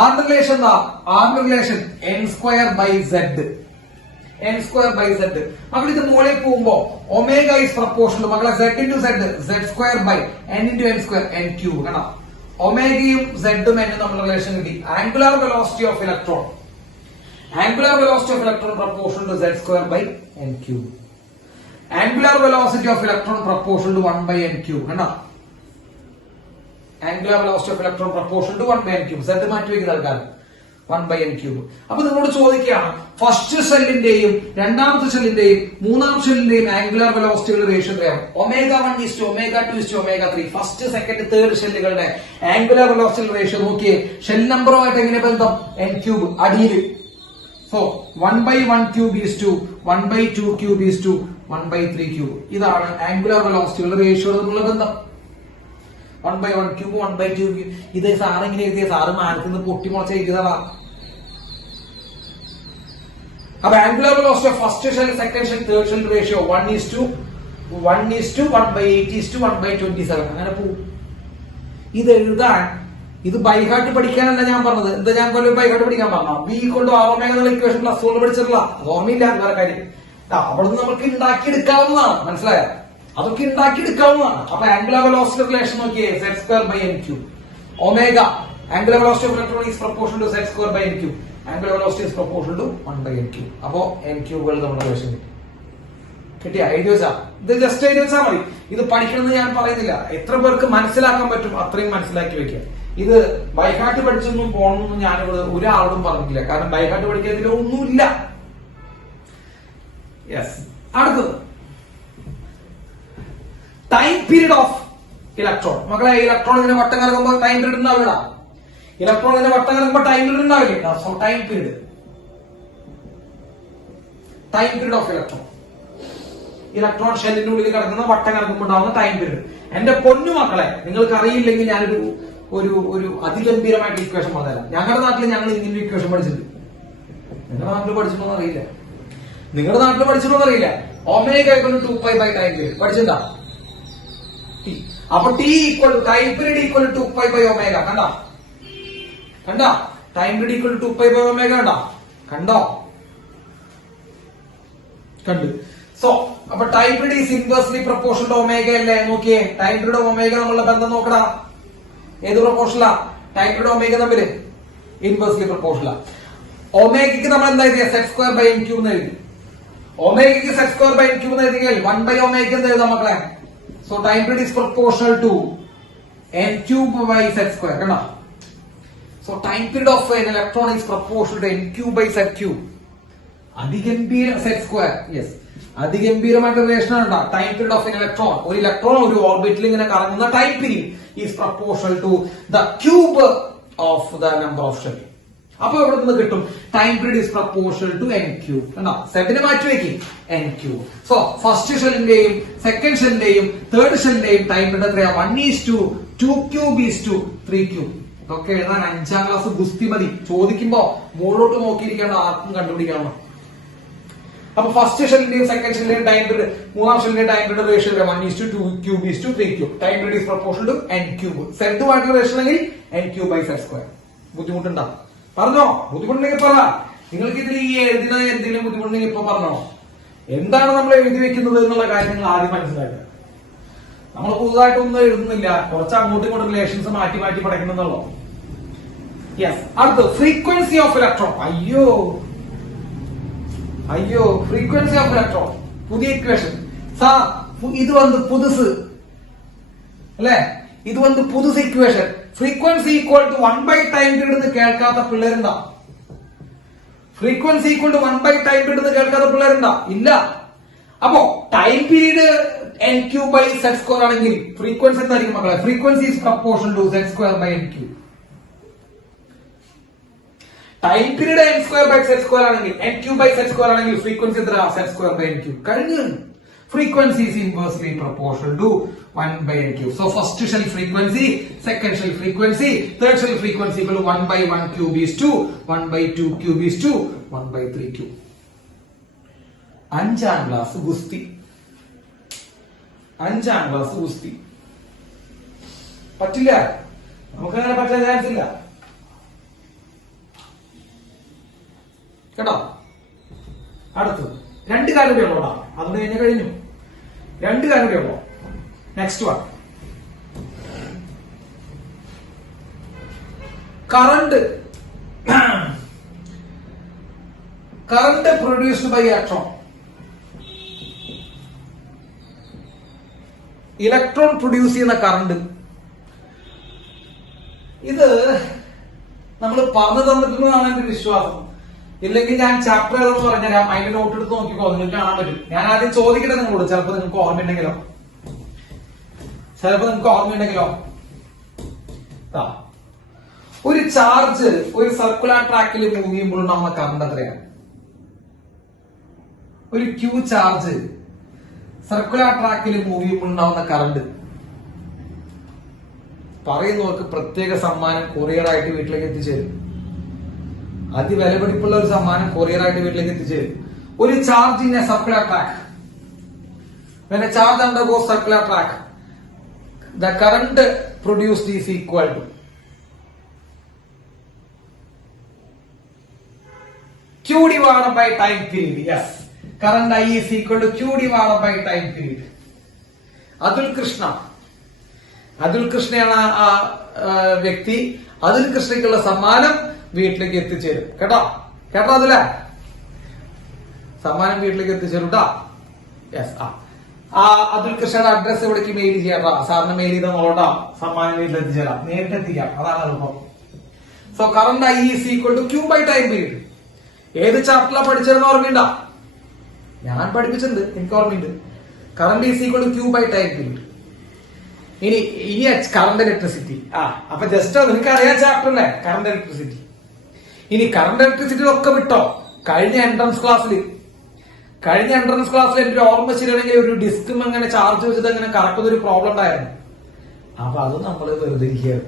ആറിന്റെ റിലേഷൻ എന്താ? ആറിന്റെ റിലേഷൻ n²/z. മക്കൾ ഇത് മുകളിൽ പോകുമ്പോ ഒമേഗ ഈസ് പ്രപ്പോർഷണൽ മക്കളെ z into z, z²/n into n², n³. കാണാം. ഒമേഗയും z-ഉം n തമ്മിലുള്ള റിലേഷൻ കിട്ടി. Angular velocity of electron proportional to z²/n³. Angular velocity of electron proportion to 1 by n cube. കണ്ടോ? Angular velocity of electron proportion to 1 by n cube. Z മാറ്റി വയ്ക്കുന്ന ആൾക്കാർ 1 by n cube. അപ്പൊ നിങ്ങളോട് ചോദിക്കുകയാണ് first ഷെല്ലിന്റെയും രണ്ടാമത്തെ ഷെല്ലിന്റെയും മൂന്നാമത്തെ ഷെല്ലിന്റെയും ആംഗുലാർ വെലോസിറ്റികളുടെ റേഷ്യോ എത്രയാണ്? ω1 ω2 ω3. ഫസ്റ്റ് സെക്കൻഡ് തേർഡ് ഷെല്ലുകളുടെ ആംഗുലാർ വെലോസിറ്റി റേഷ്യോ നോക്കിയേ. ഷെൽ നമ്പറുമായിട്ട് എങ്ങനെ ബന്ധം? n ക്യൂബ് അടിയിൽ. So 1 by 1 cube is to 1 by 2 cube is to 1 by 3 cube. ഇതാണ് ആംഗുലാർ വെലോസിറ്റികളുടെ റേഷ്യോ തമ്മിലുള്ള ബന്ധം. 1 by 1 ക്യൂബ് 1 by 2 ക്യൂബ്. ഇത് സാറെങ്ങനെ എഴുതിയ? സാറ് മാനത്തിൽ നിന്ന് പൊട്ടിമുളച്ച എഴുതിയതാ. അപ്പൊ angular velocity of first shell second shell third shell ratio 1:1 by 8:1 by 27. അങ്ങനെ പോകും. ഇത് എഴുതാൻ ഇത് ബൈഹാർട്ട് പഠിക്കാനല്ല ഞാൻ പറഞ്ഞത്. എന്താ ഞാൻ ബൈഹാർട്ട് പഠിക്കാൻ പറഞ്ഞ ബി കൊണ്ട് ആവമേഘ എന്നുള്ള ഇക്വേഷൻ പ്ലസ് കൊണ്ട് പഠിച്ചിട്ടില്ല. അത് ഓർമ്മയില്ല വേറെ കാര്യം. അവിടെ നിന്ന് നമുക്ക് ഉണ്ടാക്കിയെടുക്കാവുന്നതാണ്. മനസ്സിലായോ? അതൊക്കെ ഉണ്ടാക്കിയെടുക്കാവുന്നതാണ്. അപ്പൊ ആംഗുലാർ വെലോസിറ്റി റിലേഷൻ നോക്കിയേ. z² by n cube. Omega angular velocity of electron is proportion to z² by n cube. Angular velocity is proportion to 1 by n cube. അപ്പോ n ക്യൂബുകൾ നമ്മുടെ റിലേഷൻ കിട്ടിയ എഴുതി വെച്ചാ. ഇത് ജസ്റ്റ് എഴുതി വെച്ചാൽ മതി. ഇത് പഠിക്കണമെന്ന് ഞാൻ പറയുന്നില്ല. എത്ര പേർക്ക് മനസ്സിലാക്കാൻ പറ്റും അത്രയും മനസ്സിലാക്കി വെക്കുക. ഇത് ബൈഹാർട്ട് പഠിച്ചൊന്നും പോകണമെന്നും ഞാനിവിടെ ഒരാളോടും പറഞ്ഞിട്ടില്ല. കാരണം ബൈഹാർട്ട് പഠിക്കുന്നതിൽ ഒന്നുമില്ല. യെസ്. അടുത്തത് ടൈം പീരീഡ് ഓഫ് ഇലക്ട്രോൺ. മക്കളെ ഇലക്ട്രോൺ ഇങ്ങനെ വട്ടം കറങ്ങുമ്പോൾ ടൈം പീരീഡ് ഉണ്ടാവില്ല. ഇലക്ട്രോൺ ഇങ്ങനെ വട്ടം കറങ്ങുമ്പോൾ ടൈം പീരീഡ് ഉണ്ടാവില്ല. So time period of electron. Electron ഷെല്ലിനുള്ളിൽ കിടക്കുന്ന വട്ടം കറങ്ങുമ്പോൾ ഉണ്ടാവുന്ന ടൈം പീരീഡ്. എന്റെ പൊന്നു മക്കളെ, നിങ്ങൾക്ക് അറിയില്ലെങ്കിൽ ഞാനൊരു ഒരു അതിഗംഭീരമായിട്ട് ഇക്വേഷൻ പറഞ്ഞുതരാം. ഞങ്ങളുടെ നാട്ടിൽ ഞങ്ങൾ ഇങ്ങനെ ഇക്വേഷൻ പഠിച്ചിട്ടുണ്ട്. നിങ്ങളുടെ നാട്ടിൽ പഠിച്ചിട്ടോന്ന് അറിയില്ല. ഒമേഗ = 2π by ടൈം പീരീഡ് പഠിച്ചിട്ടുണ്ടാ? അപ്പൊ T equal time period equal 2π by omega. കണ്ട time period equal 2π by omega. കണ്ടോ? കണ്ടു. സോ അപ്പൊ time period is inversely proportion to omega അല്ലേ? നോക്കിയേ, ടൈം പീരീഡ് ഒമേഗ നമ്മളുടെ ബന്ധം നോക്കടാ. ഏത് പ്രൊപ്പോർഷനാ? ടൈം പീരീഡ് ഒമേഗ തമ്മില് ഇൻവേഴ്സ്ലി പ്രൊപ്പോർഷനാ. ഒമേഗയ്ക്ക് നമ്മൾ എന്താ എഴുതിയ? z² by n cube എന്ന് എഴുതി. ഒമേഗയ്ക്ക് z² by n cube എന്ന് എഴുതിയാൽ 1 by ഒമേഗ എന്ന് എഴുതാം മക്കളെ. So time period is proportional to n cube by z². കണ്ടോ? So time period of an electron is proportional to n cube by z cube. അതിഗംഭീര z². Yes, അതിഗംഭീരമായിട്ട് relation ആണ്. Time period of an electron, ഒരു electron ഒരു ഓർബിറ്റിൽ ഇങ്ങനെ കറങ്ങുന്ന time period is proportional to the cube of the number of shell. അപ്പൊ ഇവിടെ നിന്ന് കിട്ടും time period is proportional to n cube. കണ്ടോ? സെറ്റിന് മാറ്റി വെക്കും n ക്യൂബ്. സോ ഫസ്റ്റ് ഷെല്ലിന്റെയും സെക്കൻഡ് ഷെല്ലിന്റെയും തേർഡ് ഷെല്ലിന്റെയും ടൈം പീരീഡ് എത്രയാ? 1:2 ക്യൂബ് 3 ക്യൂബ്. ഇതൊക്കെ എഴുതാൻ 5ാം ക്ലാസ് ഗുസ്തി മതി. ചോദിക്കുമ്പോ മുകളിലോട്ട് നോക്കിയിരിക്കേണ്ട, ആർക്കും കണ്ടുപിടിക്കണം. അപ്പൊ ഫസ്റ്റ് ഷെല്ലിന്റെയും സെക്കൻഡ് ഷെല്ലിന്റെയും ടൈം പീരീഡ്, മൂന്നാം ഷെല്ലിന്റെയും time period ratio 1:2 cube 3 cube. Time period is proportional to n cube. സെറ്റുമായിട്ടുള്ള റേഷ്യോ ആണെങ്കിൽ n ക്യൂബ് by z². ബുദ്ധിമുട്ടുണ്ടോ? പറഞ്ഞോ? ബുദ്ധിമുട്ടുണ്ടെങ്കിൽ പറ. നിങ്ങൾക്ക് ഇതിൽ ഈ എഴുതുന്ന എന്തെങ്കിലും ബുദ്ധിമുട്ടുണ്ടെങ്കിൽ ഇപ്പൊ പറഞ്ഞോ. എന്താണ് നമ്മൾ എഴുതി വെക്കുന്നത് എന്നുള്ള കാര്യം നിങ്ങൾ ആദ്യം മനസ്സിലാക്കുക. നമ്മൾ പുതുതായിട്ടൊന്നും എഴുതുന്നില്ല, കുറച്ച് അങ്ങോട്ടും ഇങ്ങോട്ടും റിലേഷൻസ് മാറ്റി പഠിക്കുന്നുള്ളൂ. യെസ്. അടുത്ത് ഫ്രീക്വൻസി ഓഫ് ഇലക്ട്രോൺ. അയ്യോ ഫ്രീക്വൻസി ഓഫ് ഇലക്ട്രോൺ പുതിയ ഇക്വേഷൻ. ഇത് പുതുസ് അല്ലെ? ഇത് പുതുസ് equation. Frequency equal to 1 by time period എന്ന് കേൾക്കാത്ത പിള്ളേരുണ്ടാ? Frequency equal to 1 by time period എന്ന് കേൾക്കാത്ത പിള്ളേരുണ്ടാ? ഇല്ല. അപ്പോ time period n cube by z² ആണെങ്കിൽ ഫ്രീക്വൻസി എന്തായിരിക്കും മക്കളെ? Frequency is proportional to z² by n cube. Time period n² by z² ആണെങ്കിൽ n ക്യൂബ് by z² ആണെങ്കിൽ ഫ്രീക്വൻസി എത്ര? z² by n cube. കഴിഞ്ഞു. Frequency is inversely proportional to 1 by n cube. So first shell frequency, second shell frequency, third shell frequency equal to 1 by 1 cube is 2, 1 by 2 cube is 2, 1 by 3 cube. 5ാം class ഗുസ്തി. 5ാം class ഗുസ്തി പറ്റില്ല. നമുക്കങ്ങനെ പറ്റാൻ chance ഇല്ല കേട്ടോ. അടുത്തത് 2 കാര്യം കൂടെ ഉള്ളതാ. അതുകൊണ്ട് കഴിഞ്ഞു. 2 കാര്യം കൂടെ ഉള്ളു. Next one, current produced by electron. Electron produce ചെയ്യുന്ന കറണ്ട്. ഇത് നമ്മൾ പറഞ്ഞു തന്നിട്ടുള്ളതാണ് എന്റെ വിശ്വാസം. ഇല്ലെങ്കിൽ ഞാൻ ചാപ്റ്റർ ഏതെന്ന് പറഞ്ഞുതരാം, അതിന്റെ നോട്ട് എടുത്ത് നോക്കിക്കോ, നിങ്ങൾക്ക് കാണാൻ പറ്റും. ഞാൻ ആദ്യം ചോദിക്കട്ടെ നിങ്ങളോട്, ചിലപ്പോൾ നിങ്ങൾക്ക് ഓർമ്മയുണ്ടെങ്കിലോ. ഒരു ചാർജ് ഒരു സർക്കുലർ ട്രാക്കിൽ മൂവ് ചെയ്യുമ്പോഴുണ്ടാവുന്ന കറണ്ട് എത്രയാണ്? ഒരു ക്യൂ ചാർജ് സർക്കുലർ ട്രാക്കിൽ മൂവ് ചെയ്യുമ്പോഴുണ്ടാവുന്ന കറണ്ട് പറയുന്നവർക്ക് പ്രത്യേക സമ്മാനം കൊറിയറായിട്ട് വീട്ടിലേക്ക് എത്തിച്ചേരും. അതിവിലപിടിപ്പുള്ള ഒരു സമ്മാനം കൊറിയറായിട്ട് വീട്ടിലേക്ക് എത്തിച്ചേരും. ഒരു charge in A circular track, when a charge undergoes circular track, the current produced is equal to Q divided by time period. Yes, current I is equal to Q divided by time period. Athul കൃഷ്ണയാണ് ആ വ്യക്തി. അതുൽ കൃഷ്ണയ്ക്കുള്ള സമ്മാനം വീട്ടിലേക്ക് എത്തിച്ചേരും. കേട്ടോ അതിലെ സമ്മാനം വീട്ടിലേക്ക് എത്തിച്ചേരും കേട്ടോ. യെസ്. അതുൽ കൃഷ്ണയുടെ അഡ്രസ് ഇവിടേക്ക് മെയിൽ ചെയ്യാം. സാറിന് മെയിൽ ചെയ്ത മോളോട്ടാ സമ്മാനം വീട്ടിൽ എത്തിച്ചേരാം, നേരിട്ട് എത്തിക്കാം. അതാണ് എളുപ്പം. So current I is equal to Q by time period. ഏത് ചാപ്റ്ററിലാണ് പഠിച്ചതെന്ന് ഓർമ്മയുണ്ടോ? ഞാൻ പഠിപ്പിച്ചിട്ടുണ്ട്, എനിക്ക് ഓർമ്മയുണ്ട്. Current is equal to Q by time period. ഇനി കറന്റ് ഇലക്ട്രിസിറ്റി. അപ്പൊ ജസ്റ്റ് നിങ്ങൾക്ക് അറിയാൻ ചാപ്റ്റർ അല്ലേ കറന്റ് ഇലക്ട്രിസിറ്റി. ഇനി കറന്റ് ഇലക്ട്രിസിറ്റി ഒക്കെ വിട്ടോ. കഴിഞ്ഞ എൻട്രൻസ് ക്ലാസ്സിൽ എനിക്ക് ഓർമ്മ ശരിയാണെങ്കിൽ ഒരു ഡിസ്കും അങ്ങനെ ചാർജ് വെച്ചിട്ട് അങ്ങനെ കറക്കുന്ന ഒരു പ്രോബ്ലം ഉണ്ടായിരുന്നു. അപ്പൊ അത് നമ്മൾ വെറുതെ ഇരിക്കുകയാണ്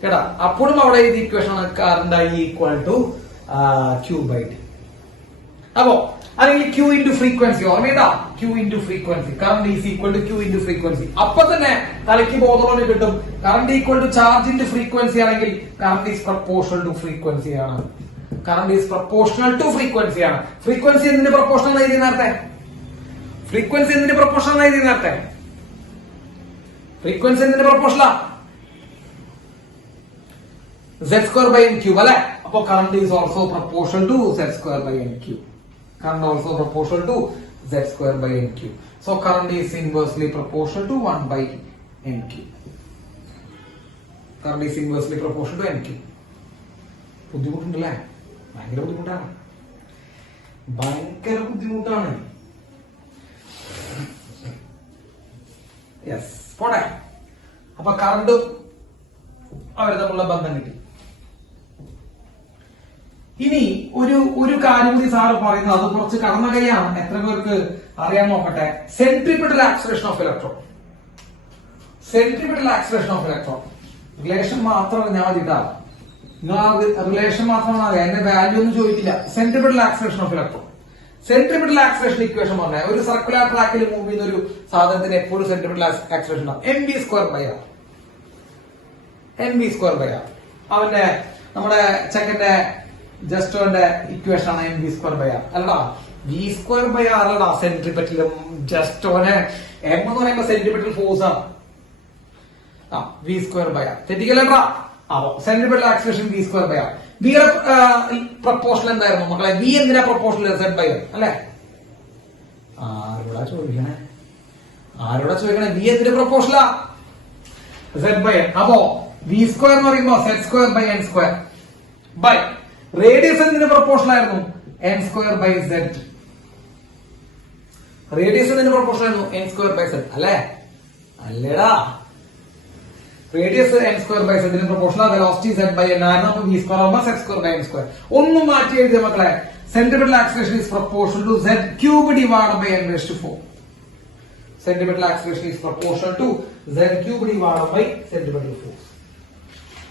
കേട്ടാ. അപ്പോഴും അവിടെ ഇത് equation current I equal to Q by T. അപ്പോ അല്ലെങ്കിൽ Q ഇൻറ്റു ഫ്രീക്വൻസി ഓർമ്മയുണ്ടാ? Q into frequency, current is equal to Q into frequency. അപ്പൊ തന്നെ തലയ്ക്ക് ബോധം കിട്ടും. Current equal to charge into frequency ആണെങ്കിൽ current is proportional to frequency ആണ്. Current is proportional to frequency ആണ്. ഫ്രീക്വൻസി എന്തിന് പ്രപ്പോർഷണൽ ആയി നേരത്തെ? ഫ്രീക്വൻസി എന്തിന് പ്രപ്പോർഷണൽ ആയി നേരത്തെ? ഫ്രീക്വൻസി എന്തിന് പ്രപ്പോർഷണലാ? Z² by N cube അല്ലെ? അപ്പൊ current is also proportional to Z² by N cube. Current also proportional to Z² by N cube. So current is inversely proportional to 1 by N cube. Current is inversely proportional to N cube. ബുദ്ധിമുട്ടുണ്ടല്ലേ? ഭയങ്കര ബുദ്ധിമുട്ടാണ്. Yes, പോട്ടെ. അപ്പൊ current അവർ തമ്മിലുള്ള ബന്ധം കിട്ടി. ഇനി ഒരു കാര്യം കൂടി സാറ് പറയുന്നത്, അത് കുറച്ച് കടന്നകയാണ്, എത്ര പേർക്ക് അറിയാൻ നോക്കട്ടെ. Centripetal acceleration of electron. Relation മാത്രം ഞാൻ മതിട്ടാ. റിലേഷൻ മാത്രമാണ് അറിയാം, അതിന്റെ വാല്യൂ ഒന്നും ചോദിക്കില്ല. Centripetal acceleration of electron. Centripetal acceleration equation പറഞ്ഞാൽ ഒരു സർക്കുലർ ട്രാക്കിൽ മൂവ് ചെയ്യുന്ന ഒരു സാധനത്തിന് എപ്പോഴും സെൻട്രിപിറ്റൽ ആക്സിലറേഷൻ ഉണ്ടാവും. mv² by r. അവന്റെ നമ്മുടെ ചെക്കന്റെ ജസ്റ്റോന്റെ ഇക്വേഷൻ ആണ് mv² by r. അല്ലടാ, v² by r അല്ലടാ സെൻട്രിപെറ്റലും ജസ്റ്റോനെ. m എന്ന് പറയുമ്പോ സെൻട്രിപെറ്റൽ ഫോഴ്സ് ആണ്. v² by r തെറ്റിക്കല്ലടാ. അപ്പൊ centripetal acceleration v² by r. v proportional എന്തായിരുന്നു മക്കളെ? v എന്തിനാ പ്രപ്പോർഷണൽ? z by r അല്ലെ? ആരോടാ ചോദിക്കണേ? v എന്തിന്റെ പ്രപ്പോർഷണലാ? z by r. അപ്പോ v² എന്ന് പറയുമ്പോ z² by n² by radius എന്തിന് പ്രപ്പോർഷണൽ ആയിരുന്നു? n² by z. റേഡിയസ് എന്തിന് പ്രപ്പോർഷണൽ ആയിരുന്നു? n² by z അല്ലേ? അല്ലേടാ, റേഡിയസ് n² by z ന് proportional, velocity z by n ആയിരുന്നു. അപ്പൊ v² ആവുമ്പോ z² by n². ഒന്നും മാറ്റി എഴുതിയ മക്കളെ, centripetal acceleration is proportional to z³ divided by n⁴. Centripetal acceleration is proportional to z³ divided by centripetal force.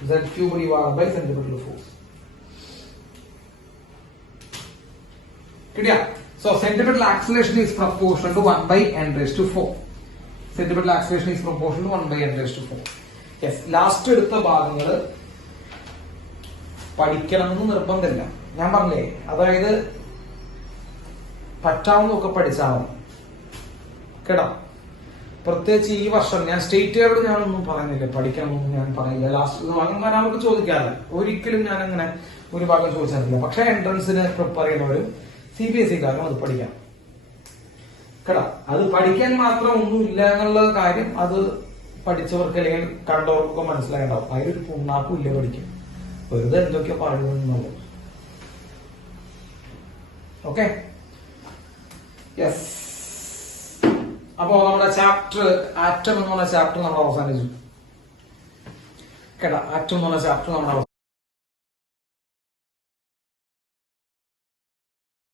z³ divided by centripetal force. Clear? So centripetal acceleration is proportional to 1 by n⁴. Centripetal acceleration is proportional to 1 by n⁴. Yes. Last എടുത്ത ഭാഗങ്ങള് പഠിക്കണമെന്ന് നിർബന്ധമില്ല. ഞാൻ പറഞ്ഞേ, അതായത് പറ്റാവുന്നതൊക്കെ പഠിച്ചാൽ മതി കേട്ടോ. പ്രത്യേകിച്ച് ഈ വർഷം ഞാൻ സ്റ്റേറ്റുകാരോട് ഞാനൊന്നും പറയുന്നില്ല, പഠിക്കണമെന്നൊന്നും ഞാൻ പറയില്ല. ലാസ്റ്റ് അങ്ങനെ അവർക്ക് ചോദിക്കാറില്ല, ഒരിക്കലും ഞാൻ അങ്ങനെ ഒരു ഭാഗം ചോദിച്ചിട്ടില്ല. പക്ഷെ എൻട്രൻസിന് പ്രിപ്പയർ ചെയ്യുന്നവരും CBSE കാരും അത് പഠിക്കാം. കേട്ടോ. അത് പഠിക്കാൻ മാത്രം ഒന്നും ഇല്ല എന്നുള്ള കാര്യം അത് പഠിച്ചവർക്ക് അല്ലെങ്കിൽ കണ്ടവർക്കൊക്കെ മനസ്സിലായിട്ടുണ്ടാവും. അതിലൊരു പുണ്ണാക്കും ഇല്ല പഠിക്കും, വെറുതെ എന്തൊക്കെയോ പറയുന്നുള്ളത്. Okay, yes. അപ്പോ നമ്മുടെ ചാപ്റ്റർ ആറ്റം എന്നുള്ള ചാപ്റ്റർ നമ്മൾ അവസാനിച്ചു കേട്ടോ. ആറ്റം എന്നുള്ള ചാപ്റ്റർ നമ്മൾ